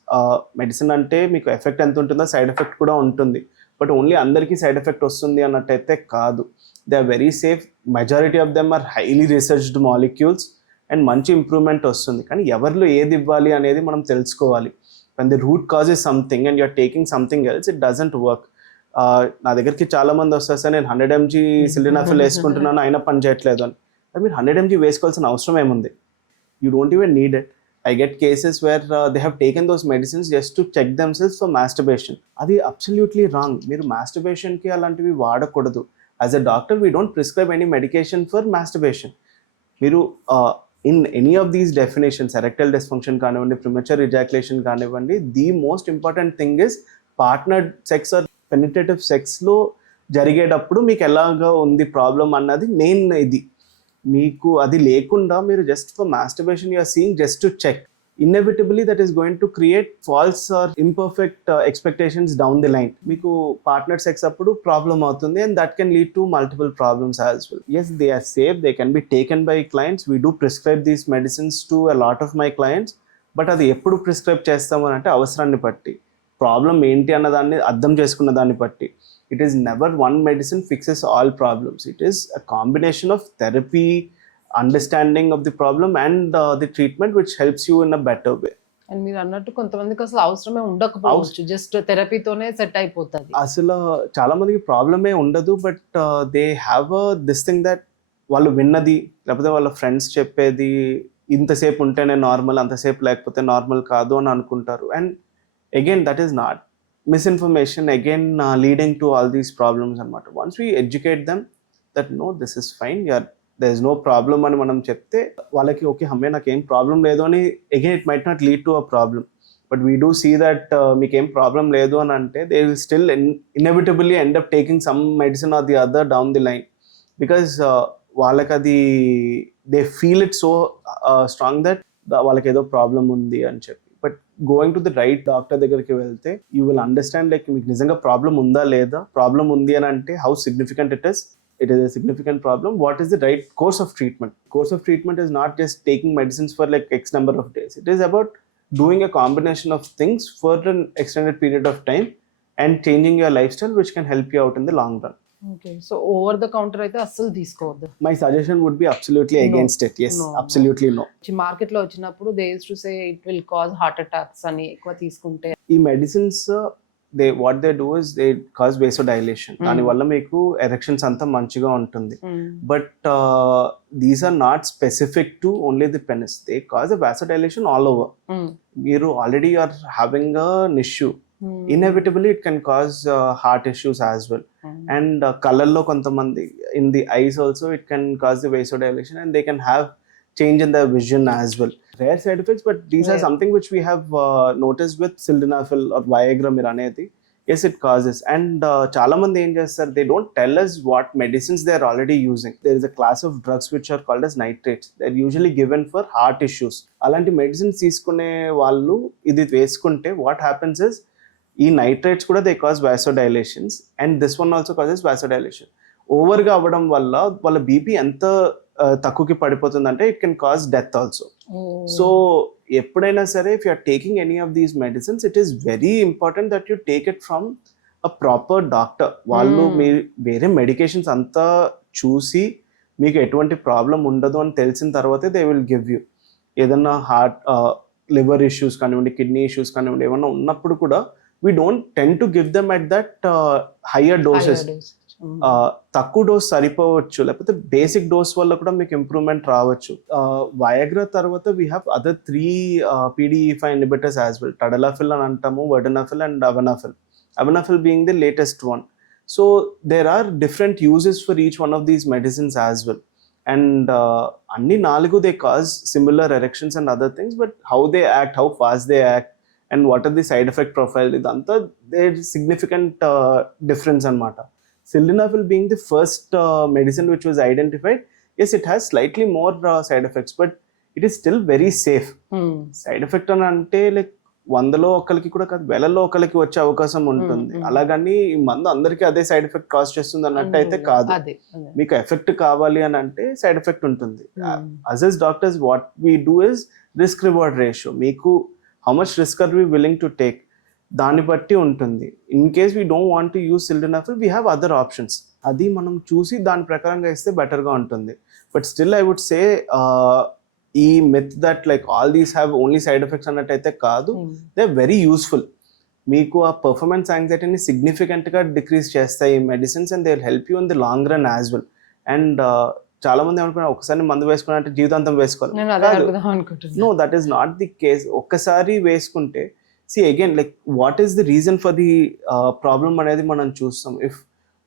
medicine అంటే మీకు effect ఎంత ఉంటుందో side effect కూడా ఉంటుంది, but only అందరికీ side effect వస్తుంది అన్నట్టయితే కాదు. They are very safe. Majority of them are highly researched molecules, and మంచి ఇంప్రూవ్మెంట్ వస్తుంది. కానీ ఎవరిలో ఏది ఇవ్వాలి అనేది మనం తెలుసుకోవాలి. when the root cause is something and you're taking something else, it doesn't work. నా దగ్గరికి చాలా మంది వస్తారు సార్, నేను 100 mg సిల్డనాఫిల్ వేసుకుంటున్నాను అయినా పని చేయట్లేదు అని. మీరు 100 mg వేసుకోవాల్సిన అవసరం ఏముంది? You don't even need it. I get cases where they have taken those medicines just to check themselves for masturbation. అది absolutely wrong. మీరు masturbationకి అలాంటివి వాడకూడదు. As a doctor, we don't prescribe any medication for masturbation. మీరు in any of these definitions, erectile dysfunction కానివ్వండి, premature ejaculation కానివ్వండి, the most important thing is partnered sex or penetrative sexలో జరిగేటప్పుడు మీకు ఎలాగా ఉంది ప్రాబ్లం అన్నది మెయిన్. ఇది మీకు అది లేకుండా మీరు just for masturbation you are seeing just to check, inevitably that is going to create false or imperfect expectations down the line. మీకు పార్ట్నర్ సెక్స్ అప్పుడు ప్రాబ్లం అవుతుంది, and that can lead to multiple problems as well. Yes, they are safe, they can be taken by clients. We do prescribe these medicines to a lot of my clients. But అది ఎప్పుడు prescribe చేస్తాము అని అంటే అవసరాన్ని బట్టి, problem ఏంటి అన్నదాన్ని అర్థం చేసుకున్న దాన్ని బట్టి. It is never one medicine fixes all problems. It is a combination of therapy, understanding of the problem, and the treatment which helps you in a better way. And మీరు అన్నట్టు కొంతమందికి అసలు అవసరమే ఉండకపోవచ్చు, జస్ట్ థెరపీతోనే సెట్ అయిపోతుంది. అసలు చాలా మందికి ప్రాబ్లమే ఉండదు, but they have this thing that వాళ్ళు విన్నది లేకపోతే వాళ్ళ ఫ్రెండ్స్ చెప్పేది ఇంతసేపు ఉంటేనే నార్మల్, అంతసేపు లేకపోతే నార్మల్ కాదు అని అనుకుంటారు. And again that is not. Misinformation again leading to all these problems anamata. Once we educate them that no, this is fine, there is no problem ani manam chepte వాళ్ళకి okay అమ్మే నాకేం problem లేదు అని, again it might not lead to a problem, but we do see that మీకేం problem లేదు అని అంటే they will still inevitably end up taking some medicine or the other down the line, because వాళ్ళకి అది they feel it so strong that వాళ్ళకి ఏదో problem ఉంది అని చెప్పి. But going to the right doctor దగ్గరికి వెళ్తే యూ విల్ అండర్స్టాండ్ లైక్ మీకు నిజంగా ప్రాబ్లం ఉందా లేదా, ప్రాబ్లం ఉంది అని అంటే how significant it is a significant problem, what is the right course of treatment is not just taking medicines for like x number of days. It is about doing a combination of things for an extended period of time and changing your lifestyle, which can help you out in the long run. Okay, so over the counter అయితే అస్సలు తీసుకోవద్దు. My suggestion would be absolutely No. against it. Yes, No. absolutely no. Market లో వచ్చినప్పుడు they use to say it will cause heart attacks అని ఎక్కువ తీసుకుంటే. ఈ medicines what they do is they cause vasodilation. దాని వల్ల మీకు ఎరెక్షన్స్ అంతా మంచిగా ఉంటుంది. But these are not specific to only the penis. They cause a vasodilation all over. మీరు already are having an issue, inevitably it can cause heart issues as well. And colour లో కొంతమంది in the eyes also it can cause the vasodilation and they can have change in the vision as well. Rare side effects, but these are something which we have noticed with sildenafil or Viagra meer anedi. Yes, it causes. And chaala mandi em chestaru, they don't tell us what medicines they are already using. There is a class of drugs which are called as nitrates. They are usually given for heart issues. Alanti medicines teeskune vallu idi veskunte what happens is ee nitrates kuda they cause vasodilations, and this one also causes vasodilation. Over ga avadam valla valla BP enta తక్కువకి పడిపోతుందంటే it can cause death also. So ఎప్పుడైనా సరే if you are taking any of these medicines, it is very important that you take it from a proper doctor. వాళ్ళు మీ వేరే medications అంతా చూసి మీకు ఎటువంటి ప్రాబ్లం ఉండదు అని తెలిసిన తర్వాతే దే విల్ గివ్ యూ. ఏదన్నా హార్ట్ లివర్ ఇష్యూస్ కానివ్వండి, కిడ్నీ ఇష్యూస్ కానివ్వండి, ఏమన్నా ఉన్నప్పుడు కూడా we don't ten to give them at that higher doses. తక్కువ డోస్ సరిపోవచ్చు, లేకపోతే బేసిక్ డోస్ వల్ల కూడా మీకు ఇంప్రూవ్మెంట్ రావచ్చు. వయాగ్రా తర్వాత we have other 3 PDE5 inhibitors as well. Tadalafil అని అంటాము, vardenafil and avanafil. Avanafil being the latest one. So there are different uses for each one of these medicines as well. And అన్ని 4 they cause similar erections and other things, but how they act, how fast they act and what are the side effect profile, ఇదంతా there significant difference అనమాట. Sildenafil being the first medicine which was identified, yes, it has slightly more side effects, but it is still very safe. Side effect అని అంటే like 100లో ఒకరికి కూడా కాదు, 1000లో ఒకరికి వచ్చే అవకాశం ఉంటుంది. అలాగని ఈ మందు అందరికీ అదే సైడ్ ఎఫెక్ట్ కాజ్ చేస్తుంది అన్నట్టు అయితే కాదు. మీకు ఎఫెక్ట్ కావాలి అని అంటే సైడ్ ఎఫెక్ట్ ఉంటుంది. as doctors what we do is risk reward ratio. మీకు how much risk are we willing to take, దాన్ని బట్టి ఉంటుంది. In case we don't want to use sildenafil, we have other options. అది మనం చూసి దాని ప్రకారంగా ఇస్తే బెటర్గా ఉంటుంది. But still I would say ఈ myth that like all these have only side effects అన్నట్టయితే కాదు. They are very useful. మీకు ఆ పర్ఫార్మెన్స్ యాంగ్జైటీని సిగ్నిఫికెంట్గా డిక్రీజ్ చేస్తాయి ఈ medicines, and they will help you in the long run as well. And చాలా మంది ఏమనుకున్నారు ఒకసారి మందు వేసుకున్నారంటే జీవితాంతం వేసుకోవాలి. No, that is not the case. ఒక్కసారి వేసుకుంటే see again, like what is the reason for the problem anedi manam choostam. If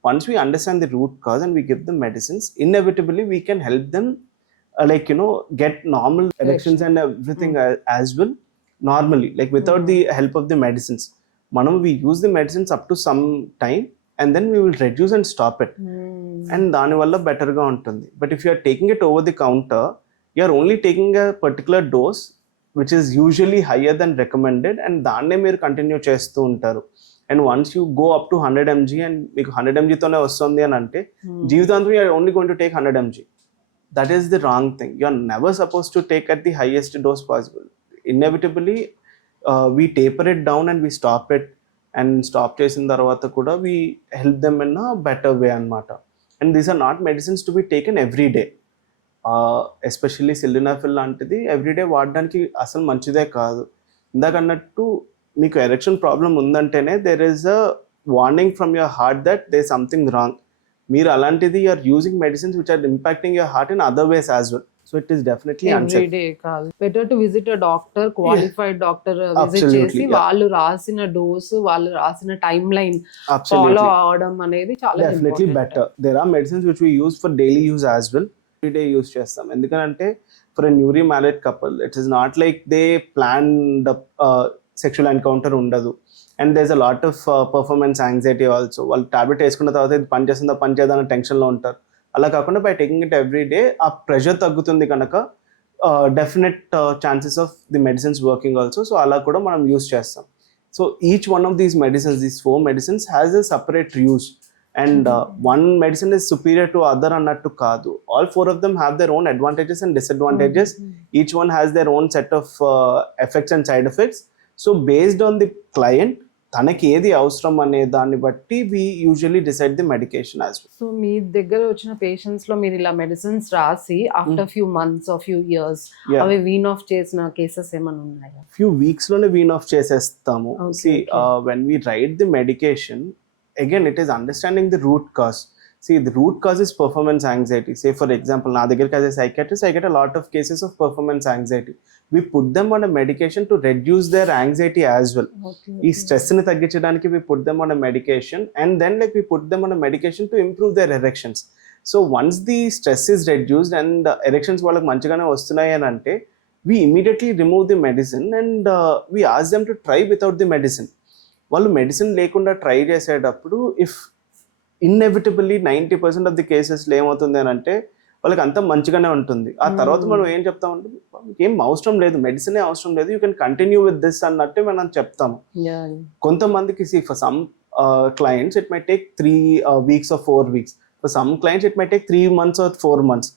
once we understand the root cause and we give them medicines, inevitably we can help them like get normal erections and everything as well normally, like without the help of the medicines. Manam we use the medicines up to some time and then we will reduce and stop it, and dani valla better ga untundi. But if you are taking it over the counter, you are only taking a particular dose which is usually higher than recommended, and దాన్నే మీరు continue చేస్తూ ఉంటారు. And once you go up to 100 mg and మీకు 100 mg తోనే వస్తుంది అని అంటే జీవితాంతం you are only going to take 100 mg. That is the wrong thing. You are never suppose to take at the highest dose possible. Inevitably we taper it down and we stop it. And stop చేసిన తర్వాత కూడా we help them in a better way అనమాట. And these are not medicines to be taken every day. Especially sildenafil లాంటిది everyday వాడడానికి అసలు మంచిదే కాదు. ఇందాక అన్నట్టు మీకు ఎరెక్షన్ ప్రాబ్లం ఉందంటేనే there is a warning from your heart that there is something wrong. మీరు అలాంటిది you're using medicines which are impacting your heart in other ways as well. So it is definitely every day కాదు. Better to visit a doctor, qualified doctor visit చేసి వాళ్ళు రాసిన dose, వాళ్ళు రాసిన time line follow అవడం అనేది చాలా definitely better. There are medicines which we use for daily use as well. Day use చేస్తాం. ఎందుకంటే for a newly married couple it is not like they plan the sexual encounter ఉండదు. And there is a lot of performance anxiety also. వాళ్ళు tablet వేసుకున్న తర్వాత ఇది పని చేస్తుందా పని చేద్దా అన్న టెన్షన్లో ఉంటారు. అలా కాకుండా by taking it every day ఆ ప్రెషర్ తగ్గుతుంది కనుక definite chances of the medicines working also. So అలా కూడా మనం యూస్ చేస్తాం. So each one of these medicines, these 4 medicines has a separate use. And one medicine is superior to other అన్నట్టు కాదు. All 4 of them have their own advantages and disadvantages. Each one has their own set of effects and side effects. So based on the client, తనకి ఏది అవసరం అనే దాన్ని బట్టి we usually decide the medication as well. So మీ దగ్గర వచ్చిన patients లో మీరు ఇలా మెడిసిన్స్ రాసి after few months or few years Yeah. అవి వీన్ ఆఫ్ చేసిన కేసెస్ ఏమైనా ఉన్నాయా? Few weeks లోనే wean off చేసేస్తాము. Okay, See, okay. when we write the medication, again it is understanding the root cause. See, the root cause is performance anxiety. Say for example, na దగ్గరికి as a psychiatrist, I get a lot of cases of performance anxiety. We put them on a medication to reduce their anxiety as well. ఈ stress ని తగ్గించడానికి we put them on a medication, and then like we put them on a medication to improve their erections. So once the stress is reduced and erections వాళ్ళకి మంచిగానే వస్తున్నాయి అని అంటే, we immediately remove the medicine and we ask them to try without the medicine. వాళ్ళు medicine లేకుండా try చేసేటప్పుడు if ఇన్ఎవిటబుల్లీ 90% of the కేసెస్లో ఏమవుతుంది అని అంటే వాళ్ళకి అంతా మంచిగానే ఉంటుంది. ఆ తర్వాత మనం ఏం చెప్తామంటే ఏం అవసరం లేదు, మెడిసినే అవసరం లేదు, you can continue with this అన్నట్టే మనం చెప్తాము. కొంతమందికి see for some clients it might take 3 weeks or 4 weeks. For some clients it might take 3 months or 4 months.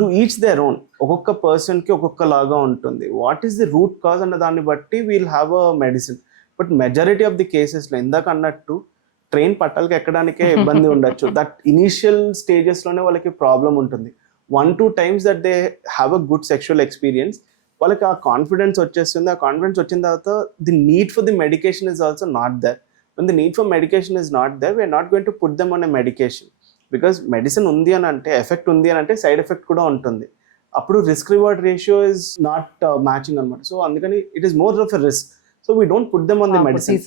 To each their own. ఒక్కొక్క పర్సన్కి ఒక్కొక్క లాగా ఉంటుంది. What is the root cause అన్న దాన్ని బట్టి we'll have a medicine. But majority of the కేసెస్లో ఇందాక అన్నట్టు ట్రైన్ పట్టాలకి ఎక్కడానికే ఇబ్బంది ఉండొచ్చు. దట్ ఇనీషియల్ స్టేజెస్లోనే వాళ్ళకి ప్రాబ్లం ఉంటుంది. 1-2 times that they have a good sexual experience, వాళ్ళకి ఆ కాన్ఫిడెన్స్ వచ్చేస్తుంది. ఆ కాన్ఫిడెన్స్ వచ్చిన తర్వాత the need for the medication is also not there. when the need for medication is not there, we are not going to put them on a medication. Because medicine ఉంది అని అంటే, effect ఉంది అని అంటే side effect కూడా ఉంటుంది. అప్పుడు risk reward ratio is not matching అనమాట. సో అందుకని it is more of a risk. So we don't put them on the medicine.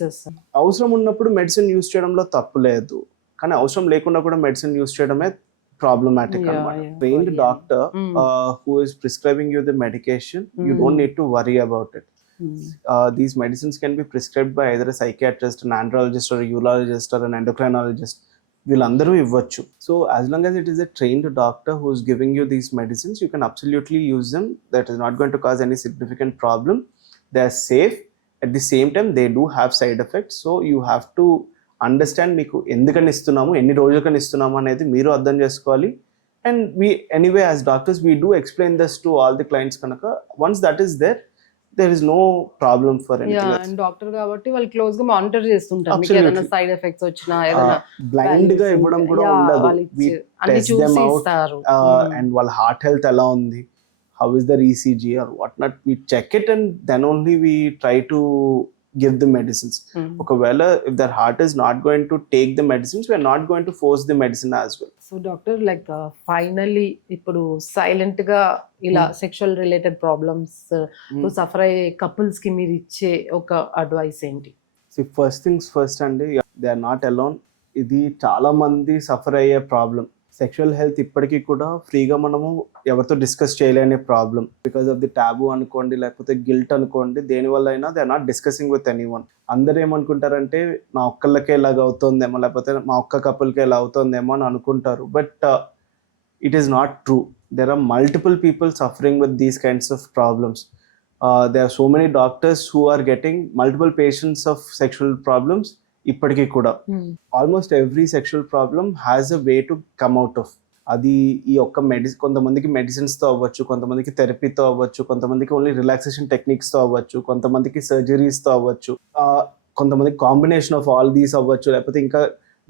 అవసరం ఉన్నప్పుడు మెడిసిన్ యూస్ చేయడంలో తప్పు లేదు, కానీ అవసరం లేకుండా కూడా మెడిసిన్ యూస్ చేయడమే ప్రాబ్లమాటిక్ అనమాట. Trained doctor who is prescribing you the medication, you don't need to worry about it. These medicines can be prescribed by either a psychiatrist, an andrologist, or a urologist, or an endocrinologist. వీళ్ళందరూ ఇవ్వచ్చు. So as long as it is a trained doctor who is giving you these medicines, you can absolutely use them. That is not going to cause any significant problem. They are safe. At the same time they do have side effects. So you have to understand మీకు ఎందుకని ఇస్తున్నాము, ఎన్ని రోజులకని ఇస్తున్నాము అనేది మీరు అర్థం చేసుకోవాలి. And we anyway as doctors we do explain this to all the clients కనుక once that is there, there is no problem for anything else. And doctor కాబట్టి వాళ్ళు క్లోజ్ గా మానిటర్ చేస్తుంటారు. మీకు ఏదైనా సైడ్ ఎఫెక్ట్స్ వచ్చినా ఏదైనా బ్లైండ్ గా ఇవ్వడం కూడా ఉండదు. We test them out and వాళ్ళ హార్ట్ హెల్త్ ఎలా ఉంది, how is their ECG or what not, we check it and then only we try to give the medicines. ఒకవేళ if their heart is not going to take the medicines, we are not going to force the medicine as well. So doctor like finally ఇప్పుడు silent గా ఇలా sexual related problems తో suffer అయ్యే couples కి మీరు ఇచ్చే ఒక అడ్వైస్ ఏంటి? ఫస్ట్ థింగ్స్ ఫస్ట్ అండి, దే ఆర్ నాట్ అలోన్. ఇది చాలా మంది సఫర్ అయ్యే ప్రాబ్లం. సెక్షువల్ హెల్త్ ఇప్పటికీ కూడా ఫ్రీగా మనము ఎవరితో డిస్కస్ చేయలేని ప్రాబ్లం. బికాస్ ఆఫ్ ది టాబూ అనుకోండి, లేకపోతే గిల్ట్ అనుకోండి, దేనివల్ల అయినా they are not discussing with anyone. అందరు ఏమనుకుంటారంటే నా ఒక్కళ్ళకే ఇలాగ అవుతుందేమో, లేకపోతే మా ఒక్క కపుల్కే ఇలా అవుతుందేమో అని అనుకుంటారు. But it is not true. There are multiple people suffering with these kinds of problems. There are so many doctors who are getting multiple patients of sexual problems. ఇప్పటికీ కూడా almost every sexual problem has a way to come out of. అది ఈ ఒక్క కొంతమందికి మెడిసిన్స్తో అవ్వచ్చు, కొంతమందికి థెరపీతో అవ్వచ్చు, కొంతమందికి ఓన్లీ రిలాక్సేషన్ టెక్నిక్స్తో అవ్వచ్చు, కొంతమందికి సర్జరీస్తో అవ్వచ్చు, కొంతమందికి కాంబినేషన్ ఆఫ్ ఆల్ దీస్ అవ్వచ్చు, లేకపోతే ఇంకా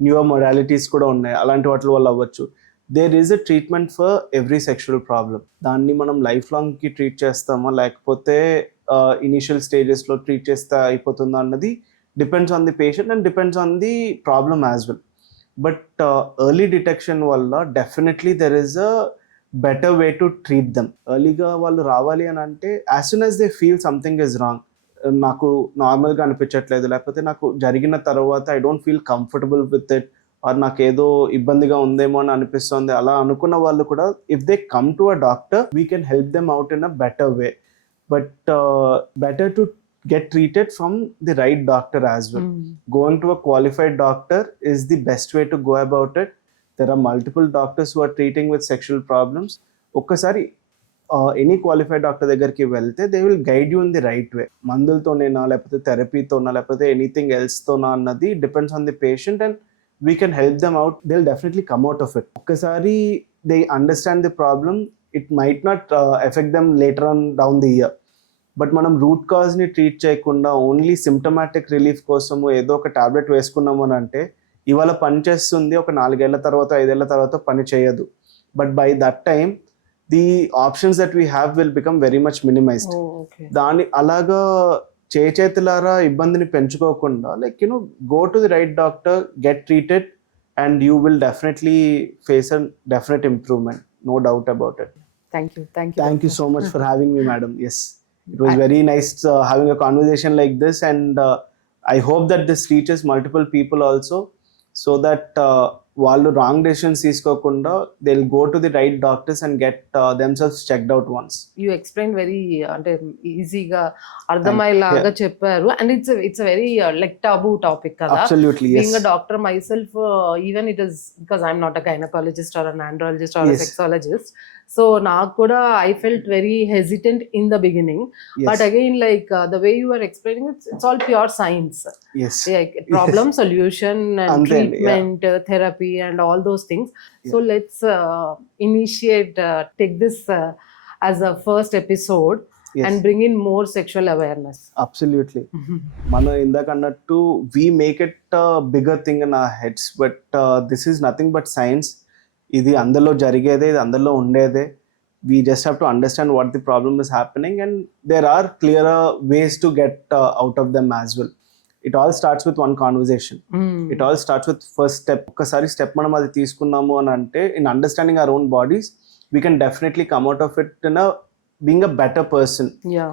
న్యూయర్ మొడాలిటీస్ కూడా ఉన్నాయి, అలాంటి వాటి వల్ల అవ్వచ్చు. There is a treatment for every sexual problem. దాన్ని మనం లైఫ్ లాంగ్కి ట్రీట్ చేస్తామా, లేకపోతే ఇనీషియల్ స్టేజెస్లో ట్రీట్ చేస్తే అయిపోతుందా అన్నది depends on the patient and depends on the problem as well. But early detection valla definitely there is a better way to treat them. Early ga vallu ravali ani ante as soon as they feel something is wrong, naku normal ga anipichatledu, lekapothe naku jarigina tarvata I don't feel comfortable with it, or నాకు ఏదో ఇబ్బందిగా ఉందేమో అని అనిపిస్తుంది, అలా అనుకున్న వాళ్ళు కూడా if they come to a doctor, we can help them out in a better way. But better to get treated from the right doctor as well. Going to a qualified doctor is the best way to go about it. There are multiple doctors who are treating with sexual problems. ఒక్కసారి any qualified doctor దగ్గరికి వెళ్తే they will guide you in the right way. మందులతోనేనా లేకపోతే థెరపీతోనా లేకపోతే anything ఎల్స్తోనా అన్నది depends on the patient and we can help them out. They will definitely come out of it. ఒక్కసారి they understand the problem, it might not effect them later on down the year. But మనం root కాజ్ని treat చేయకుండా only symptomatic relief కోసము ఏదో ఒక tablet వేసుకున్నాము అని అంటే ఇవాళ పని చేస్తుంది, ఒక 4 ఏళ్ల తర్వాత 5 ఏళ్ల తర్వాత పని చేయదు. But by that time the options that we have will become very much minimized. దాని అలాగా చేతులారా ఇబ్బందిని పెంచుకోకుండా like you know go to the right doctor, get treated and you will definitely face a definite improvement, no doubt about it. Thank you so much for having me, madam. Yes, it was very nice having a conversation like this, and I hope that this reaches multiple people also, so that వాళ్ళు wrong decisions తీసుకోకుండా they will go to the right doctors and get themselves checked out once. You explain very అంటే ఈజీగా అర్థమయ్యేలాగా చెప్పారు. And it's very like taboo topic కదా. Absolutely, yes. Being a doctor myself, even it is because I'm not a gynecologist or an andrologist or a Yes. sexologist, so నాకు కూడా I felt very hesitant in the beginning. Yes. But again, like the way you were explaining, it's all pure science. Yes. Like problem, solution, and Ante andi, treatment, therapy, and all those things. So let's initiate, take this as a first episode. Yes. And bring in more sexual awareness. Absolutely. మనం ఇందాక అన్నట్టు we make it a bigger thing in our heads, but this is nothing but science. ఇది అందులో జరిగేదే, ఇది అందులో ఉండేదే. We just have to understand what the problem is happening, and there are clearer ways to get out of them as well. It all starts with one conversation. It all starts with first step. ఒక్కసారి step మనం అది తీసుకున్నాము అని అంటే in understanding our own bodies, we can definitely come out of it in a being a better person. Yeah.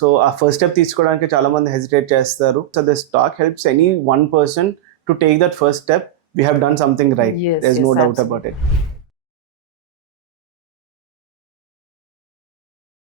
So ఆ first step తీసుకోవడానికి చాలా మంది హెసిటేట్ చేస్తారు. So this talk helps any one person to take that first step. We have done something right. Yes, There's yes, no doubt absolutely. about it.